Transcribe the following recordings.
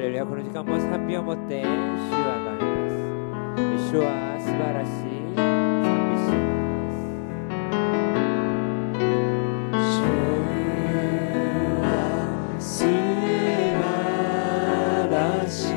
レルヤ、この時間も賛美を持って主をあがめます。主は素晴らしい。賛美します。私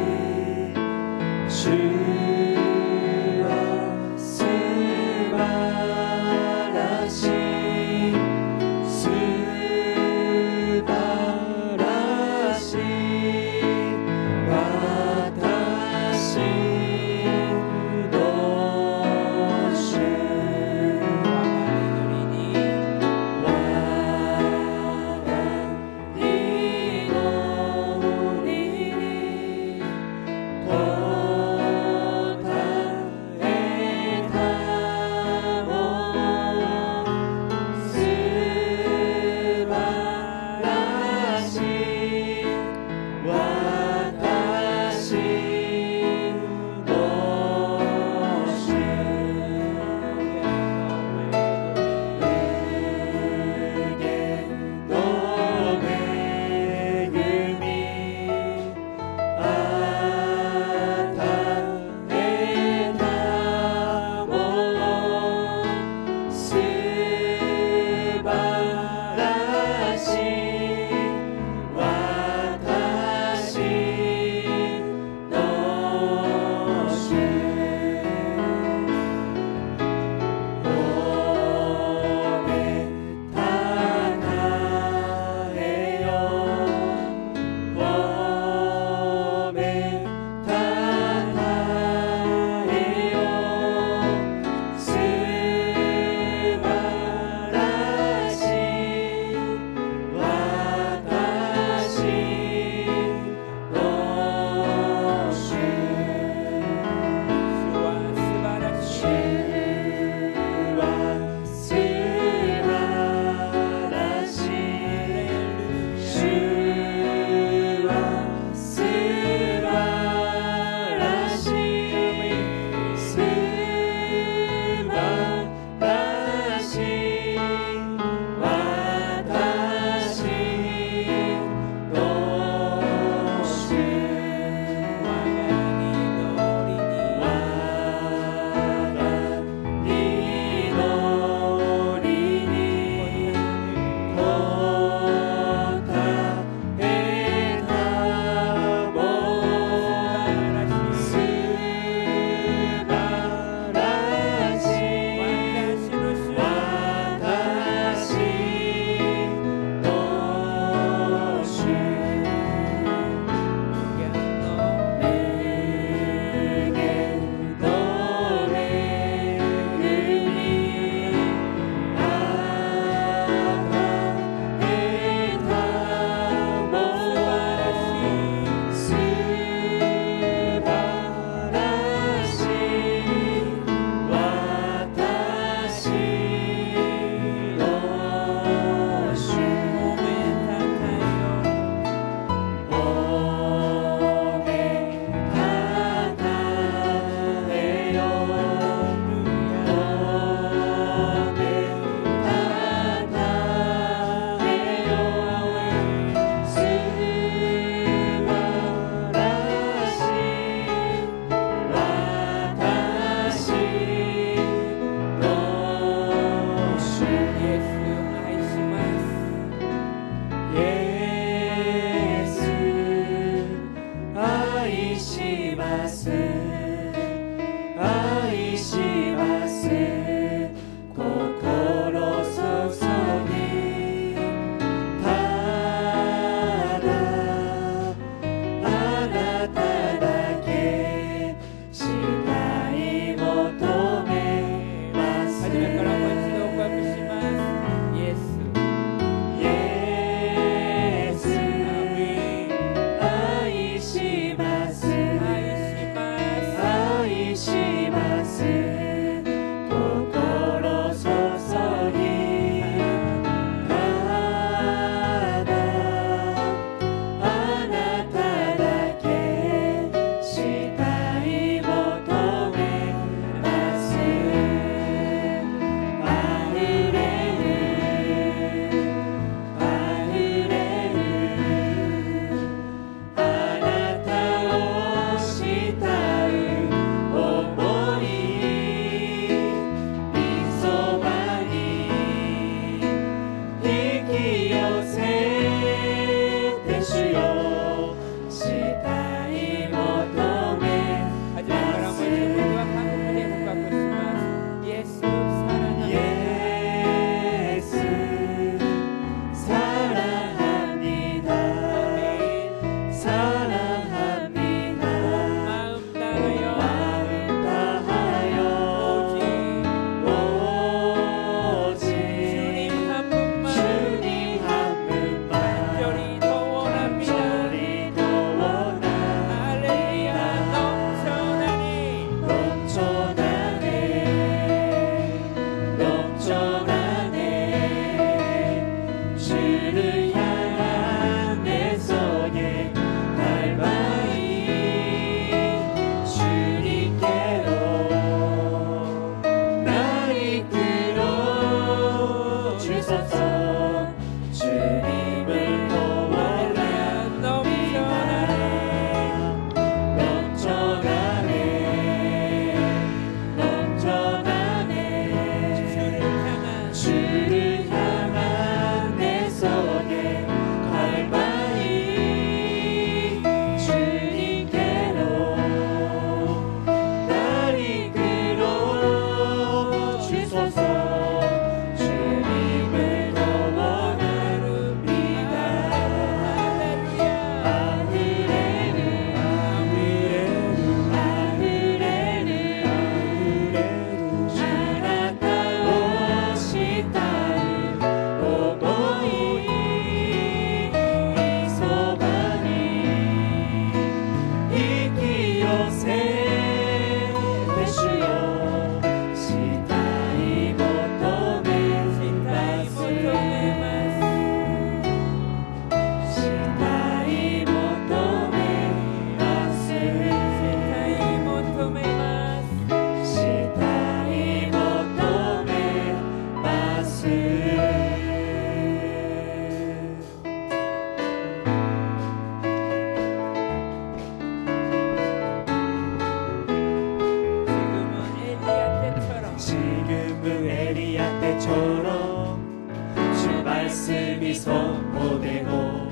되고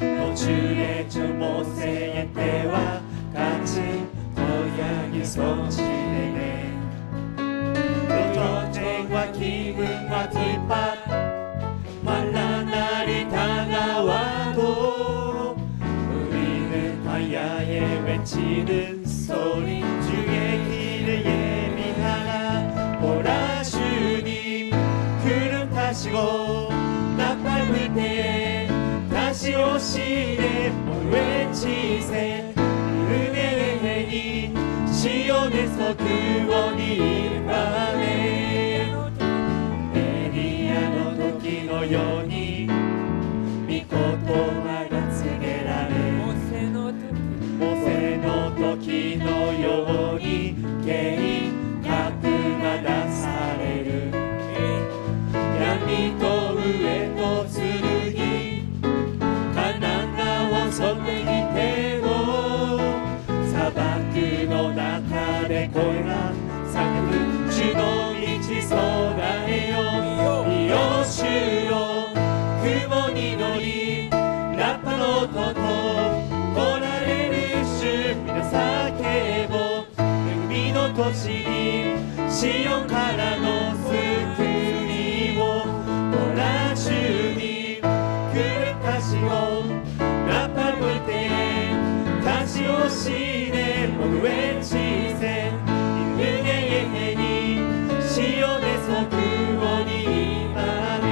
또 주의 주 모세의 때와 같이 고향이 소치되네 또 전쟁과 기근과 뒷밭 환난 날이 다가와도 우리는 광야에 외치는 소리 주의 길을 예비하라 보라 주님 구름 타시고 나팔 불 때에 다시 오시네 뭘 외치세 은혜의 해니 시온에서 구원이 임하네 에리야の時のように御言葉が告げられモセの時のように計画が出される闇と上と剣カナンが襲ってきても砂漠の中で声が叫ぶ主の道備えよ見よ主よ雲に乗りラッパの音と来られる主皆叫ぼ海の土地にシオンからの救いをほら主に来る歌詞をラッパぶって다시 오시네 모두 외치세 은혜의 해니 시온에서 구원이 임하네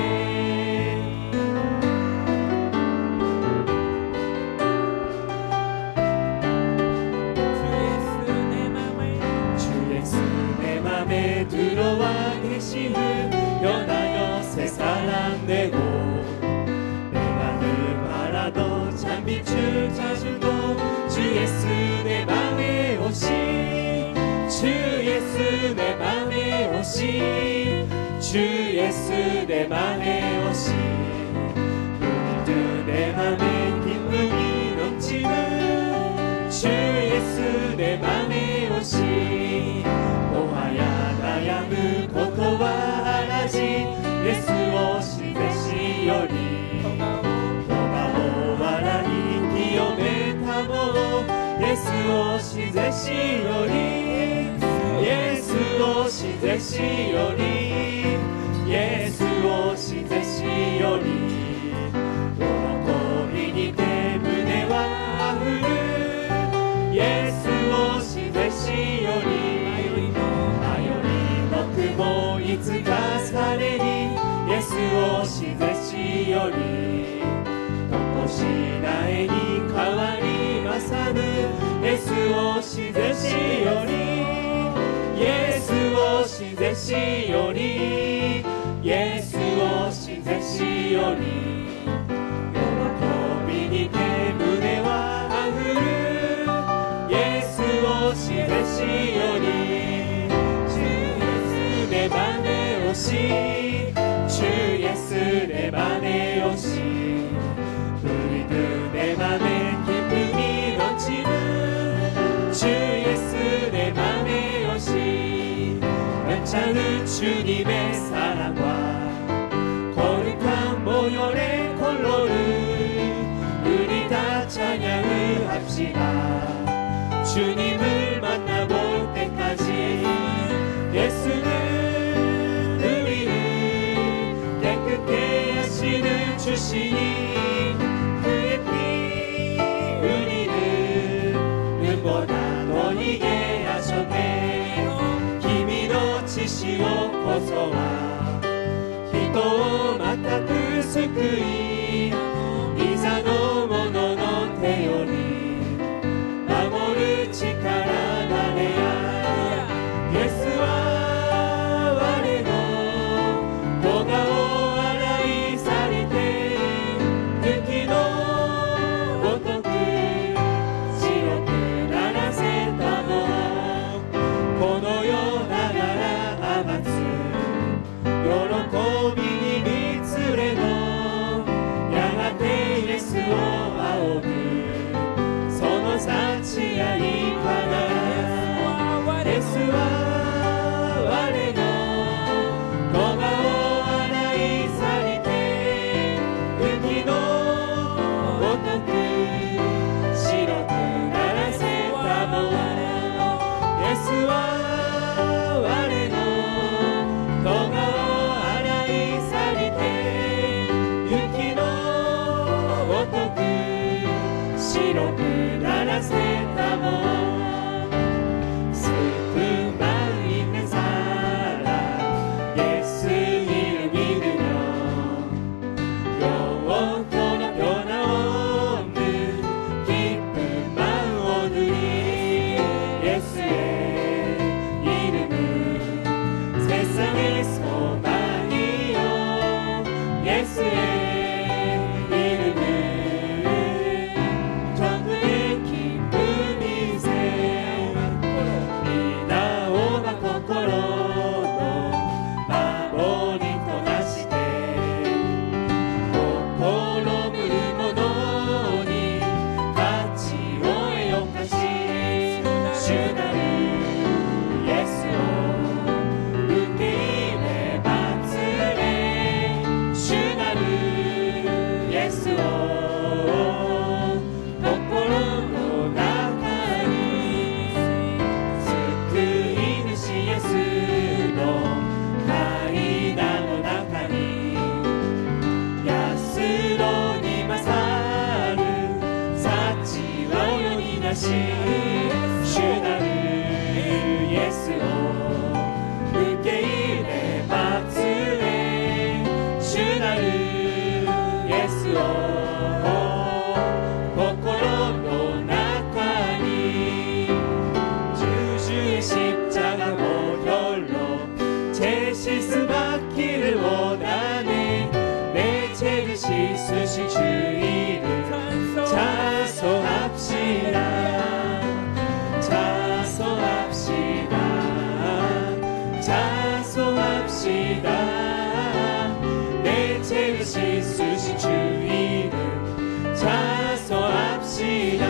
주 예수 내 맘에 들어와 계시는 연하여 새 사람 되고 내가 늘 바라던 참빛을 찾으도 주 예수 내 맘에 오시 주 예수 내 맘에 오시 주 예수 내 맘에 오시 우리도 내 맘에 기쁨이 넘치는 주 예수 내 맘에 오시 오하야 나야무 고토와 하라지 예수 오시 되시오리 예수 오시 되시오리 예수 오시 되시오리 예수 오시 되시오리喜びに 때문에 와 흐르 예수 오시 되시오리 아요리の雲いつかされに예수 오시 되시오리としだえに変わり勝る예수 오시 되시오리 예수 오시 되시오리 예수 오시 되시오리喜びに 때문에 와 흐르 예수 오시 되시오리 주 예수 내 맘에 오시 주 예수 내 맘에 오시 우리도 내 맘에 기쁨이 넘치는 주 예수 내 맘에 오시 괜찮은 주님의 사랑과 거룩한 모열의 콜로를 우리 다 찬양을 합시다 주님을 만나볼 때까지 예수는 우리를 깨끗게 하시는 주시니 보다 이게 하셨네君の血潮こそは人を全く救いいざの者の手より守る力なれやイエスは我の咎を洗い去りて時のごとく白くこの世ながら甘つ喜びに満つれの 예수心の中に救い主イエスの間の中に安らに勝る幸は世になし主なるイエスを受け入れ待つれ主なるイエスを心の中に주주의 십자가 보혈로 죄 씻음 받기를 원하네 내 죄를 씻으신 주 이름 찬송합시다 찬송합시다 찬송합시다 내 죄를 씻으신 주 이름 찬송합시다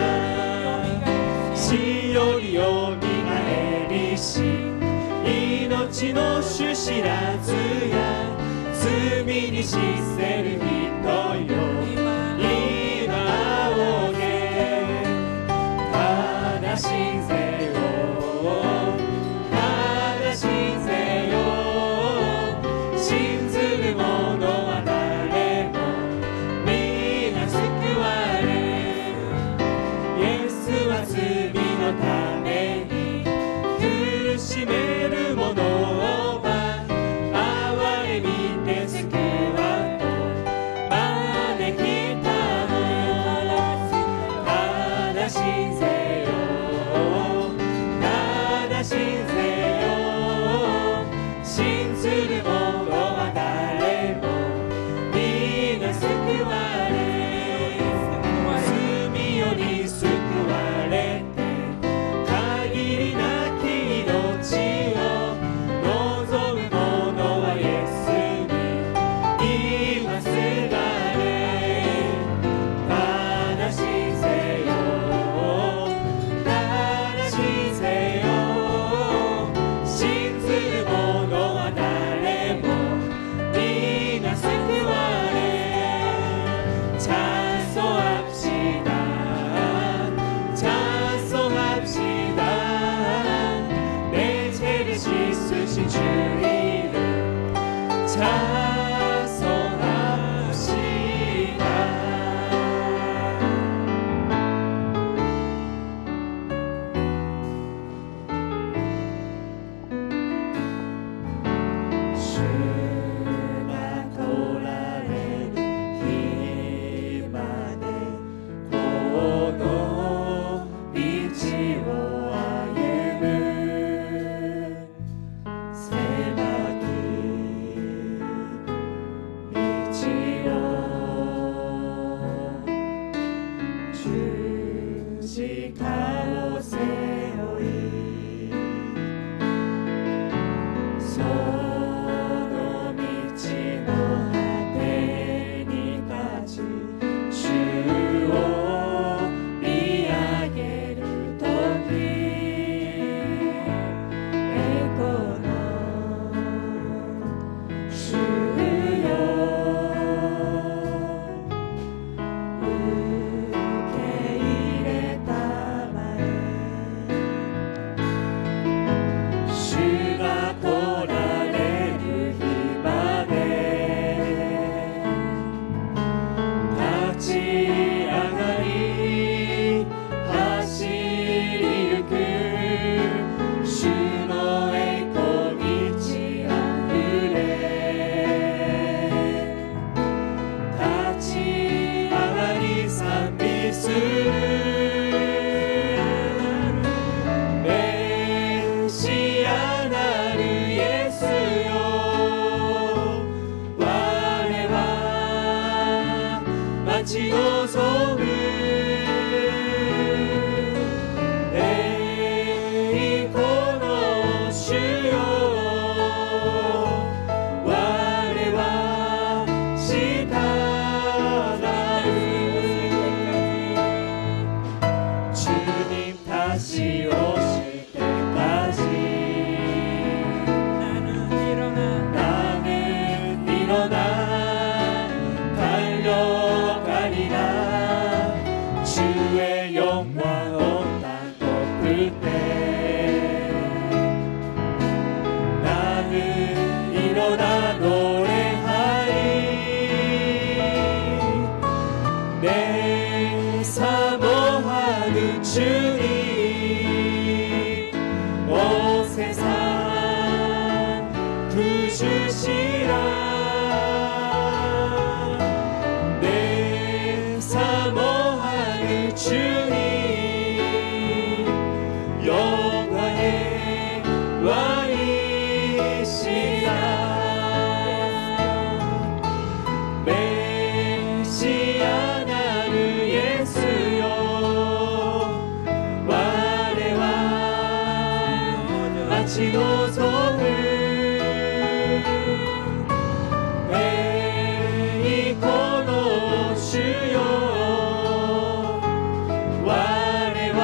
시온이よみがえりし命の主知らずや罪に死せる人よ今仰げ正しいぜよ正しいぜよ信ずる者は誰も皆救われイエスは罪のために苦しめる者を憐れみて救わと招きたの正しいぜよ正しいぜよ信ずる者は誰も皆救われ罪より救われて限りなき命を望む者はイエスに今すがれ正しいぜよ正しいぜよ信ずる者は誰も皆救われ찬송합시다 찬송합시다 내 죄를 씻으신 주 이름 찬송합시다 주가 돌아내는 힘 안에 고도 빛으로歩む狭き道を十字架を背負いその道の果てに立ち主を見上げるとき栄光の主よ受け入れたまえ主が来られる日まで立ち上がり走りゆく主の栄光満ち溢れ立ち上がり賛美するメシアなるイエスよ我は待ち望む栄光の主よ我は従う主にたしをしてたし나는 일어나 달려갈 내 사모하는 주님 온 세상 부주시라 내 사모하는 주님 영광의 왕이시라 메시아 나를 예수여 와레와 마치노소을 에이코노 주여 와레와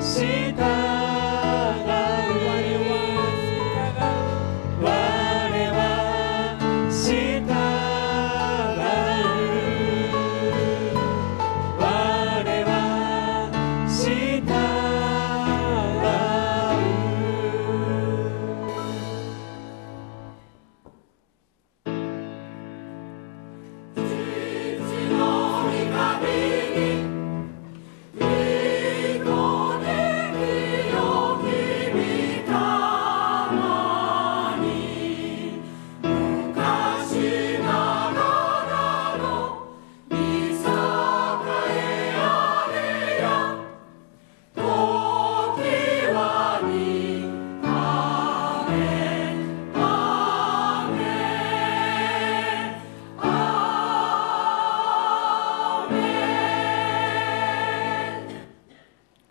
시다가을 와레와 시다가을 와레와 시다가을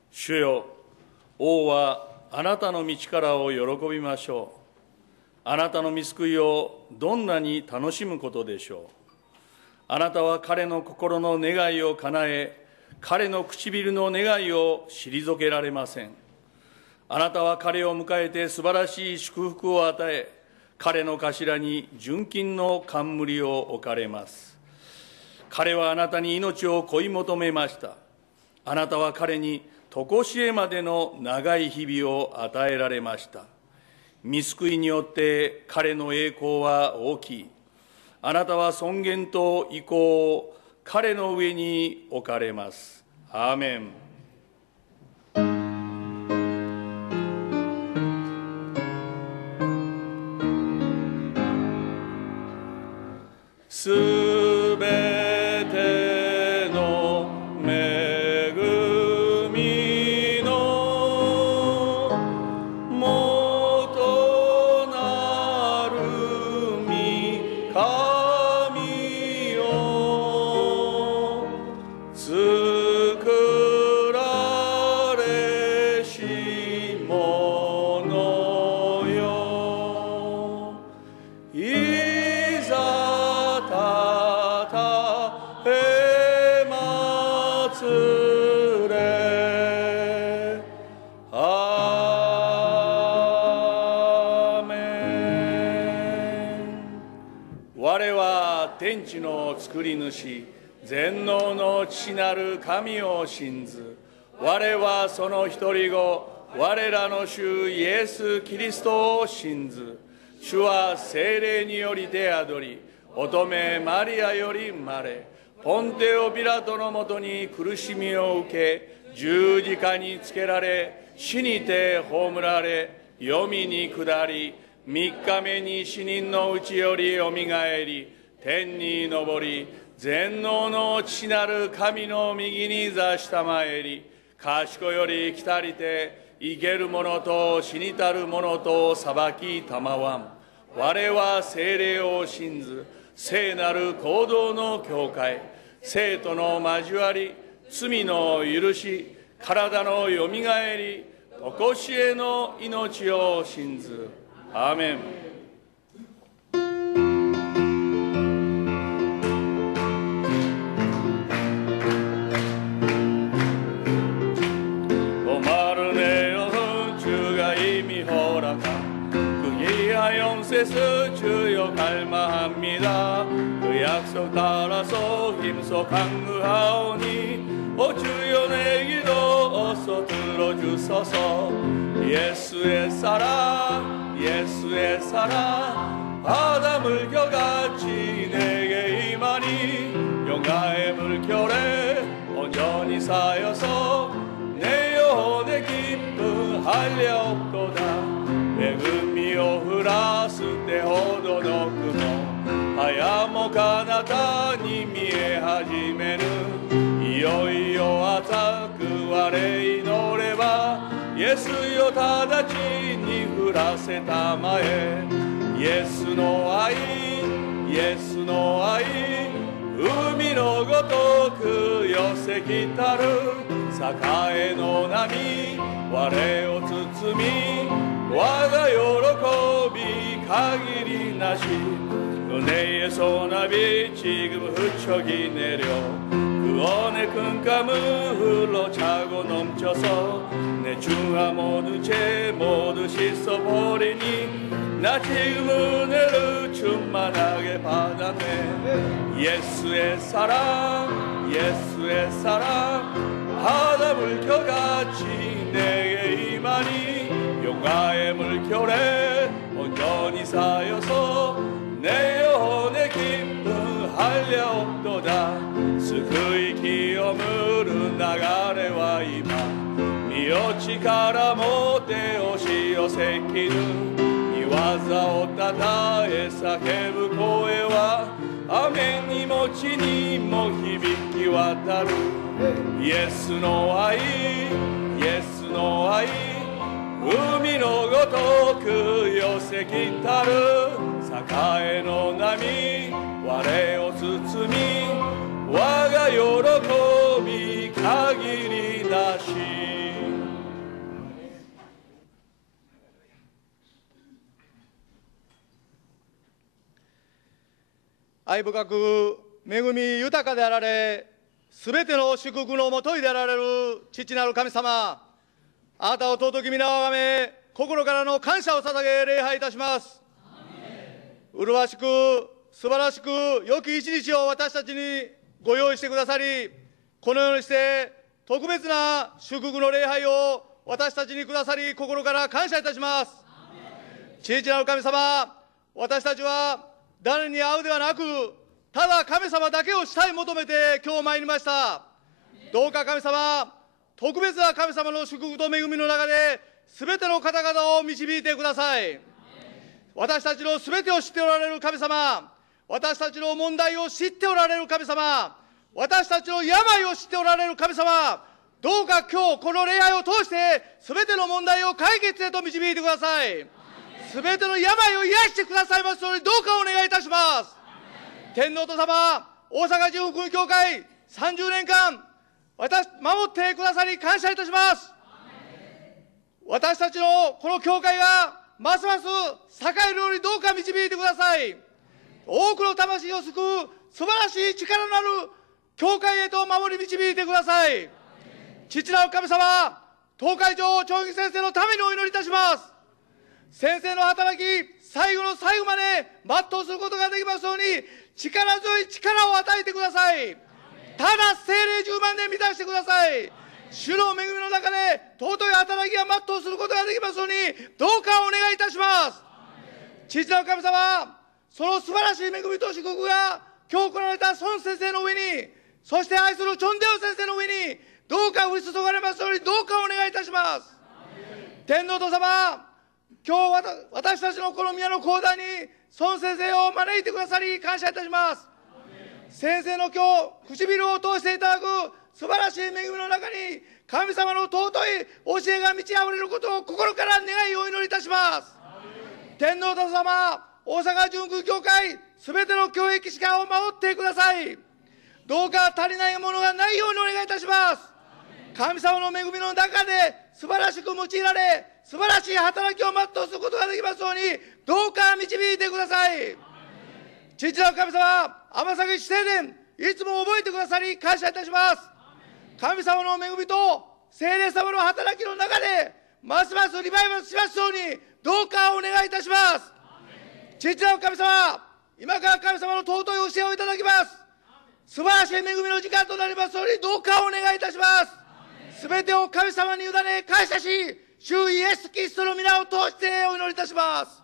主よ、王はあなたの道からを喜びましょう。あなたの御救いをどんなに楽しむことでしょう。あなたは彼の心の願いを叶え、彼の唇の願いを退けられません。あなたは彼を迎えて素晴らしい祝福を与え、彼の頭に純金の冠を置かれます。彼はあなたに命を恋求めました。あなたは彼に常しえまでの長い日々を与えられました。御救いによって彼の栄光は大きい。あなたは尊厳と意向を彼の上に置かれます。アーメン。すべての恵みの元なる御神よ、作られしものよ、いざ我は天地の作り主、全能の父なる神を信ず。我はその一人子、我らの主イエス・キリストを信ず。主は聖霊により出宿り、乙女マリアより生まれ、ポンテオ・ピラトのもとに苦しみを受け、十字架につけられ、死にて葬られ、黄泉に下り、3日目に死人のうちよりよみがえり、天に昇り、全能の父なる神の右に座したまえり、賢より来たりて、生ける者と死にたる者と裁きたまわん。我は聖霊を信ず、聖なる行動の教会、生との交わり、罪の許し、体のよみがえり、常しえの命を信ず。アーメン。주여 갈망합니다. 그 약속 따라서 힘써 강구하오니 주여 내 기도 어서 들어주소서. 예수의 사랑 예수의 사랑 바닷물 겨같이 내게 임하니 영화의 물결에 온전히 쌓여서 내 영혼의 기쁨 할려없도다.恵みを降らすてほどの雲早も彼方に見え始める。いよいよ浅く我祈ればイエスよ直ちに降らせたまえ。イエスの愛イエスの愛海のごとく寄せきたる。栄の波我を包み我が喜び限りなし。은혜에서 나비 지금 흩어기 내려 그 언의 큰 감을 흘러 차고 넘쳐서 내 주와 모든 죄 모두 씻어버리니 나 지금 은혜를 충만하게 받았네. 예수의 사랑 예수의 사랑 바다 물결같이 내게 임하니 용가의 물결에 온전히 쌓여서 내 영혼의 기쁨 할려없도다. 스크이 기어무른 나가래와 이마身を力もて押し寄せきる。御業をたたえ叫ぶ声は雨にも地にも響き渡る。イエスの愛イエスの愛海のごとく寄せきたる。栄の波我を包み我が喜び限りなし。愛深く恵み豊かであられすべての祝福のもといであられる父なる神様、あなたを尊き皆をあがめ心からの感謝を捧げ礼拝いたします。麗しく素晴らしく良き一日を私たちにご用意してくださり、このようにして特別な祝福の礼拝を私たちにくださり心から感謝いたします。父なる神様、私たちは誰に会うではなくただ神様だけを慕い求めて今日参りました。どうか神様、特別な神様の祝福と恵みの中で全ての方々を導いてください。私たちのすべてを知っておられる神様、私たちの問題を知っておられる神様、私たちの病を知っておられる神様、どうか今日この礼拝を通してすべての問題を解決へと導いてください。すべての病を癒してくださいますようにどうかお願いいたします。天皇と様、大阪純福音教会30年間守ってくださり感謝いたします。私たちのこの教会がますます栄えるようにどうか導いてください。多くの魂を救う素晴らしい力のある教会へと守り導いてください。父なる神様、東海城長義先生のためにお祈りいたします。先生の働き、最後の最後まで全うすることができますように力強い力を与えてください。ただ聖霊10万年満たしてください。主の恵みの中で尊い働きが全うすることができますようにどうかお願いいたします。父なる神様、その素晴らしい恵みと祝福が今日来られた孫先生の上に、そして愛するチョンデオ先生の上にどうか降り注がれますようにどうかお願いいたします。天皇と様、今日私たちのこの宮の講談に孫先生を招いてくださり感謝いたします。先生の今日唇を通していただく素晴らしい恵みの中に神様の尊い教えが満ち溢れることを心から願いお祈りいたします。天皇と様、大阪純福教会すべての教育士官を守ってください。どうか足りないものがないようにお願いいたします。神様の恵みの中で素晴らしく用いられ素晴らしい働きを全うすることができますようにどうか導いてください。父なる神様、天崎主聖殿いつも覚えてくださり感謝いたします。神様の恵みと聖霊様の働きの中でますますリバイバルしますようにどうかお願いいたします。父なる神様、今から神様の尊い教えをいただきます。素晴らしい恵みの時間となりますようにどうかお願いいたします。すべてを神様に委ね感謝し、主イエス・キリストの皆を通してお祈りいたします。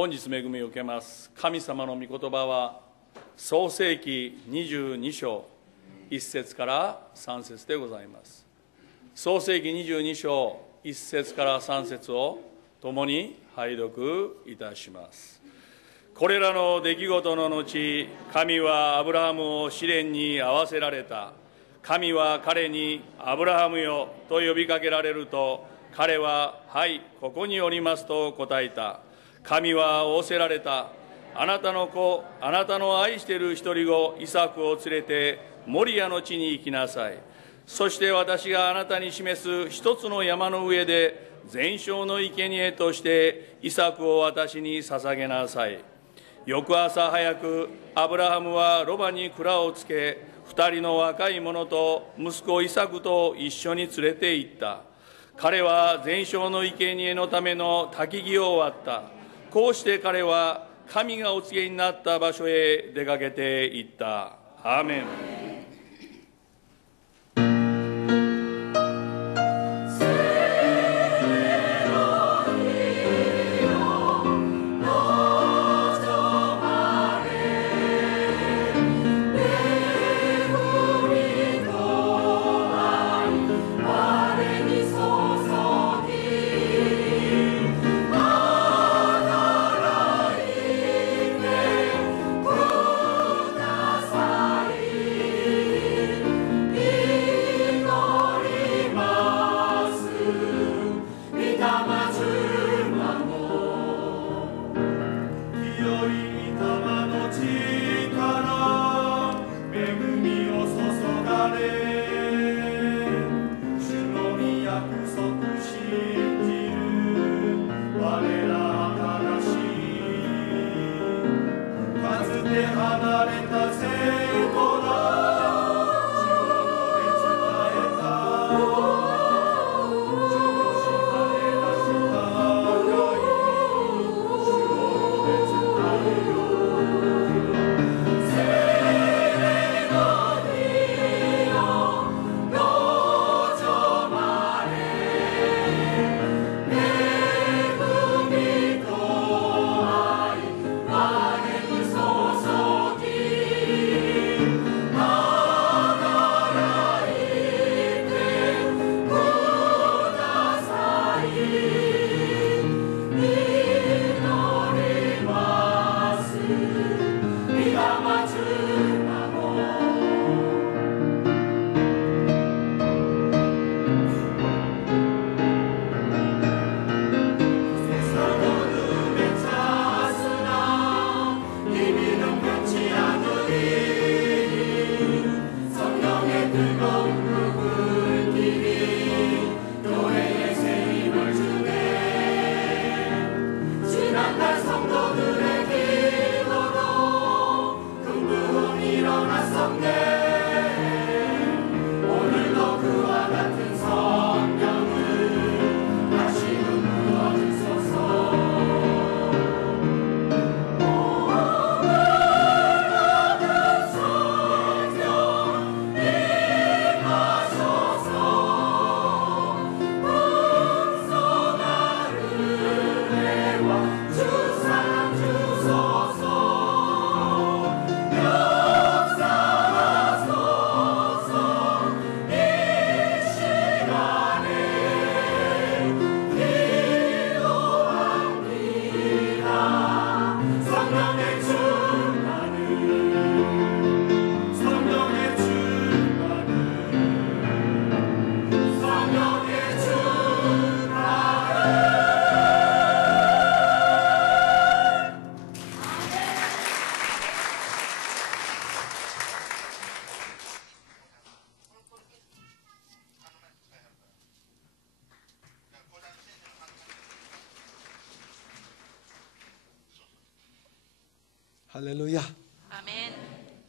本日恵みを受けます神様の御言葉は創世記22章1節から3節でございます。創世記22章1節から3節を共に拝読いたします。これらの出来事の後、神はアブラハムを試練に合わせられた。神は彼にアブラハムよと呼びかけられると、彼ははい、ここにおりますと答えた。神は仰せられた。あなたの子、あなたの愛している一人子イサクを連れてモリアの地に行きなさい。そして私があなたに示す一つの山の上で全焼の生贄としてイサクを私に捧げなさい。翌朝早くアブラハムはロバに蔵をつけ、二人の若い者と息子イサクと一緒に連れて行った。彼は全焼の生贄のための焚き木を割った。こうして彼は神がお告げになった場所へ出かけていった。アーメン。할렐루야. 아멘.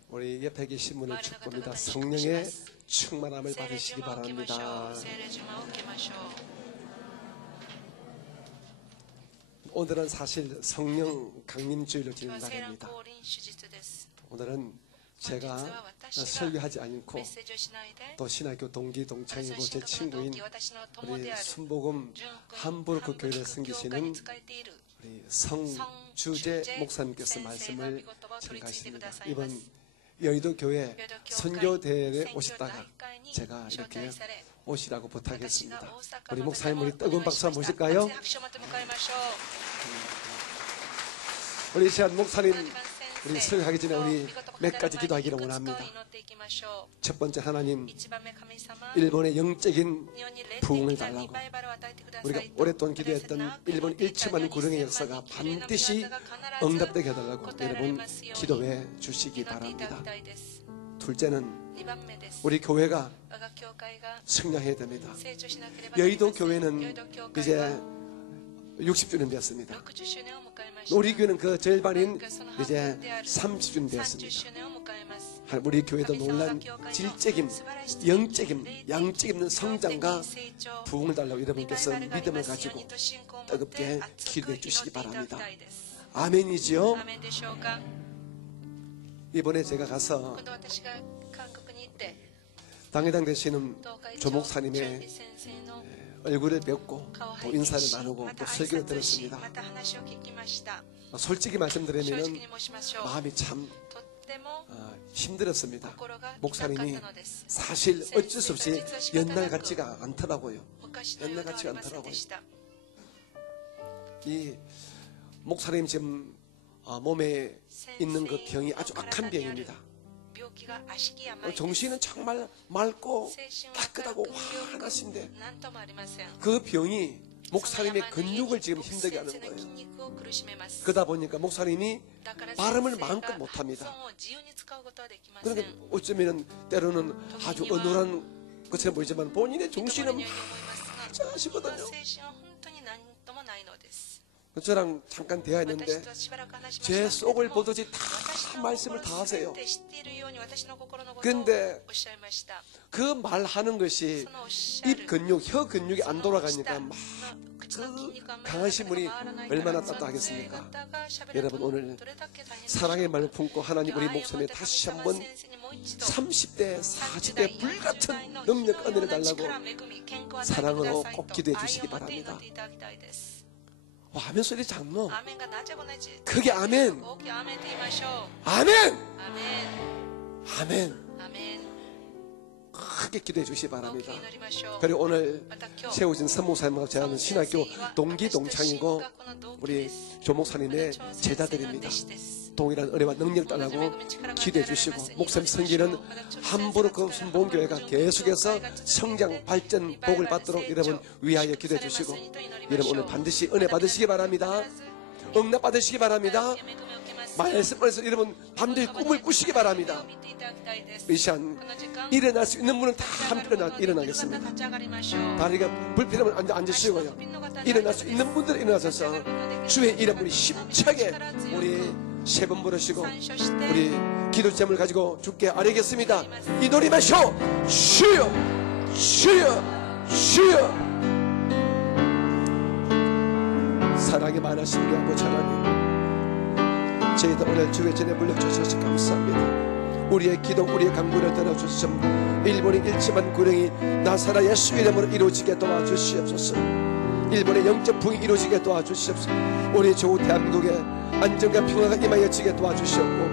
우리 옆에 계신 분을 축복합니다. 성령의 충만함을 받으시기 바랍니다. 오늘은 사실 성령 강림주일로 지는 날입니다. 오늘은 제가 설교하지 않고 또 신학교 동기 동창이고 제 친구인 우리 순복음 함부르크 교회를 섬기시는 우리 주재 목사님께서 말씀을 전가하십니다. 이번 여의도 교회 선교대회에 오셨다가 제가 이렇게 오시라고 부탁했습니다. 우리 목사님, 우리 뜨거운 박수 한번 보실까요? 우리 시한 목사님, 우리 설교하기 전에 우리 몇 가지 기도하기를 원합니다. 첫 번째, 하나님, 일본의 영적인 부흥을 달라고, 우리가 오랫동안 기도했던 일본 1천만 구령의 역사가 반드시 응답되게 해달라고 여러분 기도해 주시기 바랍니다. 둘째는 우리 교회가 성장해야 됩니다. 여의도 교회는 이제 60주년 되었습니다. 우리 교회는 그 절반인 이제 30주년 되었습니다. 우리 교회도 놀란 질적인, 영적인, 양적인 성장과 부흥을 달라고 여러분께서 믿음을 가지고 뜨겁게 기도해 주시기 바랍니다. 아멘이지요? 이번에 제가 가서 당회당 되시는 조 목사님의 얼굴을 뵙고 또 인사를 나누고 또 설교를 들었습니다. 솔직히 말씀드리면 마음이 참 힘들었습니다. 목사님이 사실 어쩔 수 없이 옛날 같지가 않더라고요. 옛날 같지가 않더라고요. 이 목사님 지금 몸에 있는 그 병이 아주 악한 병입니다. 정신은 정말 맑고 깨끗하고 환하신데 그 병이 목사님의 근육을 지금 힘들게 하는 거예요. 그러다 보니까 목사님이 발음을 마음껏 못합니다. 그러니까 어쩌면 때로는 아주 어눌한 것처럼 보이지만 본인의 정신은 하시거든요. 저랑 잠깐 대화했는데 제 속을 보듯이 다 말씀을 다 하세요. 그런데 그 말하는 것이 입 근육, 혀 근육이 안 돌아가니까 막 그 강하신 분이 얼마나 따뜻하겠습니까? 여러분, 오늘 사랑의 말을 품고 하나님 우리 목숨에 다시 한번 30대, 40대 불같은 능력 은혜를 달라고 사랑으로 꼭 기도해 주시기 바랍니다. 아멘 소리 작노? 그게 아멘. 아멘. 아멘. 크게 기도해 주시기 바랍니다. 그리고 오늘 세우진 선목사님과 저는 신학교 동기 동창이고 우리 조 목사님의 제자들입니다. 동일한 은혜와 능력 달라고 기도해 주시고 목사님 성기는 함부로 그 순복음교회가 계속해서 성장, 발전, 복을 받도록 여러분 위하여 기도해 주시고 여러분 오늘 반드시 은혜 받으시기 바랍니다. 응답 받으시기 바랍니다. 말씀에서 여러분 반드시 꿈을 꾸시기 바랍니다. 이 시간 일어날 수 있는 분은 다 함께 일어나겠습니다. 다리가 불편하면 앉으시고요. 일어날 수 있는 분들은 일어나셔서 주의 이름을 힘차게 우리 세 번 부르시고 우리 기도 제목을 가지고 주께 아뢰겠습니다. 이 노래 마셔. 주여 주여 주여. 사랑이 많으신 우리 아버지 하나님, 저희도 오늘 주의 전에 불러주셔서 감사합니다. 우리의 기도, 우리의 간구를 들어주시옵소서. 일본의 1천만 구령이 나사라 예수 이름으로 이루어지게 도와주시옵소서. 일본의 영적 부흥이 이루어지게 도와주시옵소서. 우리 조 대한민국의 안정과 평화가 임하여지게 도와주시옵고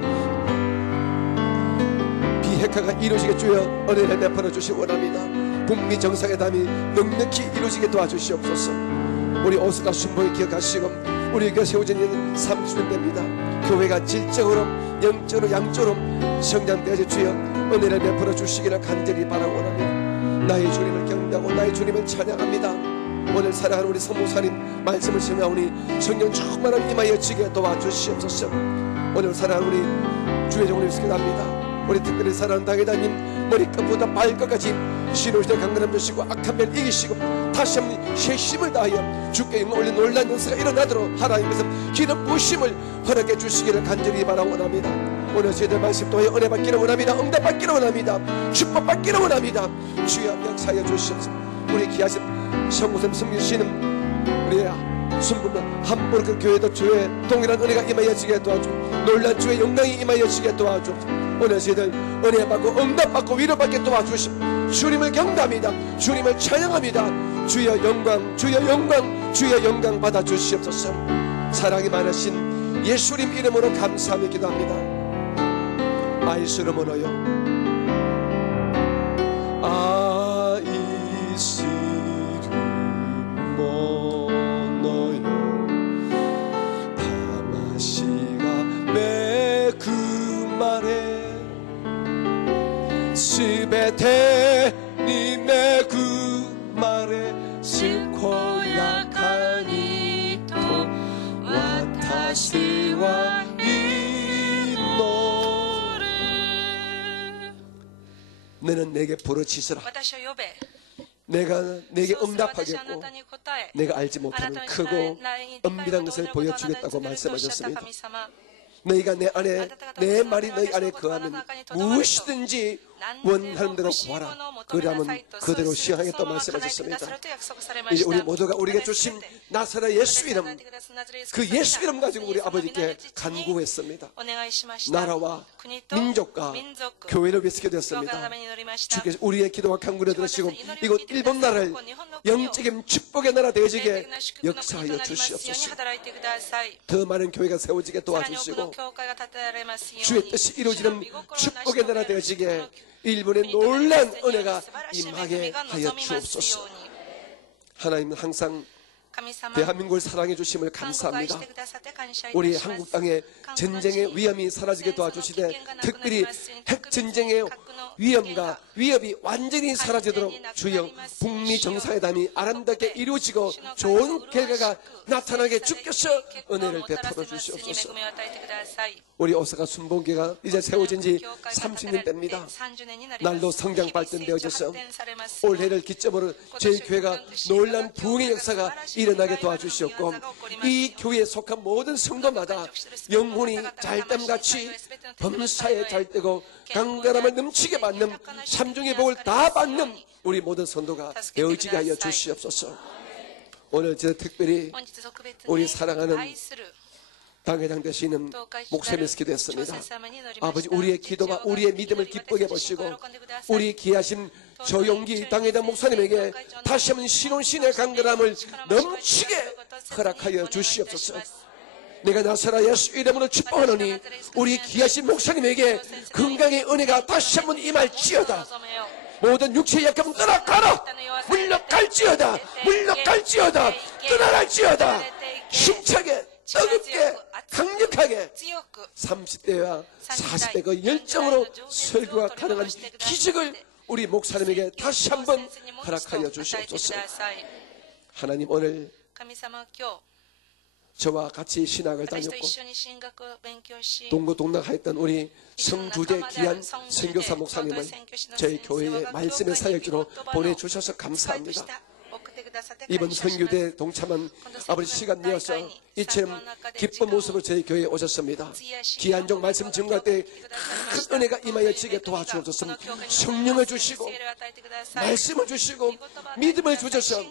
비핵화가 이루어지게 주여 은혜를 베풀어 주시기 원합니다. 북미 정상회담이 넉넉히 이루어지게 도와주시옵소서. 우리 오스카 순복을 기억하시고 우리 교회 세워진 일은 30년 됩니다. 교회가 질적으로 영적으로 양적으로 성장되어서 주여 은혜를 베풀어 주시기를 간절히 바라고 원합니다. 나의 주님을 경배하고 나의 주님을 찬양합니다. 오늘 사랑하는 우리 성모사님 말씀을 전하오니 성령 충만함 임하여지게 도와주시옵소서. 오늘 사랑하는 우리 주의 종을 기도합니다. 우리 특별히 사랑하는 당회장님 머리끝부터 발끝까지 신호시대 강건함 주시고 악한 면 이기시고 다시 한번 새 힘을 다하여 주께 영광 올린 놀라운 역사가 일어나도록 하나님께서 기름 부으심을 허락해 주시기를 간절히 바라고 원합니다. 오늘 저희들 말씀 통해 은혜 받기를 원합니다. 응답 받기를 원합니다. 축복 받기를 원합니다. 주여 역사하여 주시옵소서. 우리 귀하신 성모님 섬기시는 우리 순분은 함부로 그 교회도 주의 동일한 은혜가 임하여지게 도와주고 놀란 주의 영광이 임하여지게 도와주옵소서. 오늘 저희들 은혜 받고 응답 받고 위로받게 도와주시고 주님을 경배합니다. 주님을 찬양합니다. 주여 영광 주여 영광 주여 영광 받아주시옵소서. 사랑이 많으신 예수님 이름으로 감사하며 기도합니다. 아이스를 모노요 아이스를 모노요 다마시가 매 그 말에 스베테 님의 그 말에 스코야카니 또 와타시와 이노 너는 내게 부르짖으라. 내가 내게 응답하겠고 내가 알지 못하는 크고 은밀한 것을 보여주겠다고 말씀하셨습니다. 너희가 내 안에 내 말이 너희 안에 거하면 무엇이든지 원하는 대로 구하라. 그러면 그대로 시행하겠다고 말씀하셨습니다. 이제 우리 모두가 우리에게 주신 나사렛 예수 이름, 그 예수 이름 가지고 우리 아버지께 간구했습니다. 나라와 민족과 교회를 위해서 기도했습니다. 주께서 우리의 기도와 간구를 들으시고 이곳 일본 나라를 영적인 축복의 나라 되어지게 역사하여 주시옵소서. 더 많은 교회가 세워지게 도와주시고 주의 뜻이 이루어지는 축복의 나라 되어지게 일본의 놀란 은혜가 임하게 하여 주옵소서. 하나님은 항상 대한민국을 사랑해 주심을 감사합니다. 우리 한국 땅에 전쟁의 위험이 사라지게 도와주시되 특별히 핵전쟁의 위험과 위협이 완전히 사라지도록 주여 북미 정상회담이 아름답게 이루어지고 좋은 결과가 나타나게 주께서 은혜를 베풀어 주시옵소서. 우리 오사카 순복음교회가 이제 세워진 지 30년 됩니다. 날로 성장 발전되어져서 올해를 기점으로 저희 교회가 놀라운 부흥의 역사가 일어나게 도와주시옵고 이 교회에 속한 모든 성도마다 영혼이 잘됨같이 범사에 잘되고 강건함을 넘치게 받는 삼중의 복을 다 받는 우리 모든 성도가 되어지게 하여 주시옵소서. 오늘 저 특별히 우리 사랑하는 당회장 되시는 목사님께서 기도했습니다. 아버지 우리의 기도와 우리의 믿음을 기쁘게 보시고 우리 귀하신 조용기 당회장 목사님에게 다시 한번 신혼신의 강건함을 넘치게 허락하여 주시옵소서. 내가 나사렛 예수 이름으로 축복하노니 우리 귀하신 목사님에게 건강의 은혜가 다시 한번 임할지어다. 모든 육체의 약함은 떠나가라. 물러갈지어다. 물러갈지어다. 떠나갈지어다. 힘차게 뜨겁게 강력하게 30대와 40대 그 열정으로 설교가 가능한 기적을 우리 목사님에게 다시 한번 허락하여 주시옵소서. 하나님 오늘 저와 같이 신학을 다녔고 동고동락하였던 우리 성주대 귀한 선교사 목사님을 저희 교회의 말씀의 사역지로 보내주셔서 감사합니다. 이번 선교대에 동참한 아버지 시간 내어서 이처럼 기쁜 모습으로 저희 교회에 오셨습니다. 귀한 종 말씀 증거할 때 큰 은혜가 임하여지게 도와주옵소서. 성령을 주시고 말씀을 주시고 믿음을 주셔서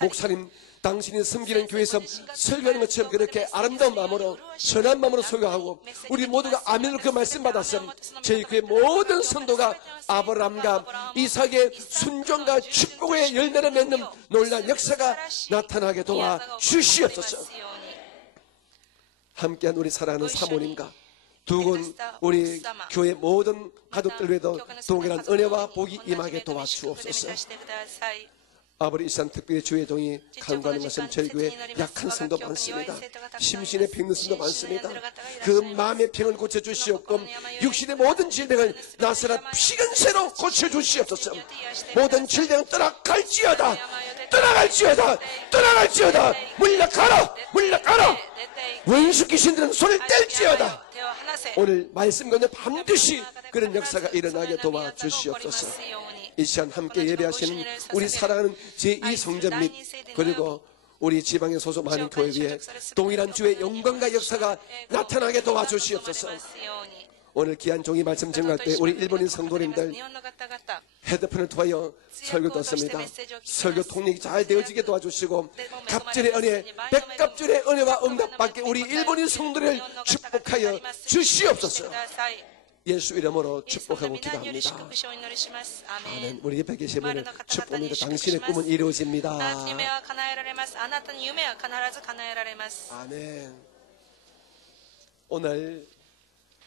목사님 당신이 섬기는 교회에서 설교하는 것처럼 그렇게 아름다운 마음으로 선한 마음으로 설교하고 우리 모두가 아멘으로 그 말씀 받았음 저희 교회 모든 성도가 아브라함과 이삭의 순종과 축복의 열매를 맺는 놀라운 역사가 나타나게 도와 주시옵소서. 함께한 우리 사랑하는 사모님과 두분 우리 교회 모든 가족들 외에도 동일한 은혜와 복이 임하게 도와주옵소서. 아버지 이 시간 특별히 주의 종이 간구하는 것은 저희 교회 약한 성도 많습니다. 심신의 병든 성도 많습니다. 그 마음의 병을 고쳐주시옵고 육신의 모든 질병을 나사렛 피근세로 고쳐주시옵소서. 모든 질병은 떠나갈지어다. 떠나갈지어다. 떠나갈지어다. 물러가라. 물러가라. 원수 귀신들은 손을 뗄지어다. 오늘 말씀 가운데 반드시 그런 역사가 일어나게 도와주시옵소서. 이 시간 함께 예배하시는 우리 사랑하는 제2성전 및 그리고 우리 지방에 소속하는 교회 위에 동일한 주의 영광과 역사가 나타나게 도와주시옵소서. 오늘 귀한 종이 말씀 전할 때 우리 일본인 성도님들 헤드폰을 통하여 설교 듣습니다. 설교 통역이 잘 되어지게 도와주시고 갑절의 은혜, 백갑절의 은혜와 응답받게 우리 일본인 성도를 축복하여 주시옵소서. 예수 이름으로 축복하고 기도합니다. 아멘. 우리 옆에 계신 분을 축복합니다. 당신의 꿈은 이루어집니다. 아멘. 오늘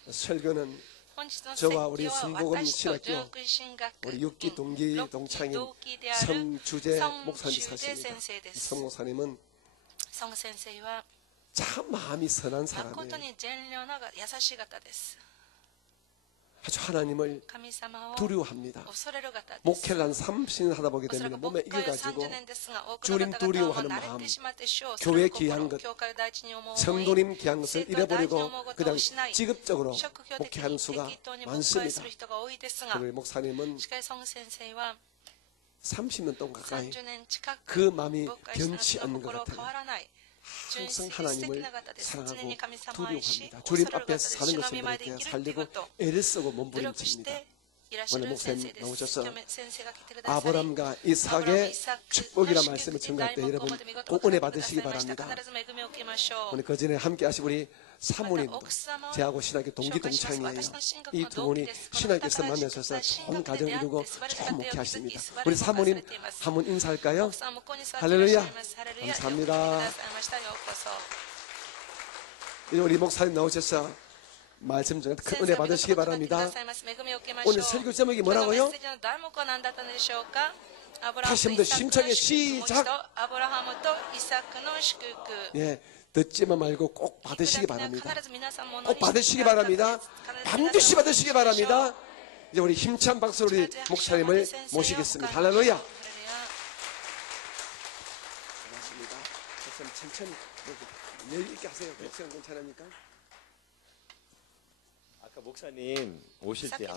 설교는 本日の 저와 우리 説教は 순복음 私と 신학교 純駆神学 우리 6기 동기 6期 동창인 同期である 성주재 성주재 목사님 사십니다. 先生です 성 목사님은 孫先生は 참 마음이 선한 誠 사람이에요. に善良な優しい方です。 아주 하나님을 神様を 두려워합니다. 恐れる方です。 목회를 한 30년 하다 보게 おそら 되면 く 몸에 牧会を 익어가지고 30年ですが、多くの方々は 주님두려워하는 慣れてしまって主を 교회 恐れる 귀한 心、 것, 教会を第一に思う思い、 성도님 귀한 것을 生徒を第一に 잃어버리고 思うことを 그냥 失い、 직업적으로 職業的 목회하는 に 수가 適当に牧会 많습니다. する人が多いですが、 우리 목사님은 しかし孫先生は 30년 동안 가까이 30年近 그 く 마음이 牧会した 변치 その 않는 것 心変わ 같아요. らない。純 항상 粋で素敵 하나님을 な方です。常 사랑하고 に神様を愛し、 두려워합니다. 恐 주님 れる方で 앞에서 す。 사는 主の 것을 御前で 그렇게 生きるというこ 살리고 と、 애를 쓰고 努力し 몸부림칩니다. ていらっしゃ 오늘 る先 목사님 生です。 나오셔서 今日先生が来てくださり、 아브람과 アブラム 이삭의 イサク 축복이라 の 말씀을 祝福 전할 때 大 여러분 目標 꼭 を 은혜 ください 받으시기 ました 바랍니다. 必ず恵みを受けましょう。 오늘 그 전에 함께 하신 우리 また 사모님도 奥様を 제하고 신학교 동기 紹介します。 동창이에요. 私の進学 이 の 두 同期 분이 です。この 신학교에서 方から 만나셔서 進 좋은 学で 가정 出会っ 이루고 て素晴らしい 좋은 家庭を築 목회하십니다. き素晴ら 우리 しい牧会され 사모님 ています。 한번 인사할까요? 奥さん向こうに座っていらっしゃいます。ハレルヤ。 감사합니다. よく来てくださいました。ようこそ。 이제 우리 목사님 나오셔서 말씀 중에 큰 은혜 받으시기 바랍니다. 오늘 설교 제목이 뭐라고요? 다시 한번 심차게 시작. 예, 듣지만 말고 꼭 받으시기 바랍니다. 꼭 받으시기 바랍니다. 반드시 받으시기 바랍니다. 이제 우리 힘찬 박수로 우리 목사님을 모시겠습니다. 할렐루야. 고맙습니다. 목사님 천천히 여유 있게 하세요. 목사님 괜찮습니까? 아까 목사님 오실 때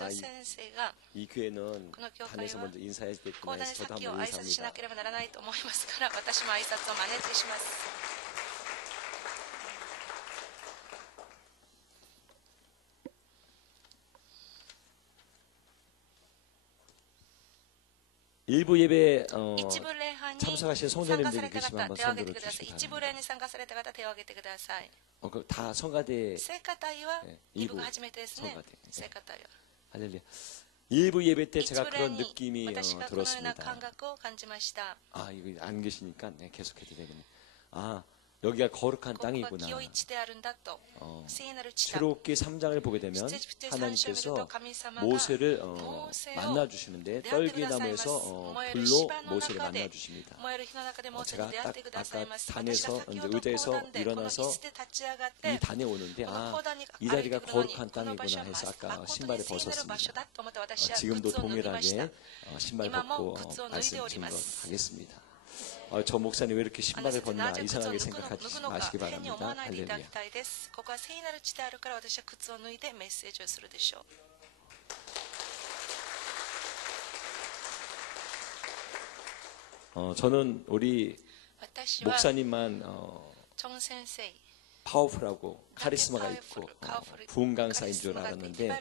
이 교회는 단에서 먼저 인사했겠구나 해서 저도 한번 인사합니다. ければならないと思いますから、私も挨拶を真似てします。 일부 예배 一部礼拝に 참석하신 参加さ 성도님들이 れた 계시면 方 한번 手を挙げ 손들어 てください。 주시기 一部 바랍니다. 礼に参加された方手を挙げてください。 다 성가대 聖歌隊は 네, 二部 2부 が初めてですね。 성가대. 聖歌隊は 할렐루야. 일부 예배 때 一 제가 部礼 그런 に 느낌이 私がこのような 들었습니다. 感覚を感じました。 아 이거 안 계시니까 네, 계속해도 되겠네. 아 여기가 거룩한 ここは 땅이구나. 清い地であるんだと。聖なる地だ。 출애굽기 3장을 보게 되면 出エジプト3章を見る 하나님께서 と神様が 모세를 モーセを 만나 주시는데 出会ってくださいます。 떨기나무에서 燃える 불로 芝の 모세를 中で 만나 주십니다. 燃える火の中でモーセに 제가 出会ってくださいます。 딱 私が 단에서 先 이제 ほど講 의자에서 談でこの椅 일어나서 子で立ち上がっ 이 て 단에 오는데 この 아 講談に 이 歩いて 자리가 くるのに 거룩한 この場所 땅이구나 は 해서 아까 誠に 신발을 聖なる場所 벗었습니다. だと思って私は靴 지금도 を脱ぎました。 동일하게 신발 이마모 벗고靴を脱いで 말씀 おります 증거하겠습니다. 저 목사님 왜 이렇게 あの 신발을 先生な 벗나 ぜ靴を 이상하게 脱ぐ 생각하지 のか 마시기 変に思わ 바랍니다. ないでいただ 할렐루야. きたいです。ここは聖なる地であるから私は靴を脱いでメッセージをするでしょう。 저는 우리 私は 목사님만 チョン先生 파워풀하고 카리스마가 있고 부흥 강사인 줄 알았는데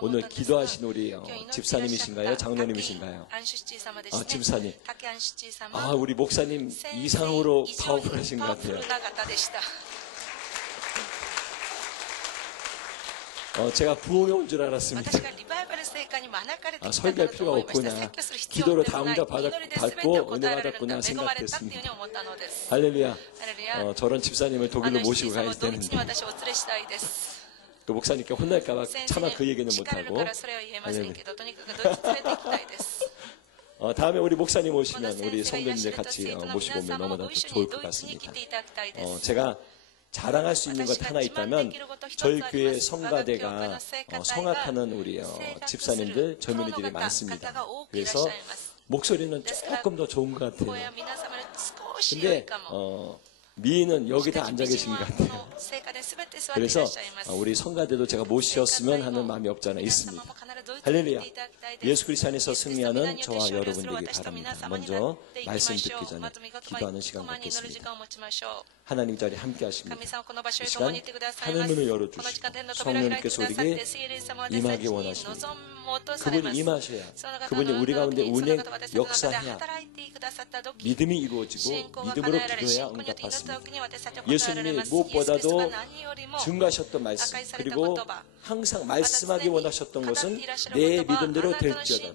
오늘 기도하신 우리 집사님이신가요? 장로님이신가요? 집사님. 아, 우리 목사님 이상으로 파워풀하신 것 같아요. 제가 부흥에 온 줄 알았습니다. 설교할 필요가 없구나. 기도로 다 응답 받고 은혜 받았구나 생각했습니다. 할렐루야. 저런 집사님을 독일로 모시고 가야 되는데 또 목사님께 혼날까봐 차마 그 얘기는 못하고. 다음에 우리 목사님 오시면 우리 성도님들 같이 모시고 오면 너무나 좋을 것 같습니다. 제가 자랑할 수 있는 것 하나 있다면 저희 교회 성가대가 성악하는 우리 집사님들, 젊은이들이 많습니다. 그래서 목소리는 조금 더 좋은 것 같아요. 근데 미인은 여기 다 앉아 계신 것 같아요. 그래서 우리 성가대도 제가 모셨으면 하는 마음이 없지 않아 있습니다. 할렐루야. 예수 그리스도 안에서 승리하는 저와 여러분들이 바랍니다. 먼저 말씀 듣기 전에 기도하는 시간 갖겠습니다. 하나님 자리 함께 하십니다. 이 시간 하늘문을 열어주시고 성령님께서 우리에게 임하기 원하십니다. 그분이 임하셔야 그분이 우리 가운데 운행 역사해야 믿음이 이루어지고 믿음으로 기도해야 응답받습니다. 예수님이 무엇보다도 증거하셨던 말씀 그리고 항상 말씀하기 원하셨던 것은 내 믿음대로 될지어다.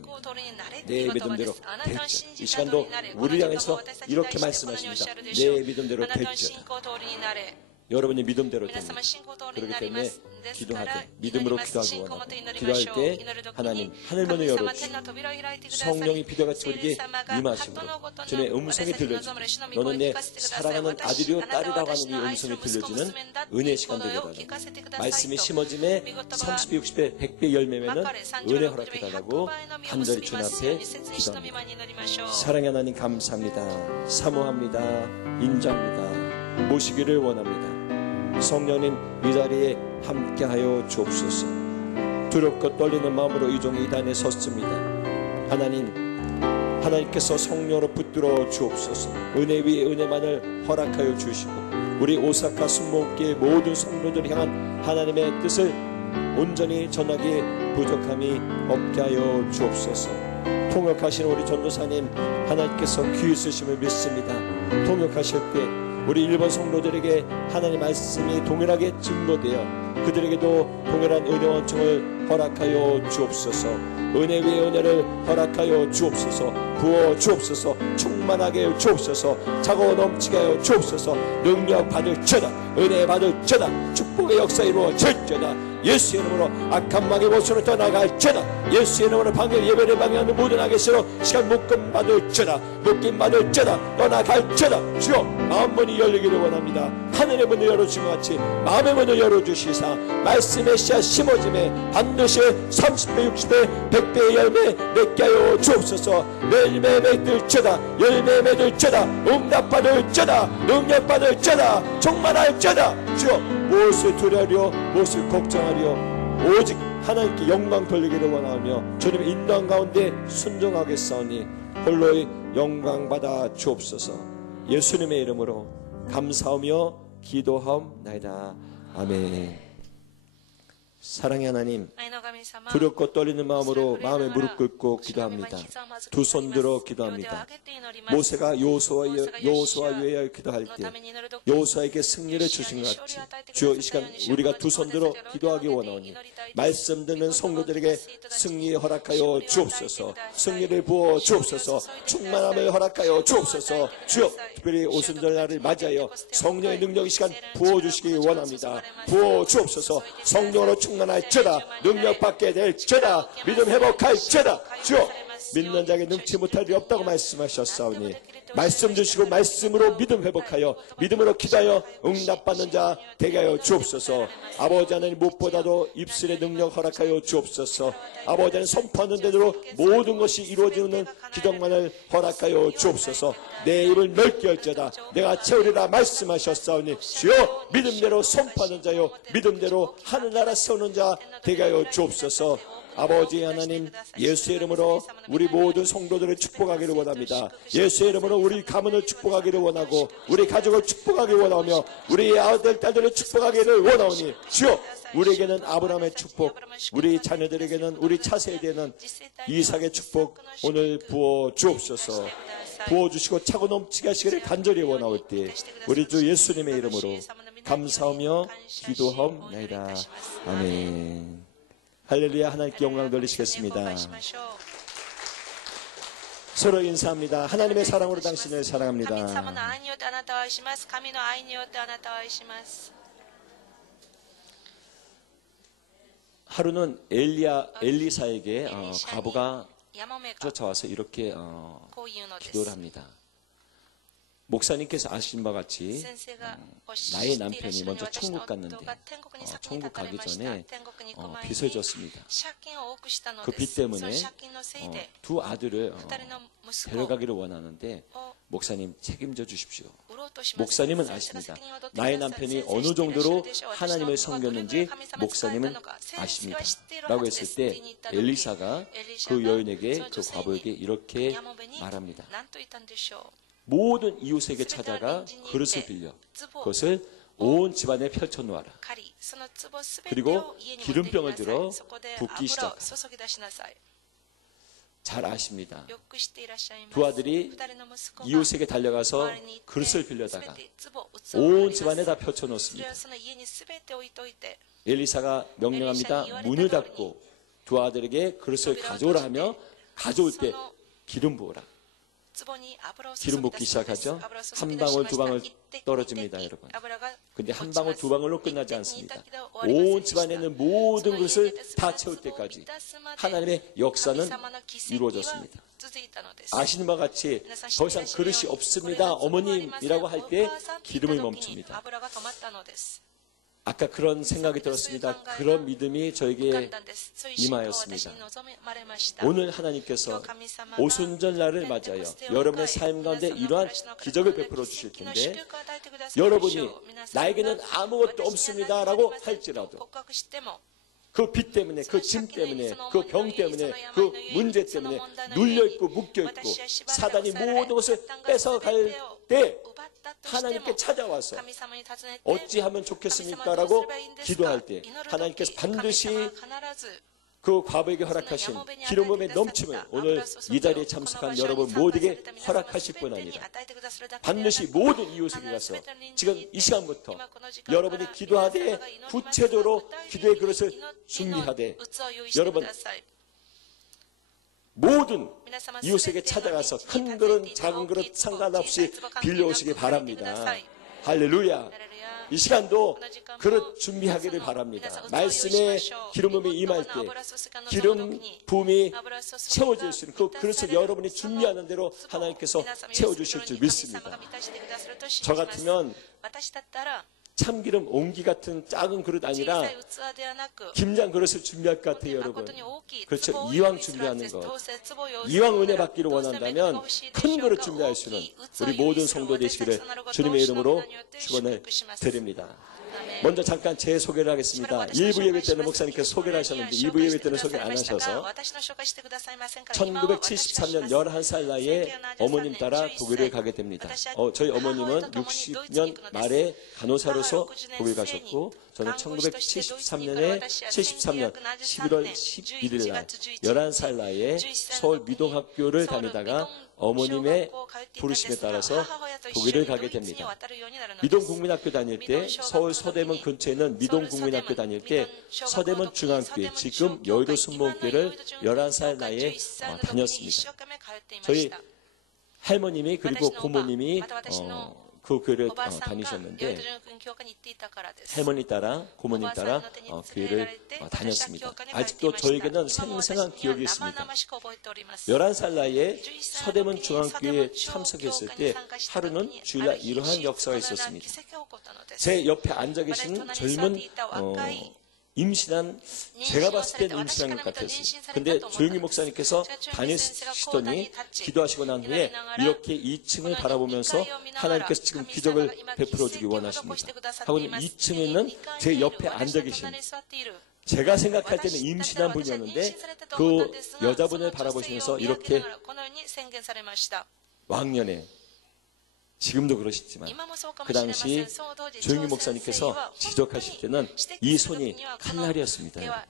내 믿음대로 될지어다. 이 시간도 우리를 향해서 이렇게 말씀하십니다. 내 믿음대로 될지어다. 여러분이 믿음대로 皆 됩니다. 様信仰通りに 그렇기 なりま 때문에 す。ですから 기도하되 祈り 믿음으로 ます。 기도하기 信仰も 원합니다. と祈りまし 기도할 ょう。 때 祈る時 하나님 に 하늘문을 神様 열어주시고 天の扉を開いてください。 성령이 비도같이 聖 우리에게 霊様が 임하심으로 鳩のごとの 주님의 음성이 私たちの 들려주고 望む主の御声を 너는 내 聞かせてください。 사랑하는 私 아들이요 あなたは 딸이라고 하는 私 이 の愛する 음성이 息子 들려주는 娘だってい 은혜의 う 시간 声 되게 を 바랍니다. 聞かせてください 말씀이 と。 심어짐에 30배, 60배, 100배 열매면은 まかれ 은혜 36 허락해달라고 倍の実を 간절히 結び 주님 ますよう 앞에 に切に主の御 기도합니다. 前に祈りましょう。 사랑의 하나님 감사합니다. 사모합니다. 인자합니다. 모시기를 원합니다. 성령님 이 자리에 함께하여 주옵소서. 두렵고 떨리는 마음으로 이 종이 이 단에 섰습니다. 하나님께서 성령으로 붙들어 주옵소서. 은혜 위에 은혜만을 허락하여 주시고 우리 오사카 순복음교회 모든 성도들을 향한 하나님의 뜻을 온전히 전하기에 부족함이 없게 하여 주옵소서. 통역하시는 우리 전도사님 하나님께서 귀 있으심을 믿습니다. 통역하실 때 우리 일본 성도들에게 하나님 말씀이 동일하게 증거되어 그들에게도 동일한 은혜 원청을 허락하여 주옵소서. 은혜 위에 은혜를 허락하여 주옵소서. 부어 주옵소서. 충만하게 주옵소서. 차고 넘치게 하여 주옵소서. 능력 받을 자다, 은혜 받을 자다, 축복의 역사 이루어질 자다. 예수의 이름으로 악한 마귀의 모습으로 떠나갈 자다. 예수의 이름으로 방해 예배를 방해하는 모든 악의 시로 시간 묶음 받을 자다, 묶임 받을 자다, 떠나갈 자다. 주여 마음문이 열리기를 원합니다. 하늘의 문을 열어주신 것 같이 마음의 문을 열어주시사 말씀의 씨앗 심어짐에 반드시 30배 60배 100배의 열매 맺게 하여 주옵소서. 열매 맺을 자다, 열매 맺을 자다, 응답받을 자다, 능력받을 자다, 충만할 자다. 주여 무엇을 두려하려 무엇을 걱정하려 오직 하나님께 영광 돌리기를 원하며 주님의 인도한 가운데 순종하겠사오니 홀로의 영광 받아 주옵소서. 예수님의 이름으로 감사하며 기도하옵나이다. 아멘. 사랑의 하나님, 두렵고 떨리는 마음으로 마음에 무릎 꿇고 기도합니다. 두 손 들어 기도합니다. 모세가 여호수아와 위하여 기도할 때 여호수아에게 승리를 주신 것 같이 주여 이 시간 우리가 두 손 들어 기도하기 원하오니 말씀 듣는 성도들에게 승리 허락하여 주옵소서. 승리를 부어 주옵소서. 충만함을 허락하여 주옵소서. 주여 특별히 오순절날을 맞이하여 성령의 능력이 시간 부어주시기 원합니다. 부어 주옵소서. 성령으로 충만할 자다, 능력받게 될 자다, 믿음 회복할 자다. 주여 믿는 자에게 능치 못할 일이 없다고 말씀하셨사오니 말씀 주시고 말씀으로 믿음 회복하여 믿음으로 기도하여 응답받는 자 되게 하여 주옵소서. 아버지 하나님 무엇보다도 입술의 능력 허락하여 주옵소서. 아버지 하나님 선포하는 대로 모든 것이 이루어지는 기적만을 허락하여 주옵소서. 내 입을 넓게 할지어다 내가 채우리라 말씀하셨사오니 주여 믿음대로 선포하는 자요 믿음대로 하늘나라 세우는 자 되게 하여 주옵소서. 아버지 하나님 예수의 이름으로 우리 모든 성도들을 축복하기를 원합니다. 예수의 이름으로 우리 가문을 축복하기를 원하고 우리 가족을 축복하기를 원하며 우리 아들 딸들을 축복하기를 원하오니 주여 우리에게는 아브라함의 축복, 우리 자녀들에게는 우리 차세대에는 이삭의 축복 오늘 부어 주옵소서. 부어주시고 차고 넘치게 하시기를 간절히 원하올 때 우리 주 예수님의 이름으로 감사하며 기도하옵나이다. 아멘. 할렐루야. 하나님께 영광 돌리시겠습니다. 서로 인사합니다. 하나님의 사랑으로 당신을 사랑합니다. 하루는 엘리사에게 과부가 쫓아와서 이렇게 기도를 합니다. 목사님께서 아시는 바와 같이 나의 남편이 먼저 천국 갔는데 천국 가기 전에 빚을 졌습니다. 그 빚 때문에 두 아들을 데려가기를 원하는데 목사님 책임져 주십시오. 목사님은 아십니다. 나의 남편이 어느 정도로 하나님을 섬겼는지 목사님은 아십니다. 라고 했을 때 엘리사가 그 여인에게 그 과부에게 이렇게 말합니다. 모든 이웃에게 찾아가 그릇을 빌려 그것을 온 집안에 펼쳐놓아라. 그리고 기름병을 들어 붓기 시작하라. 잘 아십니다. 두 아들이 이웃에게 달려가서 그릇을 빌려다가 온 집안에 다 펼쳐놓습니다. 엘리사가 명령합니다. 문을 닫고 두 아들에게 그릇을 가져오라 하며 가져올 때 기름 부으라. 기름 붓기 시작하죠. 한 방울 두 방울 떨어집니다, 여러분. 근데 한 방울 두 방울로 끝나지 않습니다. 온 집안에 있는 모든 것을 다 채울 때까지 하나님의 역사는 이루어졌습니다. 아시는 바와 같이 더 이상 그릇이 없습니다, 어머님이라고 할 때 기름이 멈춥니다. 아까 그런 생각이 들었습니다. 그런 믿음이 저에게 임하였습니다. 오늘 하나님께서 오순절날을 맞아요. 여러분의 삶 가운데 이러한 기적을 베풀어 주실 텐데, 여러분이 나에게는 아무것도 없습니다 라고 할지라도 그 빚 때문에, 그 짐 때문에, 그 병 때문에, 그 문제 때문에 눌려있고 묶여있고 사단이 모든 것을 뺏어갈 때 하나님께 찾아와서 어찌하면 좋겠습니까 라고 기도할 때 하나님께서 반드시 그 과부에게 허락하신 기름 부음의 넘침을 오늘 이 자리에 참석한 여러분 모두에게 허락하실 뿐 아니라 반드시 모든 이웃에게 가서 지금 이 시간부터 여러분이 기도하되 구체적으로 기도의 그릇을 준비하되 여러분 모든 이웃에게 찾아가서 큰 그릇 작은 그릇 상관없이 빌려오시기 바랍니다. 할렐루야. 이 시간도 그릇 준비하기를 바랍니다. 말씀의 기름 부음이 임할 때 기름 부음이 채워질 수 있는 그 그릇을 여러분이 준비하는 대로 하나님께서 채워주실 줄 믿습니다. 저 같으면 참기름 옹기 같은 작은 그릇 아니라 김장 그릇을 준비할 것 같아요, 여러분. 그렇죠. 이왕 준비하는 것. 이왕 은혜 받기를 원한다면 큰 그릇 준비할 수 있는 우리 모든 성도 되시기를 주님의 이름으로 축원을 드립니다. 먼저 잠깐 제 소개를 하겠습니다. 1부 예배 때는 목사님께서 소개를 하셨는데 2부 예배 때는 소개 안 하셔서 1973년 11살 나이에 어머님 따라 독일에 가게 됩니다. 저희 어머님은 60년 말에 간호사로서 독일 가셨고 저는 1973년 11월 11일 날 11살 나이에 서울 미동학교를 다니다가 어머님의 부르심에 따라서 독일을 가게 됩니다. 미동국민학교 다닐 때 서울 서대문 근처에 있는 미동국민학교 다닐 때 서대문 중앙교회 지금 여의도 순복음교회를 11살 나이에 다녔습니다. 저희 할머님이 그리고 고모님이 그 교회를 다니셨는데 할머니 따라 고모님 따라 교회를 다녔습니다. 아직도 저에게는 생생한 기억이 있습니다. 11살 나이에 서대문 중앙교회에 참석했을 때 하루는 주일날 이러한 역사가 있었습니다. 제 옆에 앉아 계신 젊은 임신한, 제가 봤을 때는 임신한 것 같았어요. 근데 조용히 목사님께서 다니시더니 기도하시고 난 후에 이렇게 2층을 바라보면서 하나님께서 지금 기적을 베풀어 주기 원하십니다. 하고는 2층에 있는 제 옆에 앉아 계신, 제가 생각할 때는 임신한 분이었는데 그 여자분을 바라보시면서 이렇게 왕년에, 지금도 그러시지만 그 당시 조영기 목사님께서 지적하실 때는 이 손이 칼날이었습니다.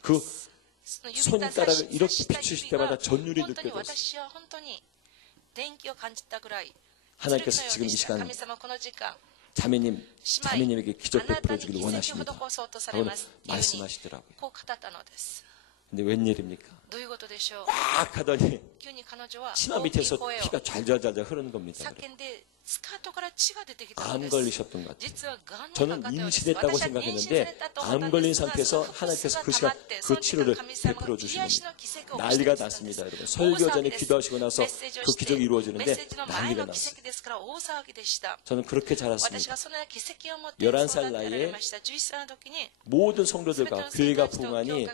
그 손가락을 이렇게 비추실 때마다 전율이 느껴졌어요. 하나님께서 지금 이 시간 자매님에게 기적 베풀어 주기를 원하십니다 하고 말씀하시더라고요. 근데 웬일입니까? 꽉 하더니 치마 밑에서 피가 잘잘잘 흐르는 겁니다. 암 걸리셨던 것 같아요. 저는 임신했다고 생각했는데 암 걸린 상태에서 하나님께서 그 시간 그 치료를 베풀어 주신 겁니다. 난리가 났습니다, 여러분. 설교 전에 기도하시고 나서 그 기적이 이루어지는데 난리가 났어요. 저는 그렇게 자랐습니다. 11살 나이에 모든 성도들과 교회가 부흥하니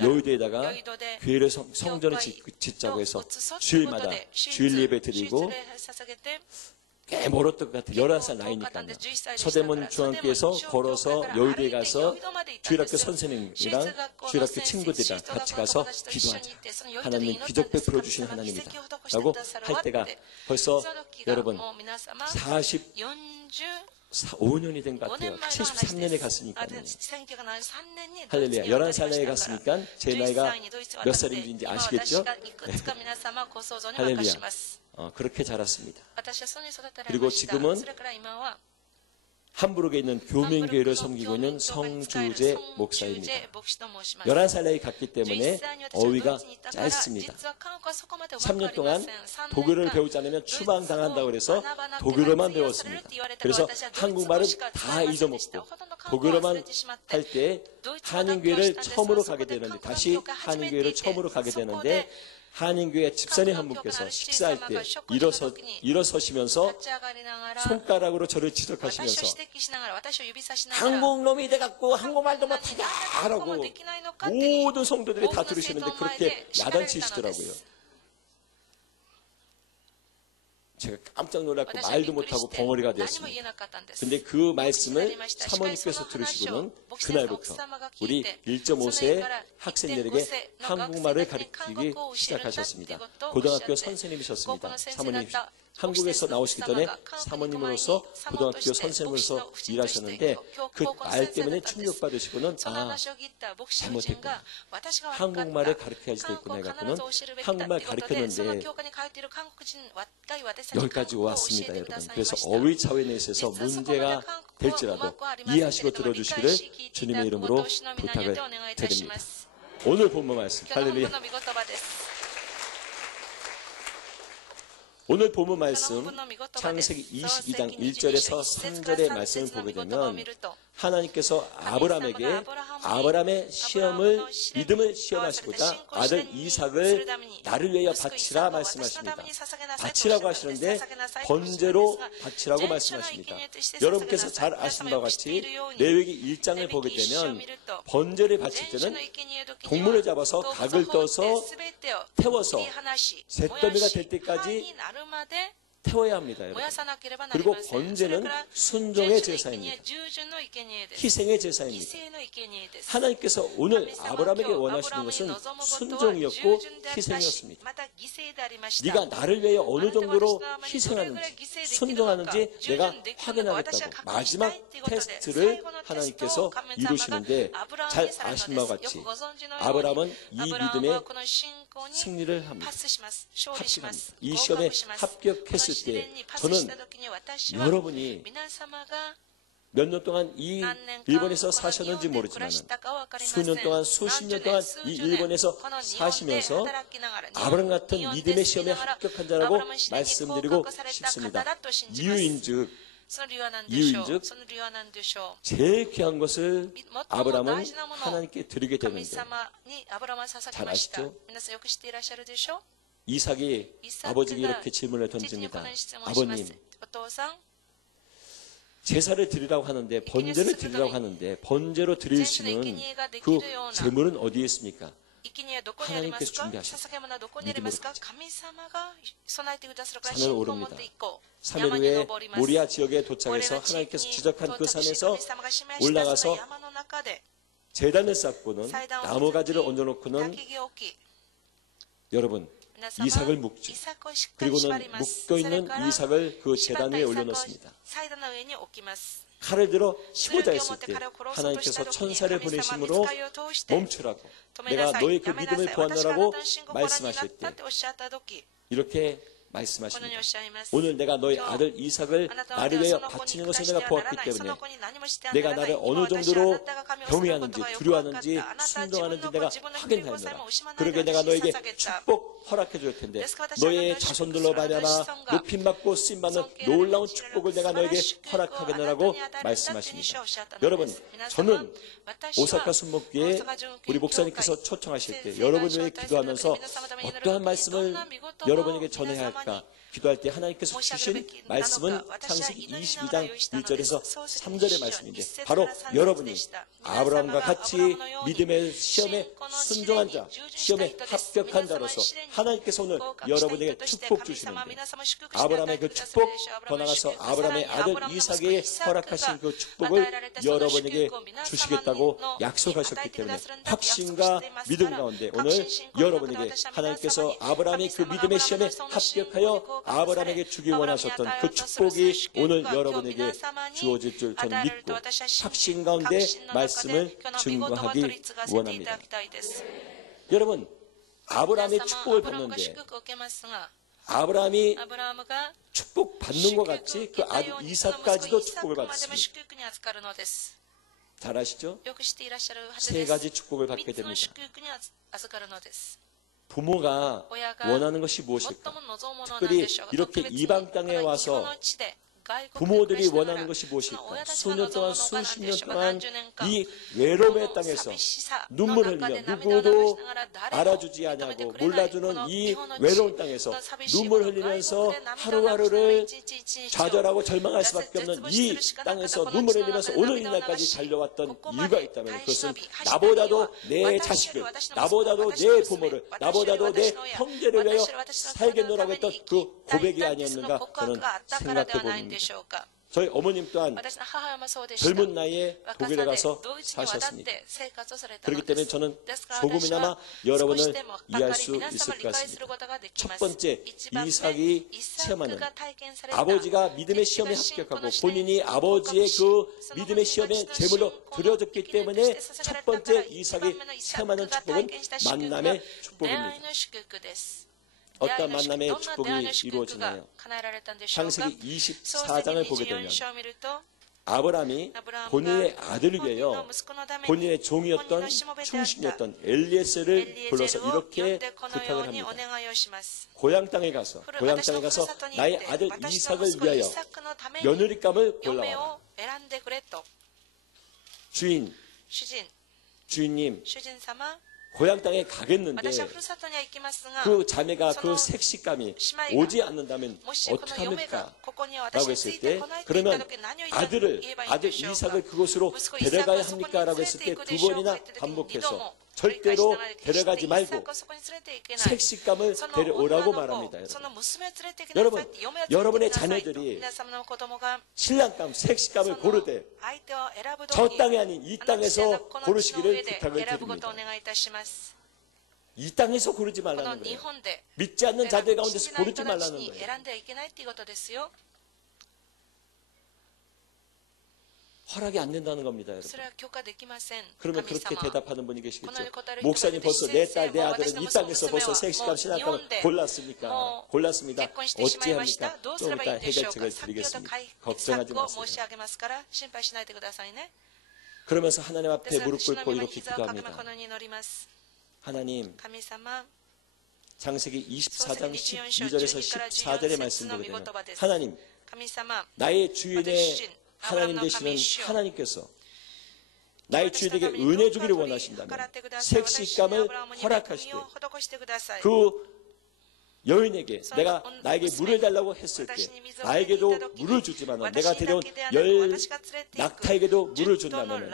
여의도에다가 교회를 성전을 짓자고 해서 주일마다 주일 예배 드리고 꽤 멀었던 것 같아요. 11살 나이니까요. 서대문 중앙교회에서 걸어서 여의도에 가서 주일학교 선생님이랑 주일학교 친구들이랑 같이 가서 기도하자. 하나님 기적 베풀어 주신 하나님이다 라고 할 때가 벌써 여러분 45년이 된 것 같아요. 73년에 갔으니까요. 할렐루야. 11살 나이에 갔으니까 제 나이가 몇 살인지 아시겠죠? 할렐루야. 그렇게 자랐습니다. 그리고 지금은 함부르크에 있는 교민교회를 섬기고 있는 성주재 목사입니다. 11살 나이 갔기 때문에 어휘가 짧습니다. 3년 동안 독일어를 배우지 않으면 추방당한다고 그래서 독일어만 배웠습니다. 그래서 한국말은 다 잊어먹고 독일어만 할 때 한인교회를 처음으로 가게 되는데, 다시 한인교회를 처음으로 가게 되는데, 한인교회 집사님 한 분께서 식사할 때 일어서시면서 손가락으로 저를 지적하시면서 한국놈이 돼갖고 한국말도 못하냐라고 모든 성도들이 다 들으시는데 그렇게 야단치시더라고요. 제가 깜짝 놀랐고 말도 못하고 벙어리가 되었습니다. 근데 그 말씀을 사모님께서 들으시고는 그날부터 우리 1.5세 학생들에게 한국말을 가르치기 시작하셨습니다. 고등학교 선생님이셨습니다. 사모님 한국에서 나오시기 전에 사모님으로서 고등학교 선생님으로서 일하셨는데 그 말 때문에 충격받으시고는 잘못했구나. 한국말을 가르쳐야지 됐구나 해갖고는 한국말 가르쳤는데 여기까지 왔습니다, 여러분. 그래서 어휘 차원에 있어서 문제가 될지라도 이해하시고 들어주시기를 주님의 이름으로 부탁을 드립니다. 오늘 본문 말씀, 할렐루야. 오늘 본문 말씀 창세기 22장 1절에서 3절의 말씀을 보게 되면 하나님께서 아브라함의 시험을 믿음을 시험하시고자 아들 이삭을 나를 위하여 바치라 말씀하십니다. 바치라고 하시는데 번제로 바치라고 말씀하십니다. 여러분께서 잘 아시는 바와 같이 레위기 1장을 보게 되면 번제를 바칠 때는 동물을 잡아서 각을 떠서 태워서 잿더미가 될 때까지 태워야 합니다, 여러분. 그리고 번제는 순종의 제사입니다. 희생의 제사입니다. 하나님께서 오늘 아브라함에게 원하시는 것은 순종이었고 희생이었습니다. 네가 나를 위해 어느 정도로 희생하는지 순종하는지 내가 확인하겠다고 마지막 테스트를 하나님께서 이루시는데, 잘 아시는 바와 같이 아브라함은 이 믿음에 승리를 합니다. 합격합니다. 이 시험에 합격했을 때 저는 여러분이 몇 년 동안 이 일본에서 사셨는지 모르지만 수년 동안 수십 년 동안 이 일본에서 사시면서 아브라함 같은 믿음의 시험에 합격한 자라고 말씀드리고 싶습니다. 이유인즉 제일 귀한 것을 아브라함은 하나님께 드리게 되는데, 잘 아시죠? 이삭이 아버지에게 이렇게 질문을 던집니다. 아버님, 제사를 드리라고 하는데, 번제를 드리라고 하는데 번제로 드릴 수 있는 그 제물은 어디에 있습니까? 하나님께서 준비하셨습니다. 믿음으로 가자. 산을 오릅니다. 3일 후에 모리아 지역에 도착해서 하나님께서 지적한 그 산에서 올라가서 제단을 쌓고는 나무가지를 얹어놓고는 여러분 이삭을 묶죠. 그리고는 묶여있는 이삭을 그 제단 위에 올려놓습니다. 칼을 들어 치고자 했을 때 하나님께서 천사를 보내심으로 멈추라고, 내가 너의 그 믿음을 보았노라고 말씀하실 때 이렇게 말씀하십니다. 오늘 내가 너의 아들 이삭을 나를 위하여 바치는 것을 내가 보았기 때문에 내가 나를 어느 정도로 경외하는지 두려워하는지 순종하는지 내가 확인하노라. 그러게 내가 너에게 축복 허락해 줄 텐데 너의 자손들로 말미암아 높임받고 쓰임받는 놀라운 축복을 내가 너에게 허락하겠노라고 말씀하십니다. 여러분, 저는 오사카 순복교회 우리 목사님께서 초청하실 때 여러분을 위해 기도하면서 어떠한 말씀을 여러분에게 전해야 할까 기도할 때 하나님께서 주신 말씀은 창세기 22장 1절에서 3절의 말씀인데, 바로 여러분이 아브라함과 같이 믿음의 시험에 순종한 자, 시험에 합격한 자로서 하나님께서 오늘 여러분에게 축복 주시는데, 아브라함의 그 축복, 더 나아가서 아브라함의 아들 이삭에게 허락하신 그 축복을 여러분에게 주시겠다고 약속하셨기 때문에 확신과 믿음 가운데 오늘 여러분에게 하나님께서 아브라함의 그 믿음의 시험에 합격하여 아브라함에게 주기 원하셨던 그 축복이 오늘 여러분에게 주어질 줄 저는 믿고 확신 가운데 말씀을 증거하기 원합니다. 여러분, 아브라함의 축복을 받는데 아브라함이 アブラハムが 축복받는 것 같이 그 아들 이삭까지도 축복을 祝福までも 받습니다. 祝福に預かるのです。 잘 아시죠? よく知っていらっしゃるはず 세 です。 가지 축복을 받게 3つの 됩니다. 祝福に預かるのです。 부모가 원하는 것이 最 무엇일까? も望むものは何 특별히 でしょうか。 이렇게 特別に 이방 땅에 この 와서 日本の地で外国で暮ら 부모들이 しながら 원하는 것이 その 무엇일까? 親たちが 수년 望 동안 むのが何 수십 で 년 しょうか。 동안 何十年間 이 こ 외로움의 の 땅에서 寂しさの 눈물을 中で 흘리며 涙を流し 누구도 ながら誰も 알아주지 認めて 않고 くれないこ 몰라주는 の 이 日本の地 외로운 땅에서 の寂しい 눈물 もの 흘리면서 外国で涙を流す 하루하루를 一日一日を 좌절하고 절망할 수밖에 없는 이 땅에서 눈물 흘리면서 오늘 이 날까지 달려왔던 이유가 있다면 그것은 나보다도 내 자식을, 나보다도 내 부모를, 나보다도 내 형제를 위하여 살겠노라고 했던 그 고백이 아니었는가 저는 생각해 봅니다. 저희 어머님 또한 私の母親もそうでした。 젊은 나이에 若さ 독일에 で 가서 ドイツに渡っ 사셨습니다. て生活をされた 그렇기 ので 때문에 す。 저는 ですから私 조금이나마 は 여러분을 少しでも 이해할 수 皆 있을 様 것 理解する 같습니다. ことができ 첫 ます。 번째 一番目 이삭이 イサク 체험하는 が体験された 아버지가 믿음의 시험에 합격하고 본인이 아버지의 그 믿음의 시험에 제물로 드려졌기 때문에 첫 번째 이삭이 체험하는 축복은 만남의 축복입니다. 어떤 만남의 축복이 이루어지나요? 창세기 24장을 보게 되면 아브라함이 본인의 아들을 위하여 본인의 종이었던 충신이었던 엘리에셀을 불러서 이렇게 부탁을 합니다. 고향 땅에 가서 나의 아들 이삭을 위하여 며느리감을 골라와라. 주인님 고향 땅에 가겠는데 그 자매가 그 색식감이 오지 않는다면 어떻게 합니까? 라고 했을 때 그러면 아들 이삭을 그곳으로 데려가야 합니까? 라고 했을 때 두 번이나 반복해서 절대로 데려가지 말고 색식감을 데려오라고 말합니다. 여러분, 여러분의 자녀들이 신랑감, 색식감을 고르되 저 땅이 아닌 이 땅에서 고르시기를 부탁을 드립니다. 이 땅에서 고르지 말라는 거예요. 믿지 않는 자들 가운데서 고르지 말라는 거예요. 허락이 안 된다는 겁니다, 여러분. 그러면 그렇게 대답하는 분이 계시겠죠. 목사님 벌써 내 딸, 내 아들은 이 땅에서 벌써 색식감, 신랑감을 골랐습니까? 골랐습니다. 어찌합니까? 좀 이따 해결책을 드리겠습니다. 걱정하지 마세요. 그러면서 하나님 앞에 무릎 꿇고 이렇게 기도합니다. 하나님, 창세기 24장 12절에서 14절의 말씀 보게 되면 하나님, 나의 주인의 하나님 되시는 하나님께서 나의 주인에게 은혜 주기를 원하신다면 색식감을 허락하시되 그 여인에게 내가 나에게 물을 달라고 했을 때 나에게도 물을 주지만 내가 데려온 열 낙타에게도 물을 준다면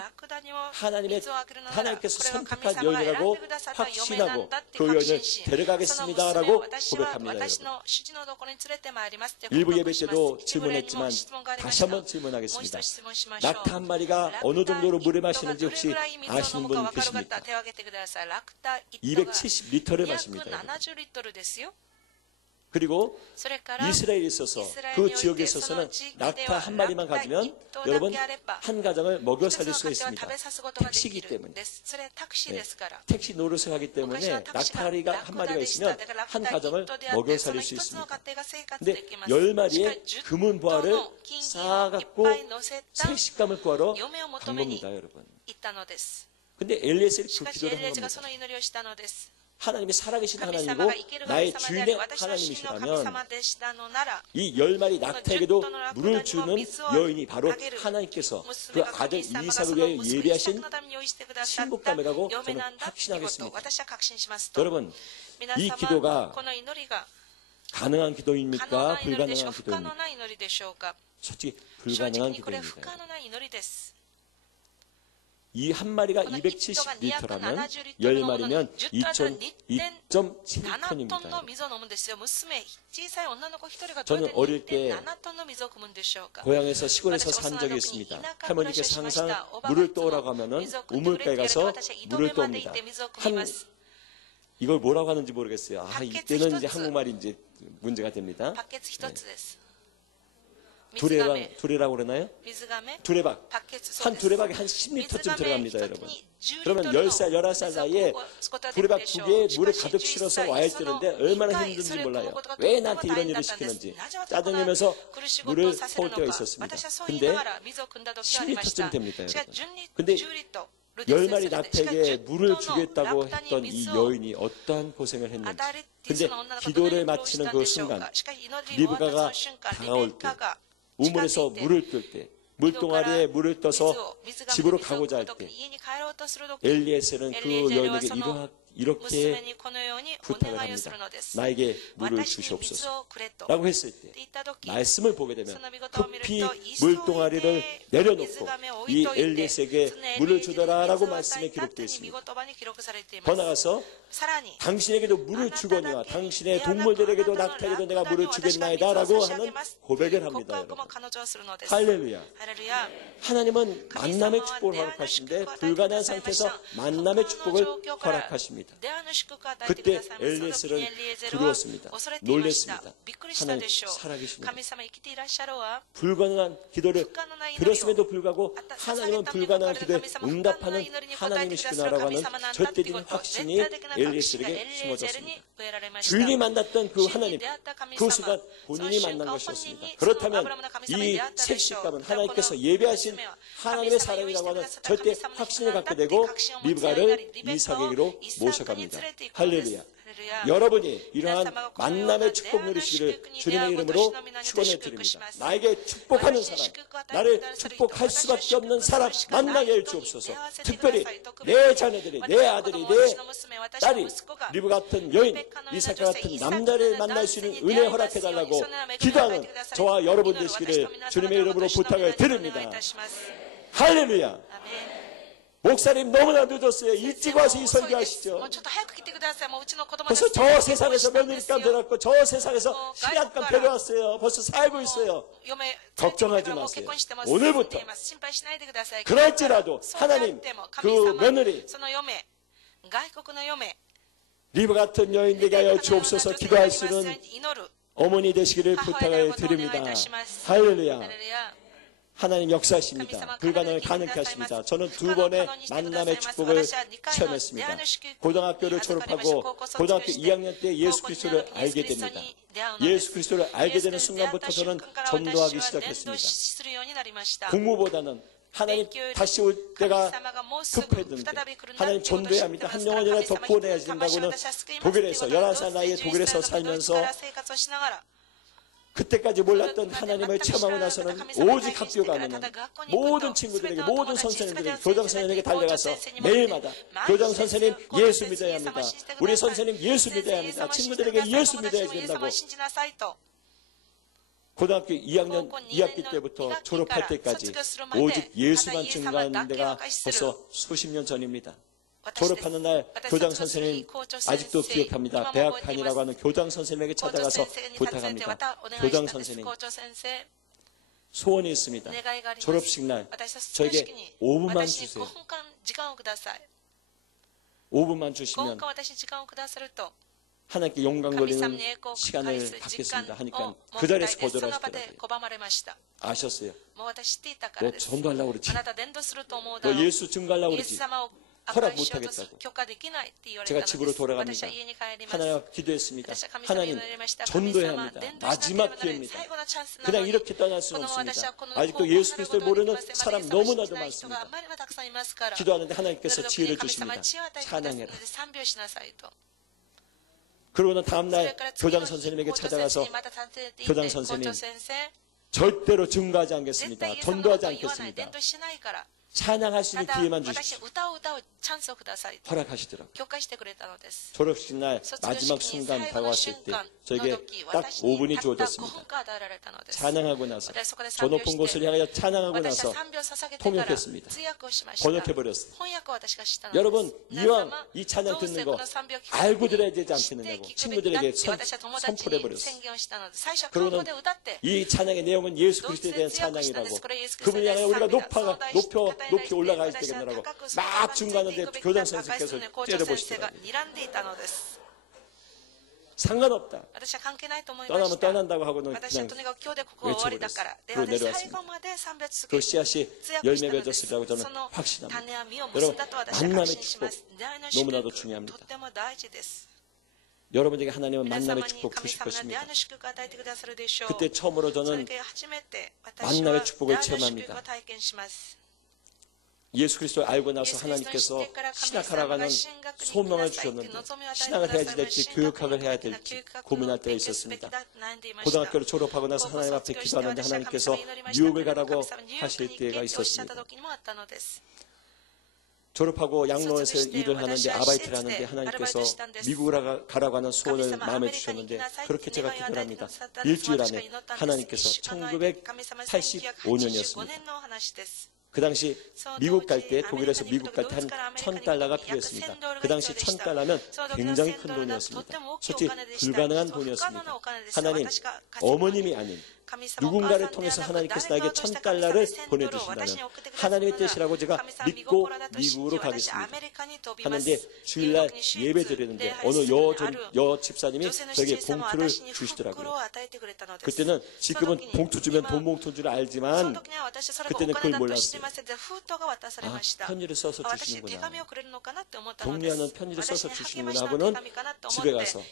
하나님께서 선택한 여인이라고 확신하고 그 여인을 데려가겠습니다라고 고백합니다. 여러분. 일부 예배 때도 질문했지만 다시 한번 질문하겠습니다. 낙타 한 마리가 어느 정도로 물을 마시는지 혹시 아시는 분 계십니까? 270리터를 마십니다. 그리고 이스라엘에 있어서 그 지역에 있어서는 낙타 한 마리만 가지면 여러분 한 가정을 먹여 살릴 수가 있습니다. 택시이기 때문에 택시 노릇을 하기 때문에 낙타리가 한 마리가 있으면 한 가정을 먹여 살릴 수 있습니다. 근데 10마리의 금은 보화를 쌓아갖고 색식감을 구하러 간 겁니다, 여러분. 근데 엘리에셀이 그 기도를 한 겁니다. 하나님이 살아계신 하나님이고 나의 주인의 하나님이시라면 이 10마리 낙타에게도 물을 주는 여인이 바로 하나님께서 그 아들 이삭을 위해 예비하신 신복감이라고 저는 확신하겠습니다. 여러분, 이 기도가 가능한 기도입니까? 불가능한 기도입니까? 솔직히 불가능한 기도입니다. 이 한 마리가 270리터라면 10마리면 2.7톤입니다. 저는 어릴 때 고향에서 시골에서 산 적이 있습니다. 할머니께서 항상 물을 떠오라고 하면은 우물가에 가서 물을 떠옵니다. 이걸 뭐라고 하는지 모르겠어요. 이때는 이제 한국말이 이제 문제가 됩니다. 네. 두레라고 그러나요? 두레박. 한 두레박에 한 10리터쯤 들어갑니다, 여러분. 그러면 10살, 11살 나이에 두레박 2개에 물을 가득 실어서 와야 되는데 얼마나 힘든지 몰라요. 왜 나한테 이런 일을 시키는지 짜증내면서 물을 퍼올 때가 있었습니다. 근데 10리터쯤 됩니다, 여러분. 근데 10마리 낙태에게 물을 주겠다고 했던 이 여인이 어떠한 고생을 했는지. 근데 기도를 마치는 그 순간 리브가가 다가올 때 우물에서 물을 뜰 때 물동아리에 물을 떠서 집으로 가고자 할 때 엘리에셀은 그 여인에게 이렇게 부탁을 합니다. 나에게 물을 주시옵소서 라고 했을 때 말씀을 보게 되면 급히 물동아리를 내려놓고 이 엘리에셀에게 물을 주더라 라고 말씀에 기록되어 있습니다. 더 나아가서 당신에게도 물을 주거니와 당신의 동물들에게도 낙타에게도 내가 물을 주겠나이다 라고 하는 고백을 합니다. 여러분. 할렐루야. 하나님은 만남의 축복을 허락하시는데 불가능한 상태에서 만남의 축복을 허락하십니다. 그때 엘리에셀은 두려웠습니다. 놀랬습니다. 하나님 살아계십니다. 불가능한 기도를 들었음에도 불구하고 하나님은 불가능한 기도에 응답하는 하나님이시구나라고 하는 절대적인 확신이 엘리에셀에게 심어졌습니다. 주인이 만났던 그 하나님, 그 순간 본인이 만난 것이었습니다. 그렇다면 이 색시감은 하나님께서 예배하신 하나님의 사랑이라고 하는 절대 확신을 갖게 되고 리브가를 이삭에게로 모셔갑니다. 할렐루야. 여러분이 이러한 만남의 축복 누리시기를 주님의 이름으로 축원해 드립니다. 나에게 축복하는 사람, 나를 축복할 수밖에 없는 사람 만나게 해 주옵소서. 특별히 내 자녀들이, 내 아들이, 내 딸이 리브 같은 여인, 이삭 같은 남자를 만날 수 있는 은혜 허락해 달라고 기도하는 저와 여러분 되시기를 주님의 이름으로 부탁을 드립니다. 할렐루야. 목사님 너무나 늦었어요. 일찍 와서 이 설교하시죠. 벌써 저 세상에서 며느리감 데려왔고 저 세상에서 시간감 데려왔어요. 벌써 살고 있어요. 걱정하지 마세요. 오늘부터 그럴지라도 하나님 그 며느리 리브 같은 여인에게 하여 주옵소서 기도할 수 있는 어머니 되시기를 부탁을 드립니다. 할렐루야. 하나님 역사하십니다. 불가능을 가능케 하십니다. 저는 2번의 만남의 축복을 체험했습니다. 고등학교를 졸업하고 고등학교 2학년 때 예수 그리스도를 알게 됩니다. 예수 그리스도를 알게 되는 순간부터 저는 전도하기 시작했습니다. 공부보다는 하나님 다시 올 때가 급했는데 하나님 전도해야 합니다. 한 영혼이라도 더 구원해야 된다고는 독일에서 11살 나이에 독일에서 살면서 그때까지 몰랐던 하나님을 체험하고 나서는 오직 학교 가면 모든 친구들에게 모든 선생님들에게 교장 선생님에게 달려가서 매일마다 교장 선생님 예수 믿어야 합니다. 우리 선생님 예수 믿어야 합니다. 친구들에게 예수 믿어야 된다고 고등학교 2학년 2학기 때부터 졸업할 때까지 오직 예수만 증거하는 데가 벌써 수십 년 전입니다. 졸업하는 날 교장 선생님 아직도 기억합니다. 배학판이라고 하는 교장 선생님에게 찾아가서 부탁합니다. 교장 선생님 소원이 있습니다. 졸업식 날 저에게 5분만 주세요. 5분만 주시면 하나님께 영광 돌리는 시간을 갖겠습니다 하니까 그 자리에서 거절하시더라고요. 아셨어요? 너 전도하려고 그러지? 너 예수 증거하려고 그러지? 허락 못하겠다고. 제가 집으로 돌아갑니다. 하나님 기도했습니다. 하나님 전도해야 합니다. 마지막 기회입니다. 그냥 이렇게 떠날 수는 없습니다. 아직도 예수 그리스도를 모르는 사람 너무나도 많습니다. 기도하는데 하나님께서 지혜를 주십니다. 찬양해라. 그러고는 다음날 교장 선생님에게 찾아가서 교장 선생님 절대로 증거하지 않겠습니다. 전도하지 않겠습니다. 찬양할 수 있는 기회만 주십시오. 허락하시더라고요. 졸업식 날 마지막 순간 다가왔을 때 저에게 딱 5분이 주어졌습니다. 찬양하고 나서 저 높은 곳을 향하여 찬양하고 나서 통역했습니다. 번역해버렸어요. 여러분 이왕 이 찬양 듣는 거 알고 들어야 되지 않겠느냐고 친구들에게 선포를 해버렸어요. 그러고는 이 찬양의 내용은 예수 그리스도에 대한 찬양이라고 그분이 향하여 우리가 높이 올라가야 되겠느라고 막 중간인데 교장 선생님께서 째려보시더라고요. 상관없다. 私は関係ないと思いま 떠나면 した。 떠난다고 하고는 私は 그냥 とにかく今日でここは終わりだから。で、 그러고 私最 내려왔습니다. 後まで賛美を続 그 け 씨앗이 通訳 열매 したのです。 맺었으리라고 저는 その 확신합니다. 種は実を結んだと私は確 만남의 信します。 축복 出会いの 너무나도 祝福 중요합니다. とっても大事です。 여러분에게 하나님은 皆 만남의 様に 축복 神 주실 様の出 것입니다. 会いの祝福を与えてくださるでしょう。 그때 처음으로 それ 저는 で初めて私は 만남의 出 축복을 会いの祝 체험합니다. 福を体験します。 예수 그리스도를 알고 イエ 나서 ス・キリストを知っ 하나님께서 てから神 신학하러 様が 가는 神学に 소명을 来なさいって 주셨는데 望みを与えて 신학을 く 해야 ださい 될지 神学 교육학을 に 해야 大きな 될지 教育学を 고민할 때가 勉強すべき 있었습니다. だと悩んでいました。 고등학교를 졸업하고 나서 高校 하나님 卒 앞에 業して 기도하는데 私は神 하나님께서 様に祈りました。 뉴욕을 神 가라고 様にニューヨーク 하실 に 때가 行けとおっしゃった 있었습니다. 時もあったのです。 졸업하고 양로원에서 卒業して 일을 하는데 私は 아바이트를 施設で 하는데 アルバイ 하나님께서 トしたんです。 미국으로 가라고 하는 神 소원을 様、ア 마음에 メリカに行き 주셨는데 なさいって 그렇게 願 제가 いを与えて 기도합니다. くださったんです。 일주일 私が 안에 祈ったんです。 하나님께서 1週間の間に神様 1985 1985年のお話です。 그 당시 미국 갈 때 독일에서 미국 갈 때 한 1,000달러가 필요했습니다. 그 당시 1,000달러면 굉장히 큰 돈이었습니다. 솔직히 불가능한 돈이었습니다. 하나님 어머님이 아닌 누군가를 통해서 하나님께서 나에게 1,000달러를 보내주신다면 하나님의 뜻이라고 제가 믿고 미국으로 가겠습니다. 하는데 주일날 예배 드리는데 어느 여 집사님이 저에게 봉투를 주시더라고요. 그때는 지금은 봉투 주면 돈 봉투인 줄 알지만 그때는 그걸 몰랐어요. 아, 편지를 써서 주시는구나. 동리하는 편지를 써서 주시는구나 하고는 집에 가서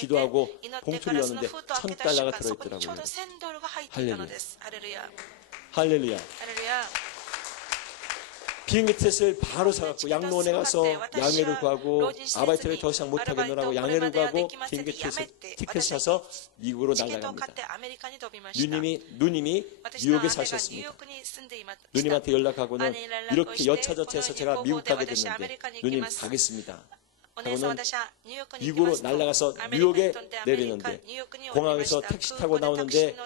기도하고 봉투를 열었는데 1,000달러가 들어있더라고요. 할렐루야. 할렐루야. 비행기 티켓을 바로 사갖고 양로원에 가서 양해를 구하고 아바이트를 더 이상 못하겠노라고 양해를 구하고 비행기 티켓 사서 미국으로 날아갑니다. 누님이 뉴욕에 사셨습니다. 누님한테 연락하고는 이렇게 여차저차해서 제가 미국 가게 됐는데 누님 가겠습니다. 하고는 미국으로 날아가서 뉴욕에 내리는데 공항에서 택시 타고 나오는데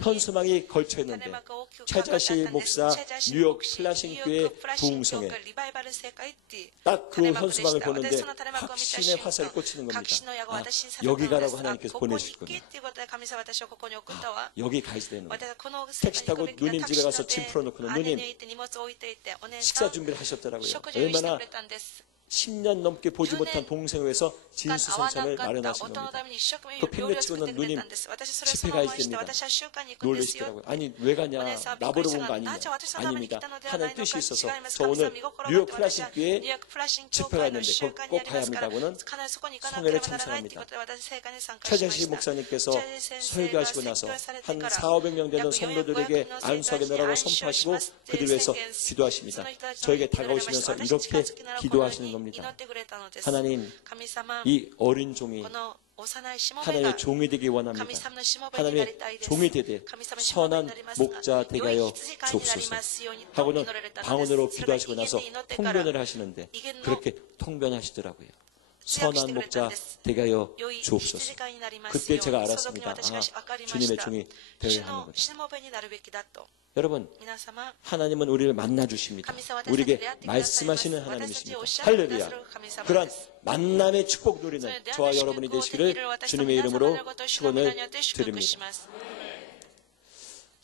현수막이 걸쳐 있는데 최자시 목사 뉴욕 플라싱교회 부흥성에 딱 그 현수막을 보는데 확신의 화살이 꽂히는 겁니다. 아, 여기 가라고 하나님께서 보내주셨구나. 아, 여기 가야지 되는 거예요. 택시 타고 누님 집에 가서 짐 풀어놓고는 누님 식사 준비를 하셨더라고요. 얼마나 10년 넘게 보지 못한 동생을 위해서 진수성찬을 마련하신 겁니다. 그 팽개치고는 누님 집회 가야 됩니다. 놀라시더라고요. 아니 왜 가냐, 나보러 온 거 아니냐. 아닙니다. 하나님 뜻이 있어서 저 오늘 뉴욕 플라싱교회 집회가 있는데 거기 꼭 가야 합니다고는 성회를 참석합니다. 최재시 목사님께서 설교하시고 나서 한 400~500명 되는 성도들에게 안수하게 내라고 선포하시고 그들 위해서 기도하십니다. 저에게 다가오시면서 이렇게 기도하시는 겁니다. 하나님, 이 어린 종이 하나님의 종이 되기 원합니다. 하나님의 종이 되되 선한 목자 되게 하여 주옵소서 하고는 방언으로 기도하시고 나서 통변을 하시는데 그렇게 통변하시더라고요. 선한 목자 되게 하여 주옵소서. 그때 제가 알았습니다. 아, 주님의 종이 되어야 하는 거다. 여러분, 하나님은 우리를 만나주십니다. 우리에게 말씀하시는 하나님이십니다. 할렐루야. 그러한 만남의 축복 누리는 저와 여러분이 되시기를 주님의 이름으로 축원을 드립니다.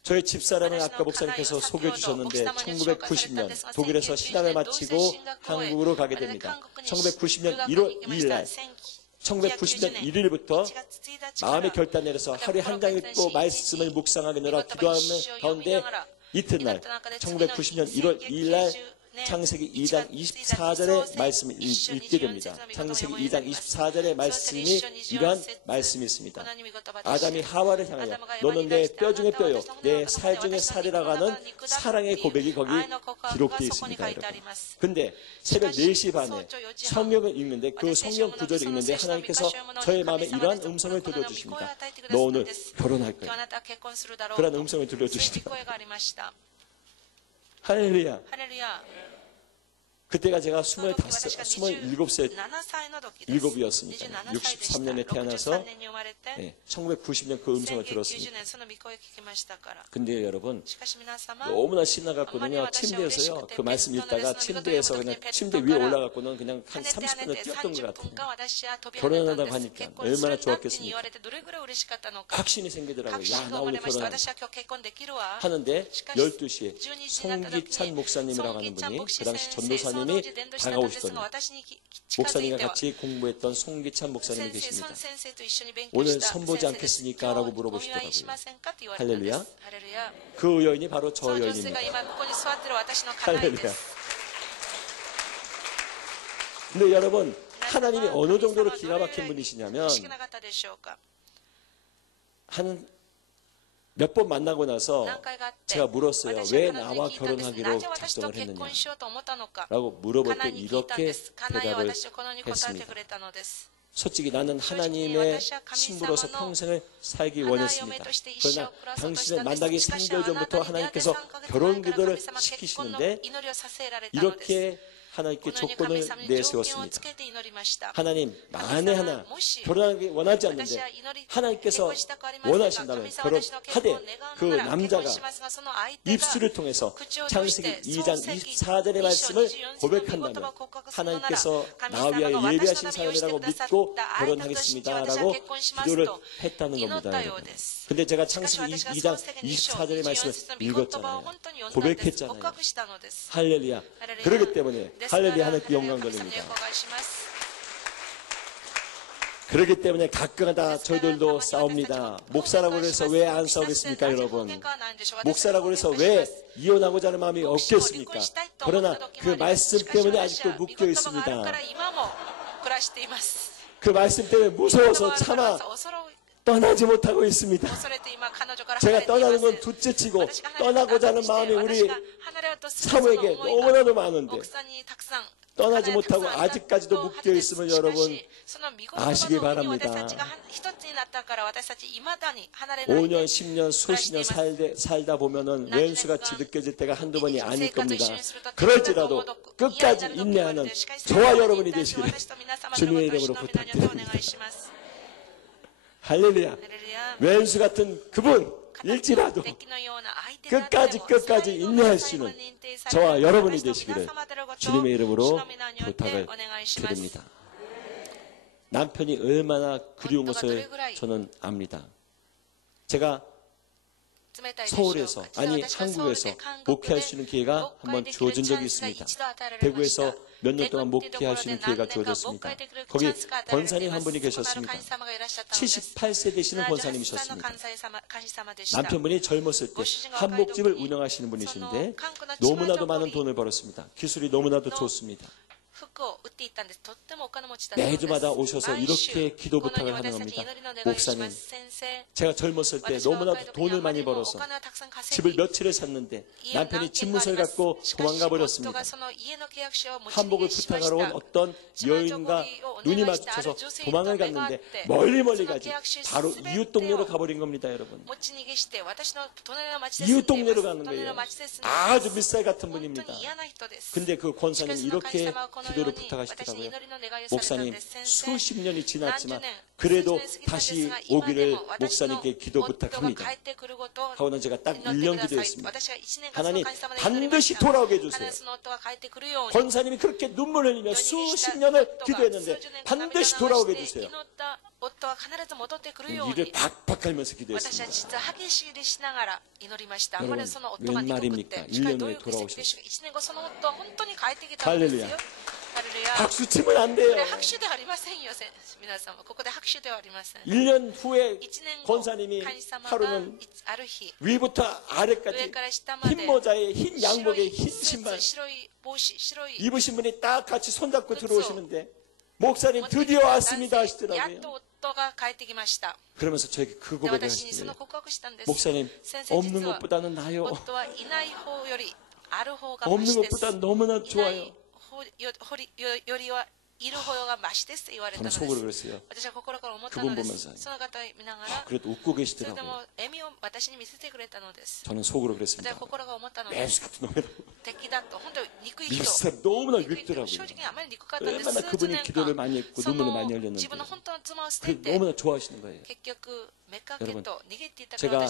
저희 집사람은 아까 목사님께서 소개해 주셨는데 1990년 독일에서 신학을 마치고 한국으로 가게 됩니다. 1990년 1월 2일 날 1990년 1일부터 마음의 결단 내려서 하루에 한 장 읽고 말씀을 묵상하느라 기도하는 가운데 이튿날 1990년 1월 2일 날 창세기 2장 24절의 말씀을 읽게 됩니다. 창세기 2장 24절의 말씀이 이러한 말씀이 있습니다. 아담이 하와를 향하여 너는 내 뼈 중에 뼈요 내 살 중에 살이라고 하는 사랑의 고백이 거기 기록되어 있습니다. 여러분. 근데 새벽 4시 반에 성경을 읽는데 그 성경 구절을 읽는데 하나님께서 저의 마음에 이러한 음성을 들려주십니다. 너 오늘 결혼할 거야. 그런 음성을 들려주시더라고요. 할렐루야. 그때가 제가 27이었습니다. 63년에 태어나서 1990년 그 음성을 들었습니다. 근데 여러분 너무나 신나갔거든요. 침대에서요. 그 말씀 읽다가 침대에서 그냥 침대 위에 올라갔고는 그냥 한 30분을 뛰었던 것 같아요. 결혼한다고 하니까 얼마나 좋았겠습니까? 확신이 생기더라고요. 야, 나 오늘 결혼한다. 하는데 12시에 송기찬 목사님이라고 하는 분이 그 당시 전도사님이 다가오시더니 목사님과 같이 공부했던 송기찬 목사님이 계십니다. 오늘 선보지 않겠습니까? 라고 물어보시더라고요. 할렐루야. 그 여인이 바로 저 여인입니다. 할렐루야. 근데 여러분, 하나님이 어느 정도로 기가 막힌 분이시냐면 한 몇 번 만나고 나서 제가 물었어요. 왜 나와 결혼하기로 작정을 했느냐 라고 물어볼 때 이렇게 대답을 했습니다. 솔직히 나는 하나님의 신부로서 평생을 살기 원했습니다. 그러나 당신을 만나기 3개월 전부터 하나님께서 결혼 기도를 시키시는데 이렇게 하나님께 조건을 내세웠습니다. 하나님, 만에 하나 결혼하기 원하지 않는데 하나님께서 원하신다면 결혼하되 그 남자가 입술을 통해서 창세기 2장 24절의 말씀을 고백한다면 하나님께서 나 위하여 예비하신 사람이라고 믿고 결혼하겠습니다 라고 기도를 했다는 겁니다. 여러분. 근데 제가 창세기 2장 24절의 말씀을 읽었잖아요. 고백했잖아요. 할렐루야. 그렇기 때문에 할렐루야 하나님께 영광 돌립니다. 그렇기 때문에 가끔가다 저희들도 싸웁니다. 목사라고 해서 왜 안 싸우겠습니까, 여러분? 목사라고 해서 왜 이혼하고자 하는 마음이 없겠습니까? 그러나 그 말씀 때문에 아직도 묶여 있습니다. 그 말씀 때문에 무서워서 차마 떠나지 못하고 있습니다. 제가 떠나는 건 둘째치고 떠나고자 하는 마음이 우리 사모에게 너무나도 많은데 떠나지 못하고 아직까지도 묶여 있으면 여러분 아시기 바랍니다. 5년, 10년, 수십 년 살다 보면은 왼수같이 느껴질 때가 한두 번이 아닐 겁니다. 그럴지라도 끝까지 인내하는 저와 여러분이 되시기를 주님의 이름으로 부탁드립니다. 할렐루야. 왼수 같은 그분일지라도 끝까지 인내할 수 있는 저와 여러분이 되시기를 주님의 이름으로 부탁을 드립니다. 남편이 얼마나 그리운 것을 저는 압니다. 제가 서울에서 아니 한국에서 목회할 수 있는 기회가 한번 주어진 적이 있습니다. 대구에서 몇 년 동안 목회할 수 있는 기회가 주어졌습니다. 거기 권사님 한 분이 계셨습니다. 78세 되시는 권사님이셨습니다. 남편분이 젊었을 때 한복집을 운영하시는 분이신데 너무나도 많은 돈을 벌었습니다. 기술이 너무나도 좋습니다. 매주마다 오셔서 이렇게 기도 부탁을 하는 겁니다. 목사님, 제가 젊었을 때 너무나도 돈을 많이 벌어서 집을 며칠을 샀는데 남편이 집무서를 갖고 도망가 버렸습니다. 한복을 부탁하러 온 어떤 여인과 눈이 마주쳐서 도망을 갔는데 멀리 가지 바로 이웃 동네로 가버린 겁니다. 여러분, 이웃 동네로 가는 거예요. 아주 밀살 같은 분입니다. 근데 그 권사님 이렇게 기도를 부탁하시더라고요. 목사님, 수십 년이 지났지만 그래도 다시 오기를 목사님께 기도 부탁합니다. 하고는 제가 딱 1년 기도했습니다. 하나님, 반드시 돌아오게 해주세요. 권사님이 그렇게 눈물을 흘리며 수십 년을 기도했는데 반드시 돌아오게 해주세요. 이를 박박 갈면서 기도했습니다. 여러분, 웬 말입니까? 1년 후에 돌아오셨어요. 할렐루야. 박수치면 안 돼요. 1년 후에 권사님이 하루는 위부터 아래까지 흰 모자에 흰 양복에 흰 신발 입으신 분이 딱 같이 손잡고 들어오시는데 목사님 드디어 왔습니다 하시더라고요. 그러면서 저에게 그 고백을 하시더래요. 목사님, 없는 것보다는 나아요. 없는 것보다 너무나 좋아요. 저는 속으로 그랬어요. 그분 보면서 그래도 웃고 계시더라고요. 저는 속으로 그랬습니다. 매수 같은 놈이라고. 미국사람 너무나 밉더라고요. 얼마나 그분이 기도를 많이 했고 눈물을 많이 흘렸는데 너무나 좋아하시는 거예요. 여러분, 제가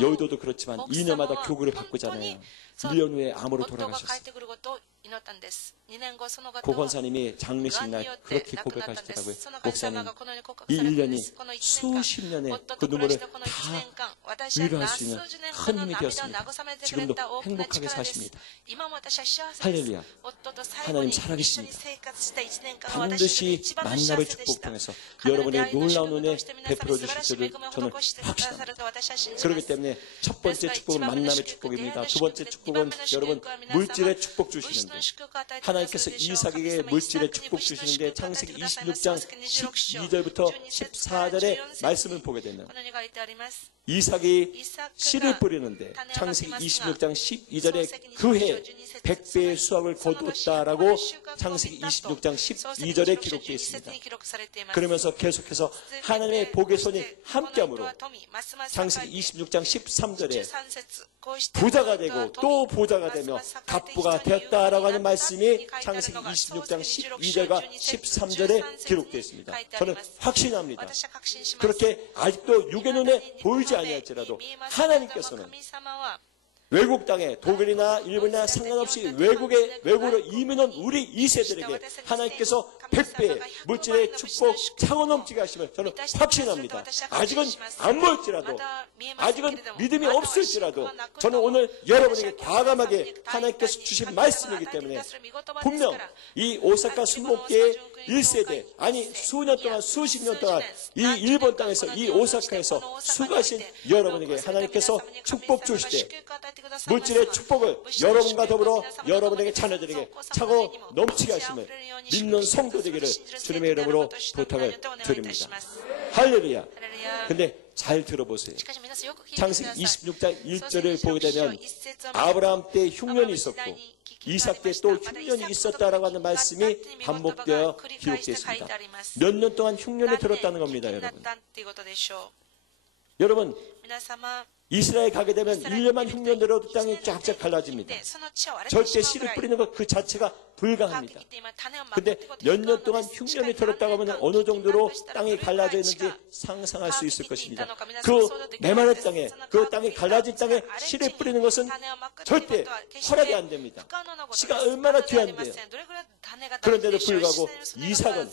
여의도도 그렇지만 2년마다 교구를 바꾸잖아요. 1년 후에 암으로 돌아가셨어요. 고 권사님이 장례식 날 그렇게 고백하시더라고요. 목사님, 이 1년이 수십 년의 그 눈물을 다 위로할 수 있는 큰 힘이 되었습니다. 지금도 행복하게 사십니다. 할렐루야. 하나님 살아계십니다. 반드시 만나를 축복 통해서 여러분의 놀라운 은혜 베풀어 주실 줄을 저는 확신합니다. 그렇기 때문에 첫 번째 축복은 만남의 축복입니다. 두 번째 축복은 여러분 물질의 축복 주시는데 하나님께서 이삭에게 물질의 축복 주시는데 창세기 26장 12절부터 14절의 말씀을 보게 되면 이삭이 씨를 뿌리는데 창세기 26장 12절에 그해 100배의 수확을 거두었다라고 창세기 26장 12절에 기록되어 있습니다. 그러면서 계속해서 하나님의 복의 손이 함께함으로 창세기 26장 13절에 부자가 되고 또 부자가 되며 갑부가 되었다라고 하는 말씀이 창세기 26장 12절과 13절에 기록되어 있습니다. 저는 확신합니다. 그렇게 아직도 육의 눈에 보이지 아니할지라도 하나님께서는 외국 땅에 독일이나 일본이나 상관없이 외국으로 이민온 우리 2세들에게 하나님께서 100배의 물질의 축복 차고 넘치게 하심을 저는 확신합니다. 아직은 안 보일지라도 아직은 믿음이 없을지라도 저는 오늘 여러분에게 과감하게 하나님께서 주신 말씀이기 때문에 분명 이 오사카 순복계의 1세대 아니 수년 동안 수십 년 동안 이 일본 땅에서 이 오사카에서 수고하신 여러분에게 하나님께서 축복 주실 때 물질의 축복을 여러분과 더불어 여러분에게 자녀들에게 차고 넘치게 하심을 믿는 성도 되기를 주님의 이름으로 부탁을 드립니다. 할렐루야. 근데 잘 들어보세요. 창세기 26장 1절을 보게 되면 아브라함 때 흉년이 있었고 이삭 때 또 흉년이 있었다라고 하는 말씀이 반복되어 기록되어 있습니다. 몇 년 동안 흉년이 들었다는 겁니다. 여러분 이스라엘 가게 되면 1년만 흉년 들어도 땅이 쫙쫙 갈라집니다. 절대 씨를 뿌리는 것 그 자체가 불가합니다. 근데 몇 년 동안 흉년이 들었다고 하면 어느 정도로 땅이 갈라져 있는지 상상할 수 있을 것입니다. 그 메마른 땅에 그 땅이 갈라진 땅에 씨를 뿌리는 것은 절대 허락이 안 됩니다. 씨가 얼마나 귀한데요. 그런데도 불구하고 이삭은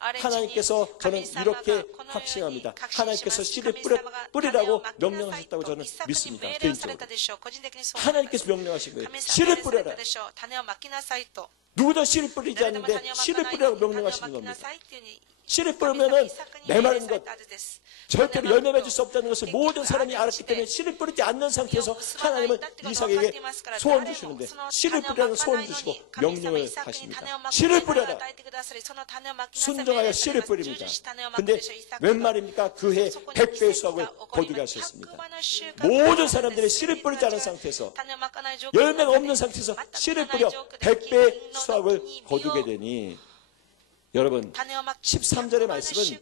하나님께서 저는 이렇게 확신합니다. 하나님께서 씨를 뿌리라고 명령하셨다고 저는 믿습니다. 개인적으로. 하나님께서 명령하신 거예요. 씨를 뿌려라. 누구도 씨를 뿌리지 않는데 씨를 뿌리라고 명령하시는 겁니다. 씨를 뿌리면은 메마른 것, 절대로 열매 맺을 수 없다는 것을 모든 사람이 알았기 때문에 씨를 뿌리지 않는 상태에서 하나님은 이삭에게 소원 주시는데 씨를 뿌리라는 소원 주시고 명령을 하십니다. 씨를 뿌려라. 순종하여 씨를 뿌립니다. 근데 웬 말입니까? 그해 100배의 수확을 거두게 하셨습니다. 모든 사람들이 씨를 뿌리지 않은 상태에서 열매가 없는 상태에서 씨를 뿌려 100배의 수확을 거두게 되니 여러분 13절의 말씀은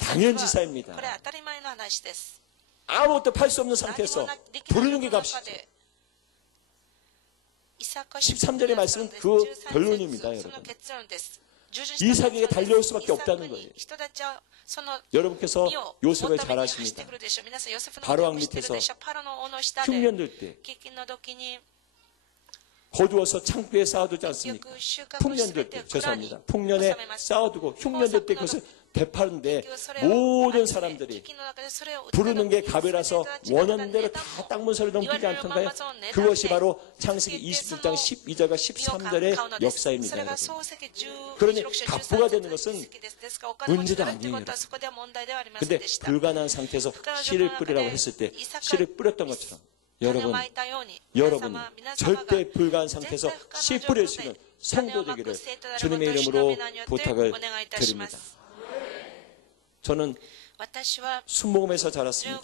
당연지사입니다. 아무것도 팔 수 없는 상태에서 부르는 게 값이죠. 13절의 말씀은 그 결론입니다. 여러분 이삭에게 달려올 수밖에 없다는 거예요. 여러분께서 요셉을 잘 아십니다. 바로왕 밑에서 흉년들 때 거두어서 창고에 쌓아두지 않습니까? 풍년들 때, 죄송합니다. 풍년에 쌓아두고 흉년들 때 그것을 되파는데 모든 사람들이 부르는 게 갑이라서 원하는 대로 다 땅 문서를 넘기지 않던가요? 그것이 바로 창세기 26장 12절과 13절의 역사입니다. 여러분. 그러니 갑부가 되는 것은 문제도 아니에요. 여러분. 근데 불가능한 상태에서 씨를 뿌리라고 했을 때 씨를 뿌렸던 것처럼 여러분 절대 불가한 상태에서 씨 뿌릴 수 있는 성도 되기를 주님의 이름으로 부탁을 드립니다. 저는 순복음에서 자랐습니다.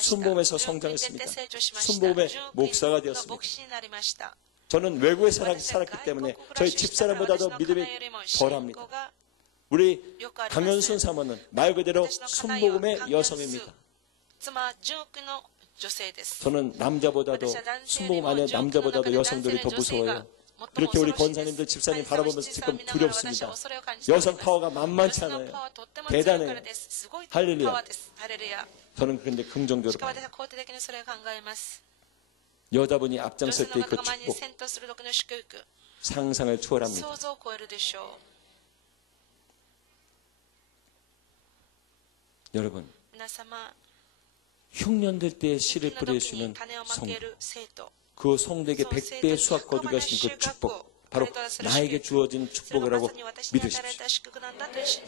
순복음에서 성장했습니다. 순복음의 목사가 되었습니다. 저는 외국에 살았기 때문에 저희 집사람보다도 믿음이 덜합니다. 우리 강현순 사모는 말 그대로 순복음의 여성입니다. 저는 남자보다도 순복음 안에 남자보다도 여성들이 더 무서워요. 이렇게 우리 권사님들 집사님 바라보면서 지금 두렵습니다. 여성 파워가 만만치 않아요. 대단해요. 할렐루야. 저는 그런데 긍정적으로 봐요. 여자분이 앞장설 때 그 축복 상상을 초월합니다. 여러분 흉년될 때 씨를 뿌릴 수 있는 성도 그 성도에게 100배의 수확 거두게 하신 그 축복 바로 나에게 주어진 축복이라고 믿으십시오.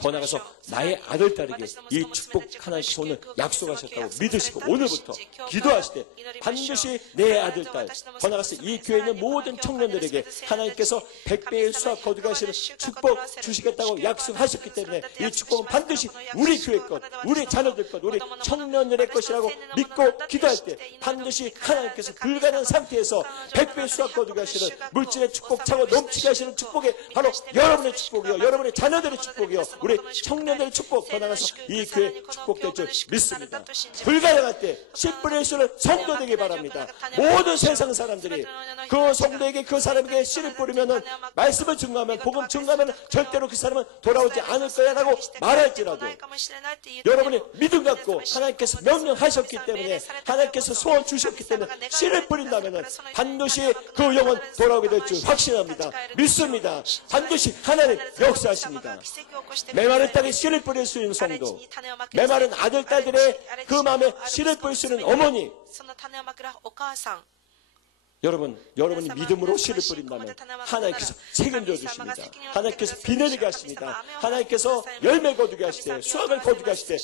더 나아가서 나의 아들, 딸에게 이 축복 하나님께서 오늘 약속하셨다고 믿으시고 오늘부터 기도하실 때 반드시 내 아들, 딸, 더 나아가서 이 교회에 있는 모든 청년들에게 하나님께서 100배의 수확 거두게 하시는 축복 주시겠다고 약속하셨기 때문에 이 축복은 반드시 우리 교회 것, 우리 자녀들 것, 우리 청년들의 것이라고 믿고 기도할 때 반드시 하나님께서 불가능한 상태에서 100배의 수확 거두게 하시는 물질의 축복 차고 넘치게 하시는 축복이 바로 여러분의 축복이요, 여러분의 자녀들의 축복이요, 우리 청년들의 축복, 더 나아가서 이 교회 축복될 줄 믿습니다. 불가능할 때 10분의 1수를 성도되기 바랍니다. 모든 세상 사람들이 그 성도에게, 그 사람에게 씨를 뿌리면은, 말씀을 증거하면, 복음 증거하면 절대로 그 사람은 돌아오지 않을 거야 라고 말할지라도 여러분이 믿음 갖고 하나님께서 명령하셨기 때문에, 하나님께서 소원 주셨기 때문에 씨를 뿌린다면 반드시 그 영혼 돌아오게 될 줄 확신합니다. 믿습니다. 반드시 하나님 역사하십니다. 메마른 땅에 씨를 뿌릴 수 있는 성도, 메마른 아들, 딸들의 그 마음에 씨를 뿌릴 수 있는 어머니, 여러분이 믿음으로 씨를 뿌린다면 하나님께서 책임져 주십니다. 하나님께서 비 내리게 하십니다. 하나님께서 열매 거두게 하시되, 수확을 거두게 하시되,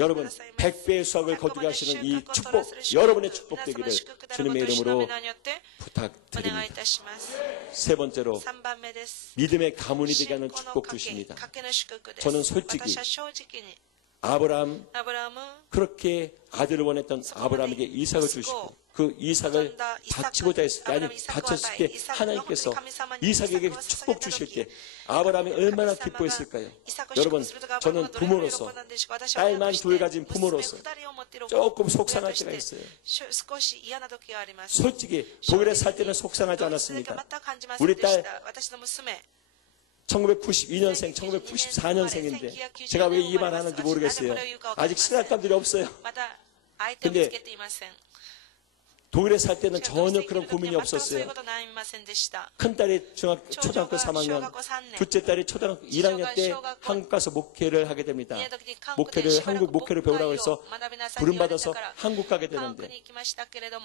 여러분 100배의 수확을 거두게 하시는 이 축복, 여러분의 축복 되기를 주님의 이름으로 부탁드립니다. 세 번째로 믿음의 가문이 되게 하는 축복 주십니다. 저는 솔직히 아브라함, 그렇게 아들을 원했던 아브라함에게 이삭을 주시고 그 이삭을 바치고자 했을 때, 아니 바쳤을 때 하나님께서 이삭에게 축복 주실 때 아브라함이 얼마나 기뻐했을까요? 여러분, 저는 부모로서, 딸만 둘 가진 부모로서 조금 속상할 때가 있어요. 솔직히 독일에 살 때는 속상하지 않았습니까? 우리 딸 1992년생, 1994년생인데 제가 왜 이 말 하는지 모르겠어요. 아직 신학감들이 없어요. 근데 독일에 살 때는 전혀 그런 고민이 없었어요. 큰딸이 초등학교 3학년, 둘째 딸이 초등학교 1학년 때 한국 가서 목회를 하게 됩니다. 한국 목회를 배우라고 해서 부름받아서 한국 가게 되는데,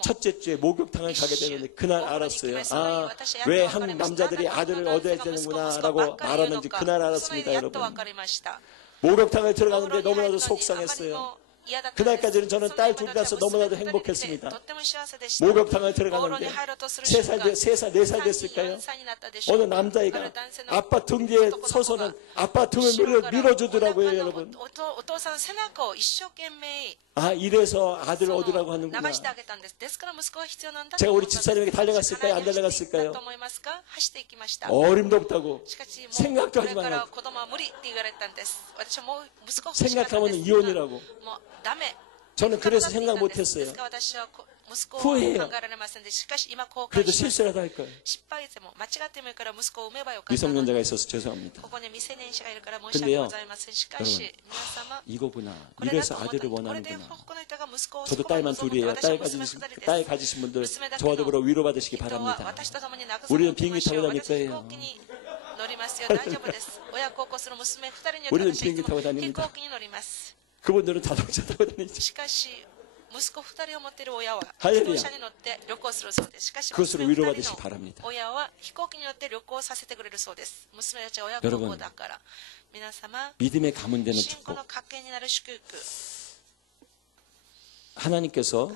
첫째 주에 목욕탕을 가게 되는데 그날 알았어요. 아, 왜 한국 남자들이 아들을 얻어야 되는구나 라고 말하는지 그날 알았습니다. 여러분, 목욕탕을 들어가는데 너무나도 속상했어요. 그날까지는 저는 딸 둘이라서 너무나도 행복했습니다. 목욕탕을 들어가는데 3살, 4살 됐을까요? 어느 남자애가 아빠 등 뒤에 서서는 아빠 등을 밀어주더라고요. 여러분, 아, 이래서 아들 얻으라고 하는구나. 제가 우리 집사님에게 달려갔을까요? 안 달려갔을까요? 어림도 없다고, 생각도 하지 말라고, 생각하면 이혼이라고. 저는 그래서 생각 못했어요. 후회해요. 그래도 실수라도 할 거예요. 미성년자가 있어서 죄송합니다. 근데요, 여러분, 이거구나. 이래서 아들을 원하는구나. 저도 딸만 둘이에요. 딸 가지신 분들 저와 더불어 위로받으시기 바랍니다. 우리는 비행기 타고 다닐 거예요. 우리는 비행기 타고 다닙니다. 그분들은 자동차 타고 다니죠. 할렐루야. 그것으로 위로받으시기 바랍니다. 여러분, 믿음의 가문 되는 축복, 하나님께서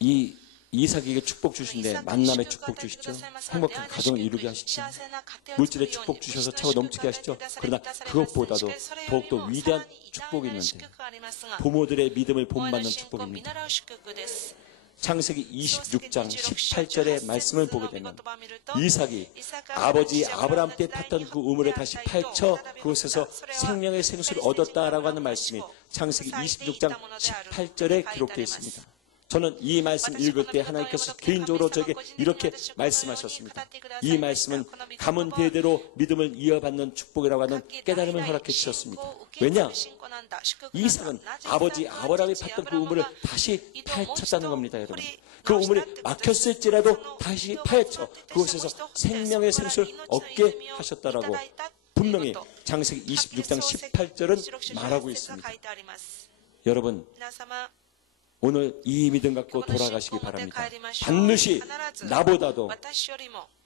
이 이삭에게 축복 주신데 만남의 축복 주시죠. 행복한 가정을 이루게 하시죠. 물질의 축복 주셔서 차고 넘치게 하시죠. 그러나 그것보다도 더욱더 위대한 축복이 있는데, 부모들의 믿음을 본받는 축복입니다. 창세기 26장 18절의 말씀을 보게 되면 이삭이 아버지 아브라함 때 팠던 그 우물을 다시 파헤쳐 그곳에서 생명의 생수를 얻었다라고 하는 말씀이 창세기 26장 18절에 기록되어 있습니다. 저는 이 말씀 읽을 때 하나님께서 개인적으로 저에게 이렇게 말씀하셨습니다. 이 말씀은 가문 대대로 믿음을 이어받는 축복이라고 하는 깨달음을 허락해 주셨습니다. 왜냐? 이삭은 아버지 아브라함이 팠던 그 우물을 다시 파헤쳤다는 겁니다. 여러분, 그 우물이 막혔을지라도 다시 파헤쳐 그곳에서 생명의 생수를 얻게 하셨다라고 분명히 창세기 26장 18절은 말하고 있습니다. 여러분, 오늘 이 믿음 갖고 돌아가시기 바랍니다. 반드시 나보다도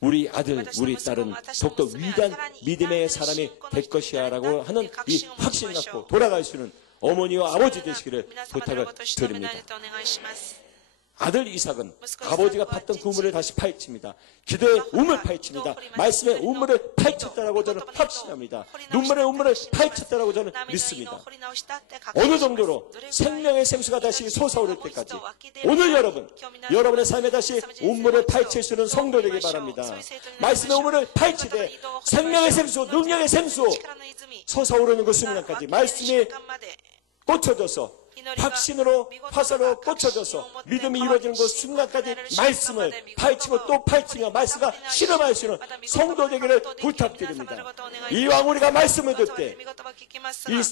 우리 아들, 우리 딸은 더욱더 위대한 믿음의 사람이 될 것이야라고 하는 이 확신 갖고 돌아갈 수 있는 어머니와 아버지 되시기를 부탁을 드립니다. 아들 이삭은 아버지가 팠던 그 우물을 다시 파헤칩니다. 기도의 우물 파헤칩니다. 말씀의 우물을 파헤쳤다라고 저는 확신합니다. 눈물의 우물을 파헤쳤다라고 저는 믿습니다. 어느 정도로 생명의 생수가 다시 솟아오를 때까지 오늘 여러분의 삶에 다시 우물을 파헤칠 수 있는 성도 되기 바랍니다. 말씀의 우물을 파헤치되 생명의 생수, 능력의 생수 솟아오르는 그 순간까지 말씀이 꽂혀져서 확신으로 화살로 꽂혀져서 믿음이 이루어지는 그 순간까지 말씀을 파헤치고 또 파헤치며 말씀과 실험할 수 있는 성도 되기를 부탁드립니다. 이왕 우리가 말씀을 듣되 이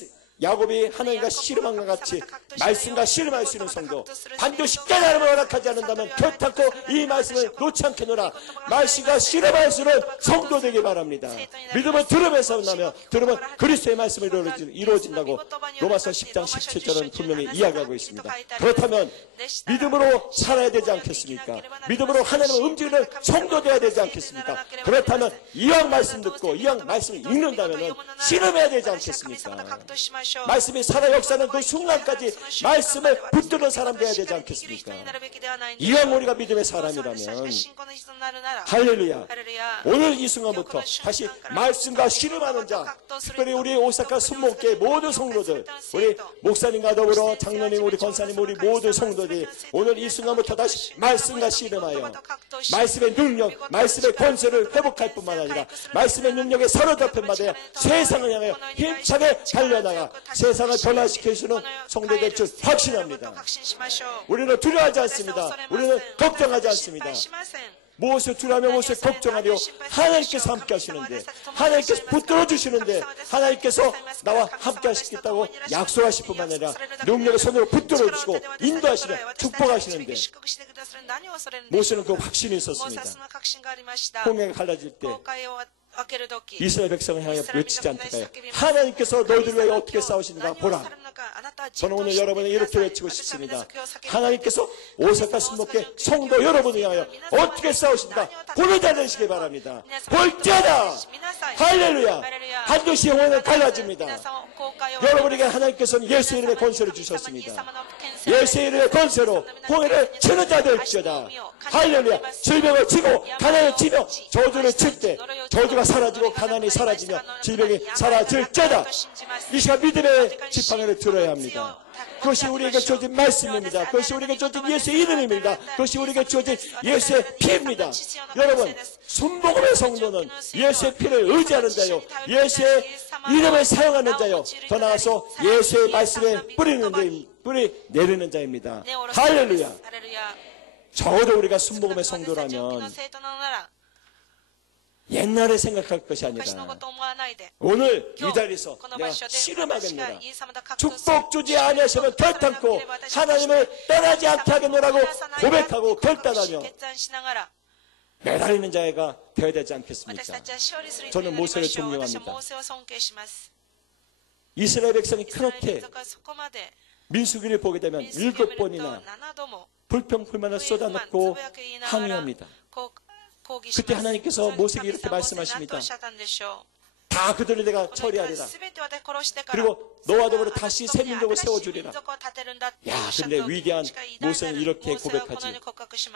야곱이 하나님과 실험한 것 같이 말씀과 실험할 수 있는 성도 반드시 깨달음을 허락하지 않는다면 결탄코 이 말씀을 놓지 않겠노라. 말씀과 실험할 수 있는 성도 되기 바랍니다. 믿음을 들으면서 나며 들으면 그리스도의 말씀이 이루어진다고 로마서 10장 17절은 분명히 이야기하고 있습니다. 그렇다면 믿음으로 살아야 되지 않겠습니까? 믿음으로 하나님을 움직이는 성도 되어야 되지 않겠습니까? 그렇다면 이왕 말씀 듣고 이왕 말씀을 읽는다면 실험해야 되지 않겠습니까? 말씀이 살아 역사는 그 순간까지 말씀을 붙드는 사람 되어야 되지 않겠습니까? 이왕 우리가 믿음의 사람이라면 할렐루야, 오늘 이 순간부터 다시 말씀과 실험하는 자, 특별히 우리 오사카 순목교의 모든 성도들, 우리 목사님과 더불어 장로님, 우리 권사님, 우리 모든 성도들이 오늘 이 순간부터 다시 말씀과 실험하여 말씀의 능력, 말씀의 권세를 회복할 뿐만 아니라 말씀의 능력에 사로잡힌 바되어 세상을 향하여 힘차게 달려나가 세상을 변화시킬 수 있는 성도 될 줄 확신합니다. 우리는 두려워하지 않습니다. 우리는 걱정하지 않습니다. 무엇을 두려워하며 무엇을 걱정하며 하나님께서 함께 하시는데, 하나님께서 붙들어 주시는데, 하나님께서 나와 함께 하시겠다고 약속하실 뿐만 아니라 능력의 손으로 붙들어 주시고 인도하시며 축복하시는데 모세는 그 확신이 있었습니다. 홍해가 갈라질 때 이스라엘 백성을 향해 외치지 않을까요? 하나님께서 너희들 위해 어떻게 싸우시는가 보라. 저는 오늘 여러분을 이렇게 외치고 싶습니다. 하나님께서 오사카 순목회 성도 여러분을 향하여 어떻게 싸우신다 보내자 되시기 바랍니다. 볼지어다. 할렐루야. 반드시 영혼을 갈라집니다. 여러분에게 하나님께서는 예수의 이름의 권세를 주셨습니다. 예수의 이름의 권세로 홍해를 치는 자 될지어다. 할렐루야. 질병을 치고 가난을 치며 저주를 칠 때 저주가 사라지고 가난이 사라지며 질병이 사라질지어다. 이 시간 믿음의 지팡이를 들어야 합니다. 그것이 우리에게 주어진 말씀입니다. 그것이 우리에게 주어진 예수의 이름입니다. 그것이 우리에게 주어진 예수의 피입니다. 여러분, 순복음의 성도는 예수의 피를 의지하는 자요, 예수의 이름을 사용하는 자요, 더 나아가서 예수의 말씀에 뿌리 내리는 자입니다. 할렐루야. 적어도 우리가 순복음의 성도라면 옛날에 생각할 것이 아니라 오늘 이 자리에서 내가 실험하겠노라. 축복 주지 아니하시면 결단코 하나님을 떠나지 않게 하겠노라고 고백하고 결단하며 매달리는 자가 되어야 되지 않겠습니까? 저는 모세를 존경합니다. 이스라엘 백성이 그렇게 민수기를 보게 되면 7번이나 불평불만을 쏟아놓고 항의합니다. 그때 하나님께서 모세에게 이렇게 말씀하십니다. 다 그들을 내가 처리하리라. 그리고 너와 더불어 다시 새 민족을 세워주리라. 야, 근데 위대한 모세는 이렇게 고백하지.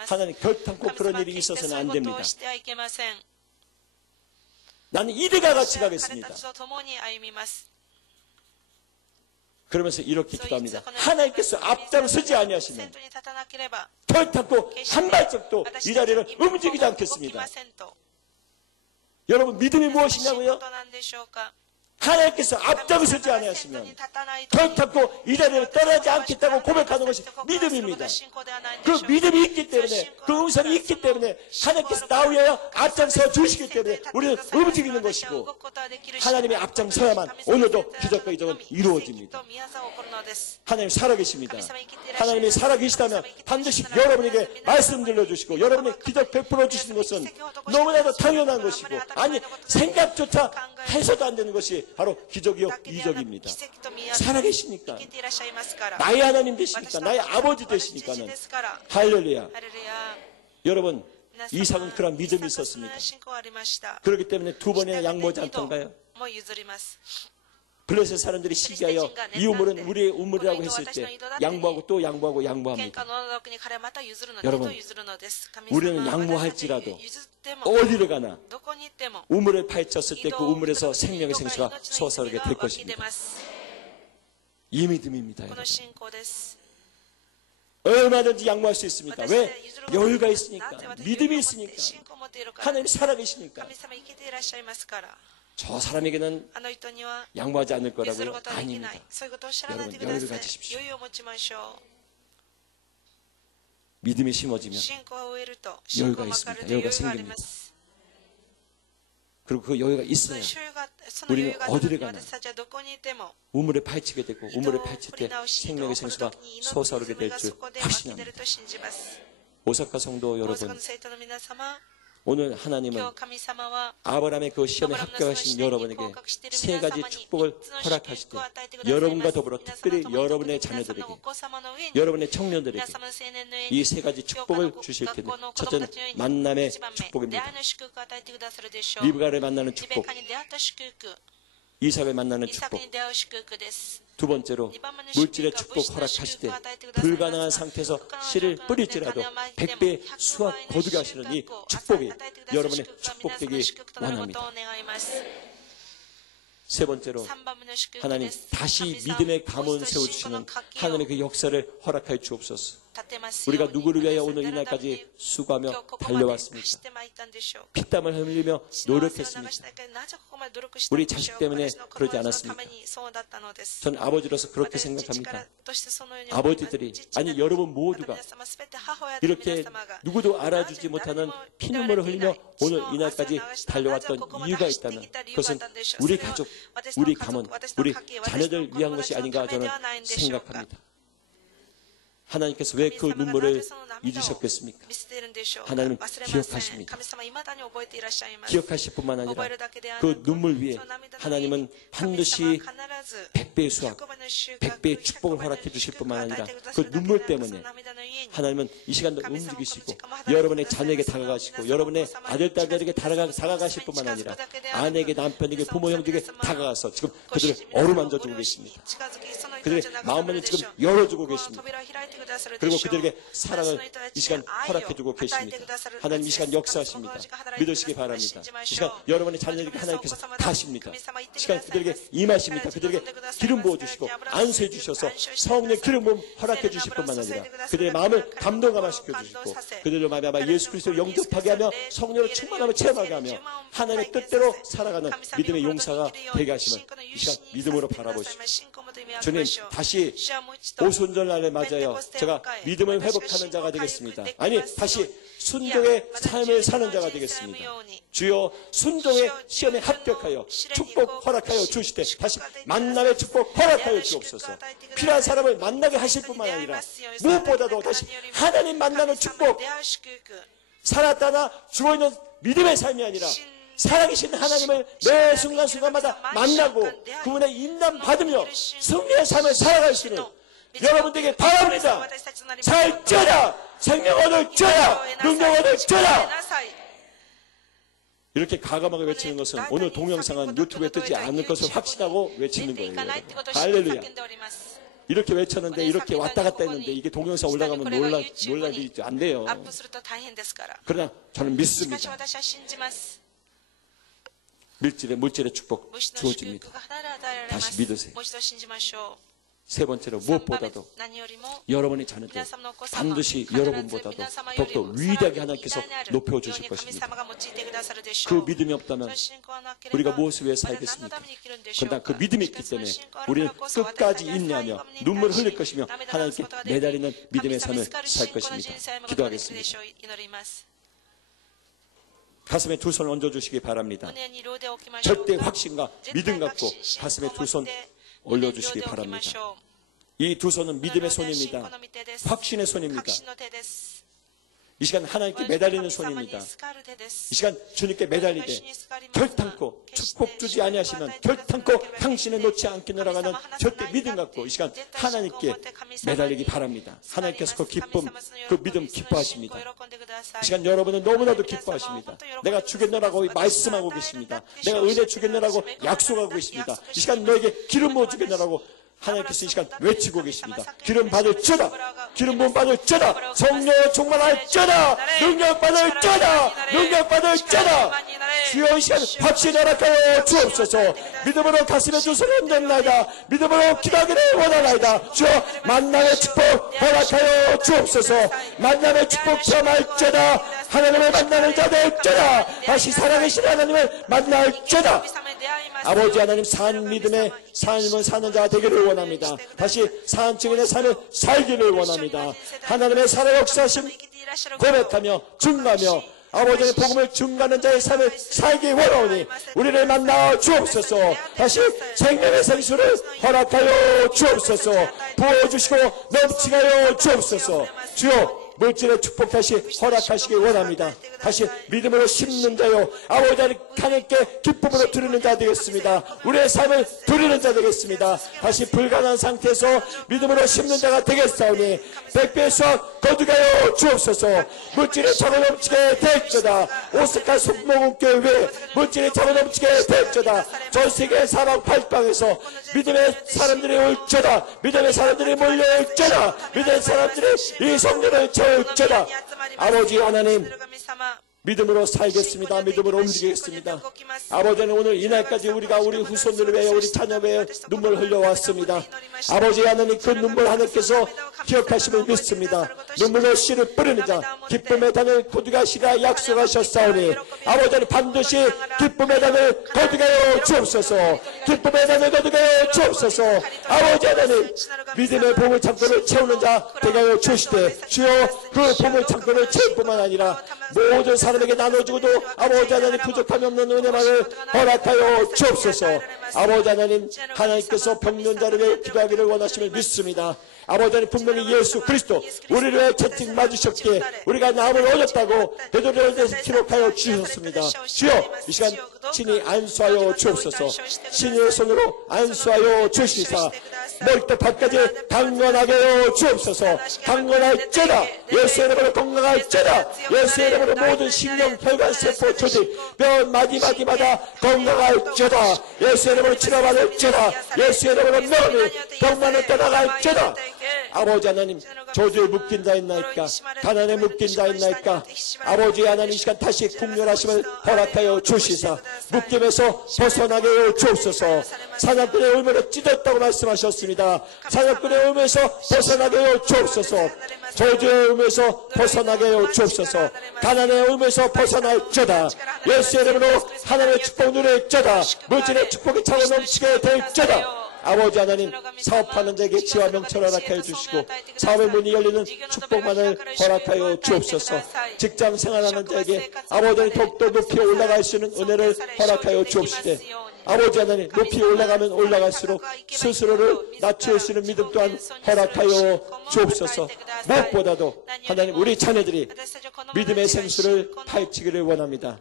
하나님 결단코 그런 일이 있어서는 안 됩니다. 나는 이들과 같이 가겠습니다. 그러면서 이렇게 기도합니다. 하나님께서 앞장서지 아니하시면 결단코 한 발짝도 이 자리를 움직이지 않겠습니다. 여러분, 믿음이 무엇이냐고요? 하나님께서 앞장서지 아니하시면 결단코 이 자리를 떠나지 않겠다고 고백하는 것이 믿음입니다. 그 믿음이 있기 때문에, 그 음성이 있기 때문에 하나님께서 나 위하여 앞장서 주시기 때문에 우리는 움직이는 것이고, 하나님이 앞장서야만 오늘도 기적과 이적은 이루어집니다. 하나님 살아계십니다. 하나님이 살아계시다면 반드시 여러분에게 말씀 들려주시고 여러분의 기적 베풀어 주시는 것은 너무나도 당연한 것이고, 아니 생각조차 해서도 안 되는 것이 바로 기적이요 이적입니다. 살아계시니까, 나의 하나님 되시니까, 나의 아버지 되시니까는. 할렐루야. 여러분, 이삭은 그런 믿음이 있었습니다. 그렇기 때문에 두 번이나 양보하지 않던가요? 블레셋 사람들이 시기하여 이 우물은 우리의 우물이라고 했을 때 양보하고 또 양보하고 양보합니다. 여러분, 우리는 양보할지라도 어디를 가나 우물을 파헤쳤을 때 그 우물에서 생명의 생수가 솟아오르게 될 것입니다. 이 믿음입니다. 여러분. 얼마든지 양보할 수 있습니다. 왜? 여유가 있으니까, 믿음이 있으니까, 하나님이 살아계시니까. 저 사람에게는 양보하지 않을 거라고요? 아닙니다. 여러분, 여유를 가지십시오. 믿음이 심어지면 여유가 있습니다. 여유가 생깁니다. 그리고 그 여유가 있어야 우리는 어디를 가나 우물에 파헤치게 되고, 우물에 파헤칠 때 생명의 생수가 솟아오르게 될 줄 확신합니다. 오사카 성도 여러분, 오늘 하나님은 아브라함의 그 시험에 합격하신 여러분에게 세 가지 축복을 허락하실 때, 여러분과 더불어 특별히 여러분의 자녀들에게, 여러분의 청년들에게 이 세 가지 축복을 주실 텐데, 첫째는 만남의 축복입니다. 리브가를 만나는 축복, 이삭을 만나는 축복. 두 번째로 물질의 축복 허락하실 때 불가능한 상태에서 씨를 뿌릴지라도 100배의 수확 거두게 하시는 이 축복이 여러분의 축복되기 원합니다. 세 번째로 하나님 다시 믿음의 가문 세워주시는 하나님의 그 역사를 허락하여 주옵소서. 우리가 누구를 위하여 오늘 이날까지 수고하며 달려왔습니까? 피땀을 흘리며 노력했습니까? 우리 자식 때문에 그러지 않았습니까? 저는 아버지로서 그렇게 생각합니다. 아버지들이, 아니 여러분 모두가 이렇게 누구도 알아주지 못하는 피눈물을 흘리며 오늘 이날까지 달려왔던 이유가 있다면 그것은 우리 가족, 우리 가문, 우리 자녀들 위한 것이 아닌가 저는 생각합니다. 하나님께서 왜 그 눈물을 잊으셨겠습니까? 하나님은 기억하십니다. 기억하실 뿐만 아니라 그 눈물 위에 하나님은 반드시 100배의 수확, 100배의 축복을 허락해 주실 뿐만 아니라 그 눈물 때문에 하나님은 이 시간도 움직이시고 여러분의 자녀에게 다가가시고 여러분의 아들, 딸들에게 다가가실 뿐만 아니라 아내에게, 남편에게, 부모, 형제에게 다가가서 지금 그들을 어루만져 주고 계십니다. 그들의 마음을 지금 열어주고 계십니다. 그리고 그들에게 사랑을 이 시간 허락해주고 계십니다. 하나님 이 시간 역사하십니다. 믿으시기 바랍니다. 이 시간 여러분의 자녀에게 하나님께서 다십니다. 이 시간 그들에게 임하십니다. 그들에게 기름 부어주시고 안수해 주셔서 성령의 기름 부음 허락해 주실 뿐만 아니라 그들의 마음을 감동감화시켜 주시고 그들을 말미암아 예수 그리스도를 영접하게 하며 성령으로 충만함을 체험하게 하며 하나님의 뜻대로 살아가는 믿음의 용사가 되게 하시면 이 시간 믿음으로 바라보십시오. 주님, 다시 오순절날을 맞아요. 제가 믿음을 회복하는 자가 되겠습니다. 아니, 다시 순종의 삶을 사는 자가 되겠습니다. 주여, 순종의 시험에 합격하여 축복 허락하여 주실 때 다시 만남의 축복 허락하여 주옵소서. 필요한 사람을 만나게 하실 뿐만 아니라 무엇보다도 다시 하나님 만나는 축복, 살았다나 죽어있는 믿음의 삶이 아니라 살아계신 하나님을 매 순간순간마다 만나고 그분의 인남 받으며 승리의 삶을 살아갈 수 있는 여러분들에게 바랍니다. 살쪄라, 생명 얻을 쪄라, 능력 얻을 쪄라. 이렇게 가감하게 외치는 것은 오늘 동영상은 유튜브에 뜨지 않을 것을 확신하고 외치는 거예요. 할렐루야. 이렇게 외쳤는데 이렇게 왔다 갔다 했는데 이게 동영상 올라가면 놀라지 안 돼요. 그러나 저는 믿습니다. 물질의 축복 주어집니다. 다시 믿으세요. 세 번째로 무엇보다도 여러분의 자녀들 반드시 여러분보다도 더욱더 위대하게 하나님께서 높여주실 것입니다. 그 믿음이 없다면 우리가 무엇을 위해 살겠습니까? 그러나 그 믿음이 있기 때문에 우리는 끝까지 인내하며 눈물을 흘릴 것이며 하나님께 매달리는 믿음의 삶을 살 것입니다. 기도하겠습니다. 가슴에 두 손을 얹어주시기 바랍니다. 절대 확신과 믿음 갖고 가슴에 두 손 올려주시기 바랍니다. 이 두 손은 믿음의 손입니다. 확신의 손입니다. 이 시간 하나님께 매달리는 손입니다. 이 시간 주님께 매달리되 결탄코 축복 주지 아니하시면 결탄코 당신을 놓지 않기노라 하는 절대 믿음 갖고 이 시간 하나님께 매달리기 바랍니다. 하나님께서 그 기쁨, 그 믿음 기뻐하십니다. 이 시간 여러분은 너무나도 기뻐하십니다. 내가 주겠노라고 말씀하고 계십니다. 내가 은혜 주겠노라고 약속하고 계십니다. 이 시간 너에게 기름 부어 주겠노라고 하나님께서 이 시간 외치고 계십니다. 기름 받을쩌다, 기름 부음 받을쩌다, 성령의 충만할쩌다, 능력 받을쩌다, 능력 받을쩌다. 주여 이 시간 확신히 허락하여 주옵소서. 믿음으로 가슴에 두 손을 얹나이다. 믿음으로 기도하기를 원하나이다. 주여 만남의 축복 허락하여 주옵소서. 만남의 축복 체험할쩌다. 하나님을 만나는 자 될쩌다. 다시 살아계신 하나님을 만날쩌다. 아버지 하나님, 산 믿음의 삶을 사는 자 되기를 원합니다. 다시 산 증인의 삶을 살기를 원합니다. 하나님의 살아 역사하심 고백하며 증가하며 아버지의 복음을 증가하는 자의 삶을 살기 원하오니 우리를 만나 주옵소서. 다시 생명의 생수를 허락하여 주옵소서. 부어주시고 넘치게 하여 주옵소서. 주여 물질의 축복 다시 허락하시기 원합니다. 다시 믿음으로 심는 자요, 아버지 하나님께 기쁨으로 드리는 자 되겠습니다. 우리의 삶을 드리는 자 되겠습니다. 다시 불가능한 상태에서 믿음으로 심는 자가 되겠사오니 백배의 수확 거두가여 주옵소서. 물질이 차고 넘치게 될쩌다. 오스카 손목음교회 물질이 차고 넘치게 될쩌다. 전 세계 사방 팔방에서 믿음의 사람들이 올쩌다. 믿음의 사람들이 몰려올쩌다. 믿음의 사람들이 이 성령을 채울쩌다. 아버지 하나님, 믿음으로 살겠습니다. 믿음으로 움직이겠습니다. 아버지는 오늘 이날까지 우리가 우리 후손들을 위하여 우리 자녀 위하여 눈물을 흘려왔습니다. 아버지 하나님, 그 눈물 하나님께서 기억하심을 믿습니다. 눈물로 씨를 뿌리는 자 기쁨의 단을 거두가시라 약속하셨사오니 아버지 하나님, 반드시 기쁨의 단을 거두가여 주옵소서. 기쁨의 단을 거두가여 주옵소서. 아버지 하나님, 믿음의 보물 창고를 채우는 자 되가여 주시되 주여 그 보물 창고를 채울 뿐만 아니라 모든 사람에게 나눠주고도 아버지 하나님 부족함이 없는 은혜만을 허락하여 주옵소서. 아버지 하나님, 하나님께서 병든 자를 위해 기도하기를 원하심을 믿습니다. 아버지 하나님, 분명히 예수 그리스도 우리를 위해 채찍 맞으셨기에 우리가 나음을 얻었다고 베드로전서에서 기록하여 주셨습니다. 주여 이 시간 친히 안수하여 주옵소서. 신의 손으로 안수하여 주시사 머리부터 발까지 강건하게 하여 주옵소서. 강건할쩌다. 예수의 이름으로 건강할쩌다. 예수의 이름으로 모든 신경, 혈관, 세포, 조직, 뼈 마디마디마다 건강할쩌다. 예수의 이름으로 치료받을쩌다. 예수의 이름으로 명이 병만을 떠나갈쩌다. 아버지 하나님, 저주에 묶인 자 있나이까, 가난에 묶인 자 있나이까, 아버지 하나님 이 시간 다시 국률하심을 허락하여 주시사 묶임에서 벗어나게 하여 주옵소서. 사냥꾼의 의무로 찢었다고 말씀하셨습니다. 사냥꾼의 의무에서 벗어나게 하여 주옵소서. 저주의 의무에서 벗어나게 하여 주옵소서. 가난의 의무에서 벗어날쩌다. 예수의 이름으로 하나님의 축복 누릴쩌다. 물질의 축복이 차고 넘치게 될쩌다. 아버지 하나님, 사업하는 자에게 지와 명철 허락하여 주시고 사업의 문이 열리는 축복만을 허락하여 주옵소서. 직장 생활하는 자에게 아버지 하나님 더욱더 높이 올라갈 수 있는 은혜를 허락하여 주옵시되 아버지 하나님, 높이 올라가면 올라갈수록 스스로를 낮출 수 있는 믿음 또한 허락하여 주옵소서. 무엇보다도 하나님, 우리 자녀들이 믿음의 생수를 파헤치기를 원합니다.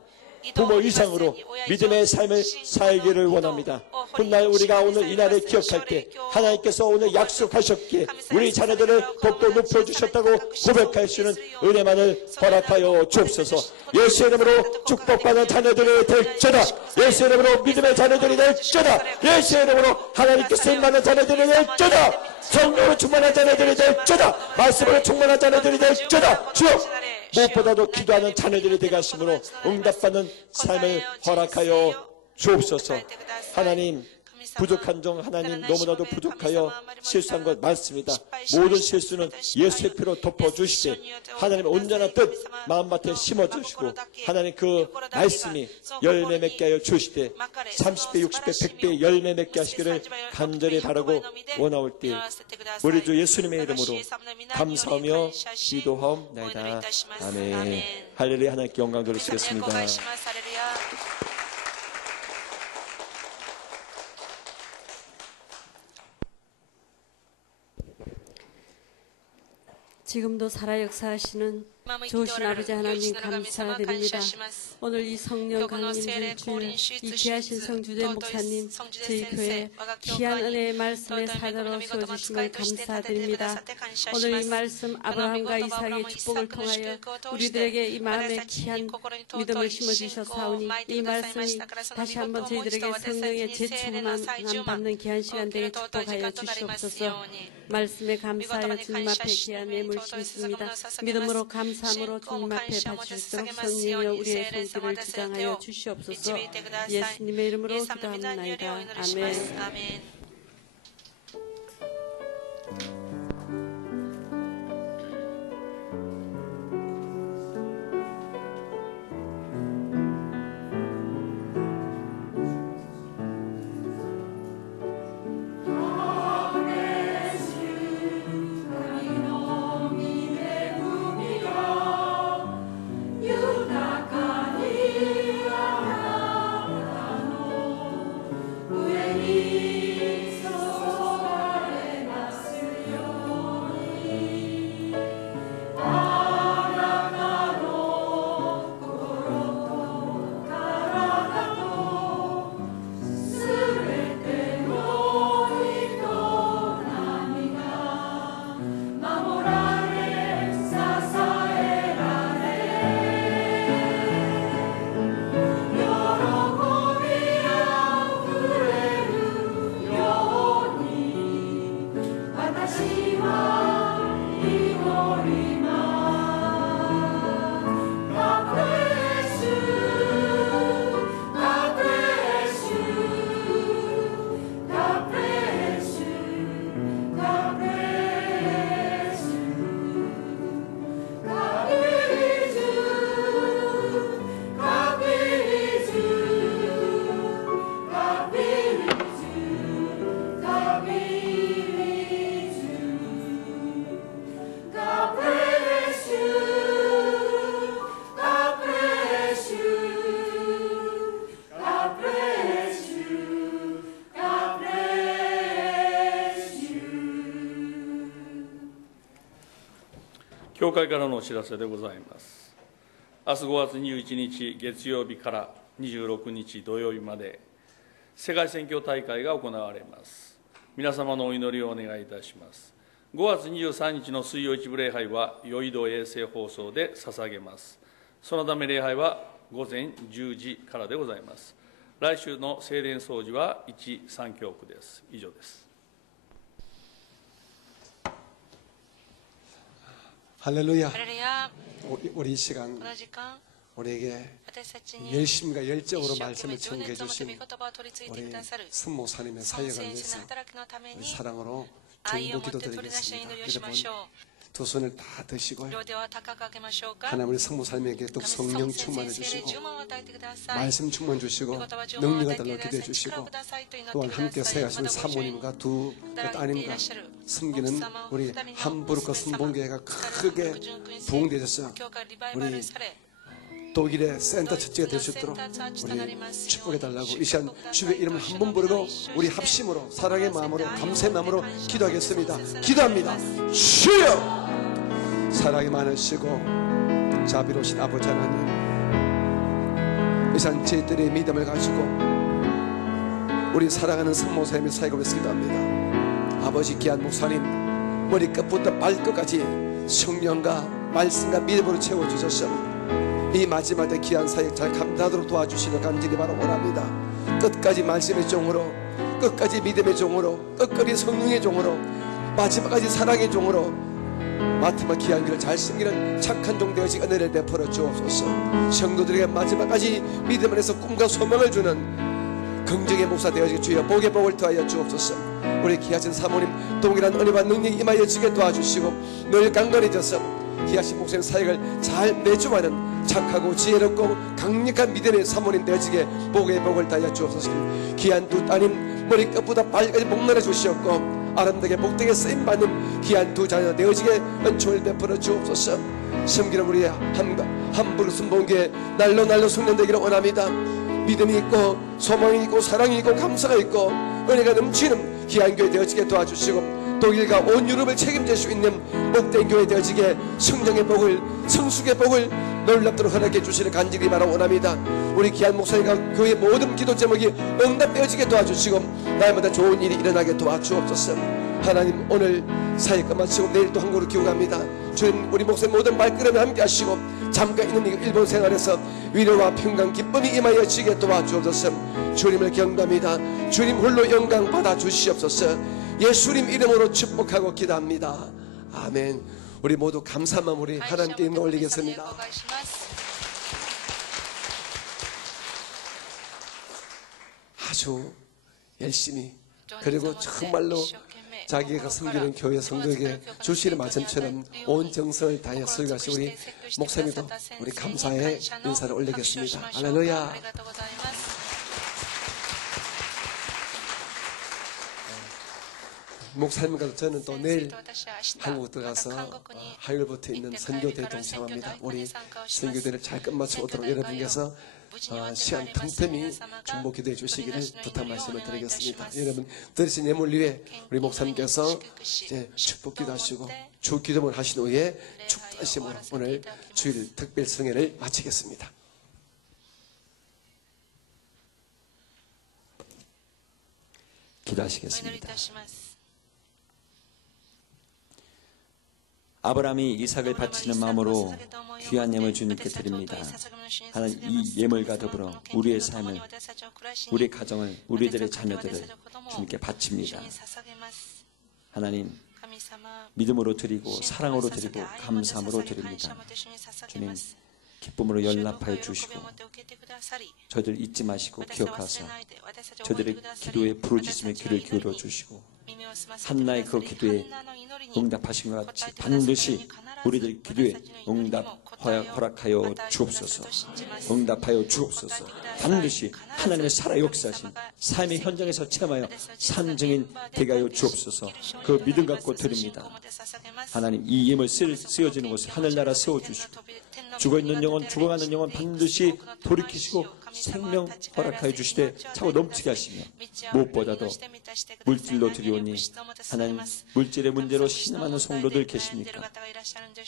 부모 이상으로 믿음의 삶을 살기를 원합니다. 훗날 우리가 오늘 이날을 기억할 때 하나님께서 오늘 약속하셨기에 우리 자녀들을 더욱더 높여주셨다고 고백할 수 있는 은혜만을 허락하여 주옵소서. 예수의 이름으로 축복받은 자녀들이 될쩌다. 예수의 이름으로 믿음의 자녀들이 될쩌다. 예수의 이름으로 하나님께 쓰임받는 자녀들이 될쩌다. 성령으로 충만한 자녀들이 될쩌다. 말씀으로 충만한 자녀들이 될쩌다. 주여, 무엇보다도 기도하는 자녀들이 되게 하심으로 응답받는 삶을 허락하여 주옵소서. 하나님, 부족한 종 하나님, 너무나도 부족하여 실수한 것 많습니다. 모든 실수는 예수의 피로 덮어주시되 하나님 온전한 뜻 마음밭에 심어주시고 하나님 그 말씀이 열매 맺게 하여 주시되 30배 60배 100배 열매 맺게 하시기를 간절히 바라고 원하올 때 우리 주 예수님의 이름으로 감사하며 기도하옵나이다. 아멘. 할렐루야. 하나님께 영광 돌리시겠습니다. 지금도 살아 역사하시는 좋으신 아버지 하나님 감사드립니다. 오늘 이 성령 강림주 주여, 이 귀하신 성주대 목사님, 저희 교회 귀한 은혜의 말씀의 사도로 세워주신 걸 감사드립니다. 오늘 이 말씀 아브라함과 이삭의 축복을 통하여 우리들에게 이 마음에 귀한 믿음을 심어주셨사오니 이 말씀이 다시 한번 저희들에게 성령의 재충만 받는 귀한 시간 되게 축복하여 주시옵소서. 말씀에 감사하여 주님 앞에 귀한 예물 심습니다. 믿음으로 감사함으로 주님 앞에 바칠 수 있도록 성령이여 우리의 손길을 주장하여 주시옵소서. 예수님의 이름으로 기도합나이다. 아멘.教会からのお知らせでございます。明日5月21日月曜日から26日土曜日まで世界選挙大会が行われます。皆様のお祈りをお願いいたします。5月23日の水曜一部礼拝はよいど衛星放送で捧げます。そのため礼拝は午前10時からでございます。来週の聖殿掃除は1、3教区です。以上です。 할렐루야. 우리 이 시간 우리에게 열심과 열정으로 말씀을 전해 주신 우리 승모사님의 사역을 위해서 우리 사랑으로 중보 기도드리겠습니다. 여러분 두 손을 다 드시고요. 하나님 우리 승모사님에게 또 성령 충만해 주시고 말씀 충만 주시고 능력을 달라 기도해 주시고 또한 함께 사역하시는 사모님과 두 따님과 섬기는 우리 함부르크 선봉교회가 크게 부흥되셔서 우리 독일의 센터 첫째가 될 수 있도록 우리 축복해달라고 이 시간 주의 이름을 한 번 부르고 우리 합심으로 사랑의 마음으로 감사의 마음으로 기도하겠습니다. 기도합니다. 주여 사랑이 많으시고 자비로우신 아버지 하나님 이 시간 저희들의 믿음을 가지고 우리 사랑하는 성모사님의 사역을 위해서 기도합니다. 아버지 귀한 목사님 머리끝부터 발끝까지 성령과 말씀과 믿음으로 채워주셔서 이 마지막 때 귀한 사역 잘 감당하도록 도와주시는 간절히 바로 원합니다. 끝까지 말씀의 종으로 끝까지 믿음의 종으로 끝까지 성령의 종으로 마지막까지 사랑의 종으로 마지막 귀한 길을 잘 섬기는 착한 종 되어지 은혜를 베풀어 주옵소서. 성도들에게 마지막까지 믿음 안에서 꿈과 소망을 주는 긍정의 목사 되어지게 주여 복의 복을 더하여 주옵소서. 우리 귀하신 사모님 동일한 은혜와 능력이 임하여 지게 도와주시고 늘 강건해져서 귀하신 목사님 사역을 잘 내주하는 착하고 지혜롭고 강력한 믿음의 사모님 되어지게 복의 복을 다하여 주옵소서. 귀한 두 따님 머리끝보다 발까지 복날해 주시옵고 아름답게 복되게 쓰임받는 귀한 두 자녀 되어지게 은총을 베풀어 주옵소서. 섬기는 우리 함부르크 선봉교회 날로 성년되기를 원합니다. 믿음이 있고 소망이 있고 사랑이 있고 감사가 있고 은혜가 넘치는 귀한 교회 되어지게 도와주시고 독일과 온 유럽을 책임질 수 있는 복된 교회 되어지게 성령의 복을, 성숙의 복을 놀랍도록 허락해 주시를 간절히 바라옵니다. 우리 귀한 목사님과 교회 모든 기도 제목이 응답되어지게 도와주시고 날마다 좋은 일이 일어나게 도와주옵소서. 하나님, 오늘 사역과 마치고 내일 또 한국으로 귀국합니다. 주님, 우리 목사님 모든 발걸음에 함께 하시고 잠깐 있는 이 일본 생활에서 위로와 평강 기쁨이 임하여지게 도와주옵소서. 주님을 경배합니다. 주님 홀로 영광 받아 주시옵소서. 예수님 이름으로 축복하고 기도합니다. 아멘. 우리 모두 감사한 마음으로 하나님께 영광 올리겠습니다. 아주 열심히, 그리고 정말로 자기가 섬기는 교회 성도에게 주시는 말씀처럼 온 정성을 다해 설교하신 우리 목사님도 우리 감사의 인사를 올리겠습니다. 할렐루야. 목사님과 저는 또 내일 한국 들어가서 화요일부터 있는 선교대에 동참합니다. 우리 선교대를 잘 끝마쳐 오도록 여러분께서 시간 틈틈이 중보 기도해 주시기를 부탁 말씀을 드리겠습니다. 여러분 들으신 예물 위에 우리 목사님께서 이제 축복 기도하시고 주 기도를 하신 후에 축도하심으로 오늘 주일 특별 성회를 마치겠습니다. 기도하시겠습니다. 아브라함이 이삭을 바치는 마음으로 귀한 예물 주님께 드립니다. 하나님, 이 예물과 더불어 우리의 삶을, 우리의 가정을, 우리들의 자녀들을 주님께 바칩니다. 하나님, 믿음으로 드리고 사랑으로 드리고 감사함으로 드립니다. 주님, 기쁨으로 연락하여 주시고 저희들 잊지 마시고 기억하사 저희들의 기도에 부르짖음에 귀를 기울여 주시고 한나의 그 기도에 응답하신 것 같이 반드시 우리들 기도에 응답 허락하여 주옵소서. 응답하여 주옵소서. 반드시 하나님의 살아 역사하신 삶의 현장에서 체험하여 산증인 되게 하여 주옵소서. 그 믿음 갖고 드립니다. 하나님, 이 예물 쓰여지는 곳에 하늘나라 세워주시고 죽어있는 영혼, 죽어가는 영혼 반드시 돌이키시고 생명 허락하여 주시되 차고 넘치게 하시며 무엇보다도 물질로 드리오니 하나님, 물질의 문제로 신음하는 성도들 계십니까?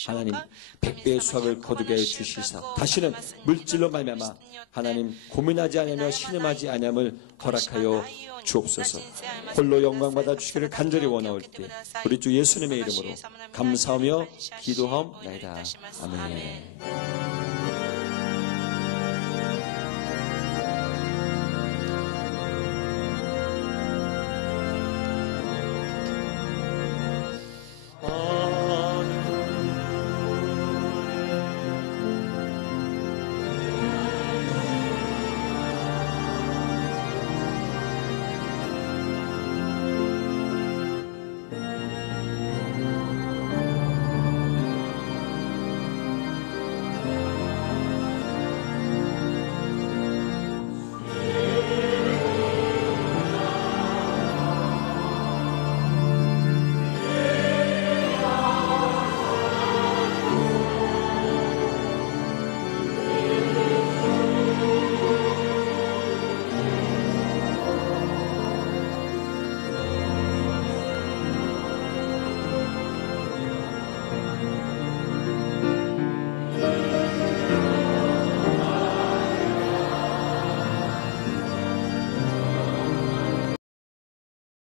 하나님, 100배의 수확을 거두게 하여 주시사 다시는 물질로 말미암아 하나님 고민하지 아니하며 신음하지 아니함을 허락하여 주옵소서. 홀로 영광 받아 주시기를 간절히 원하올 때 우리 주 예수님의 이름으로 감사하며 기도하옵나이다. 아멘.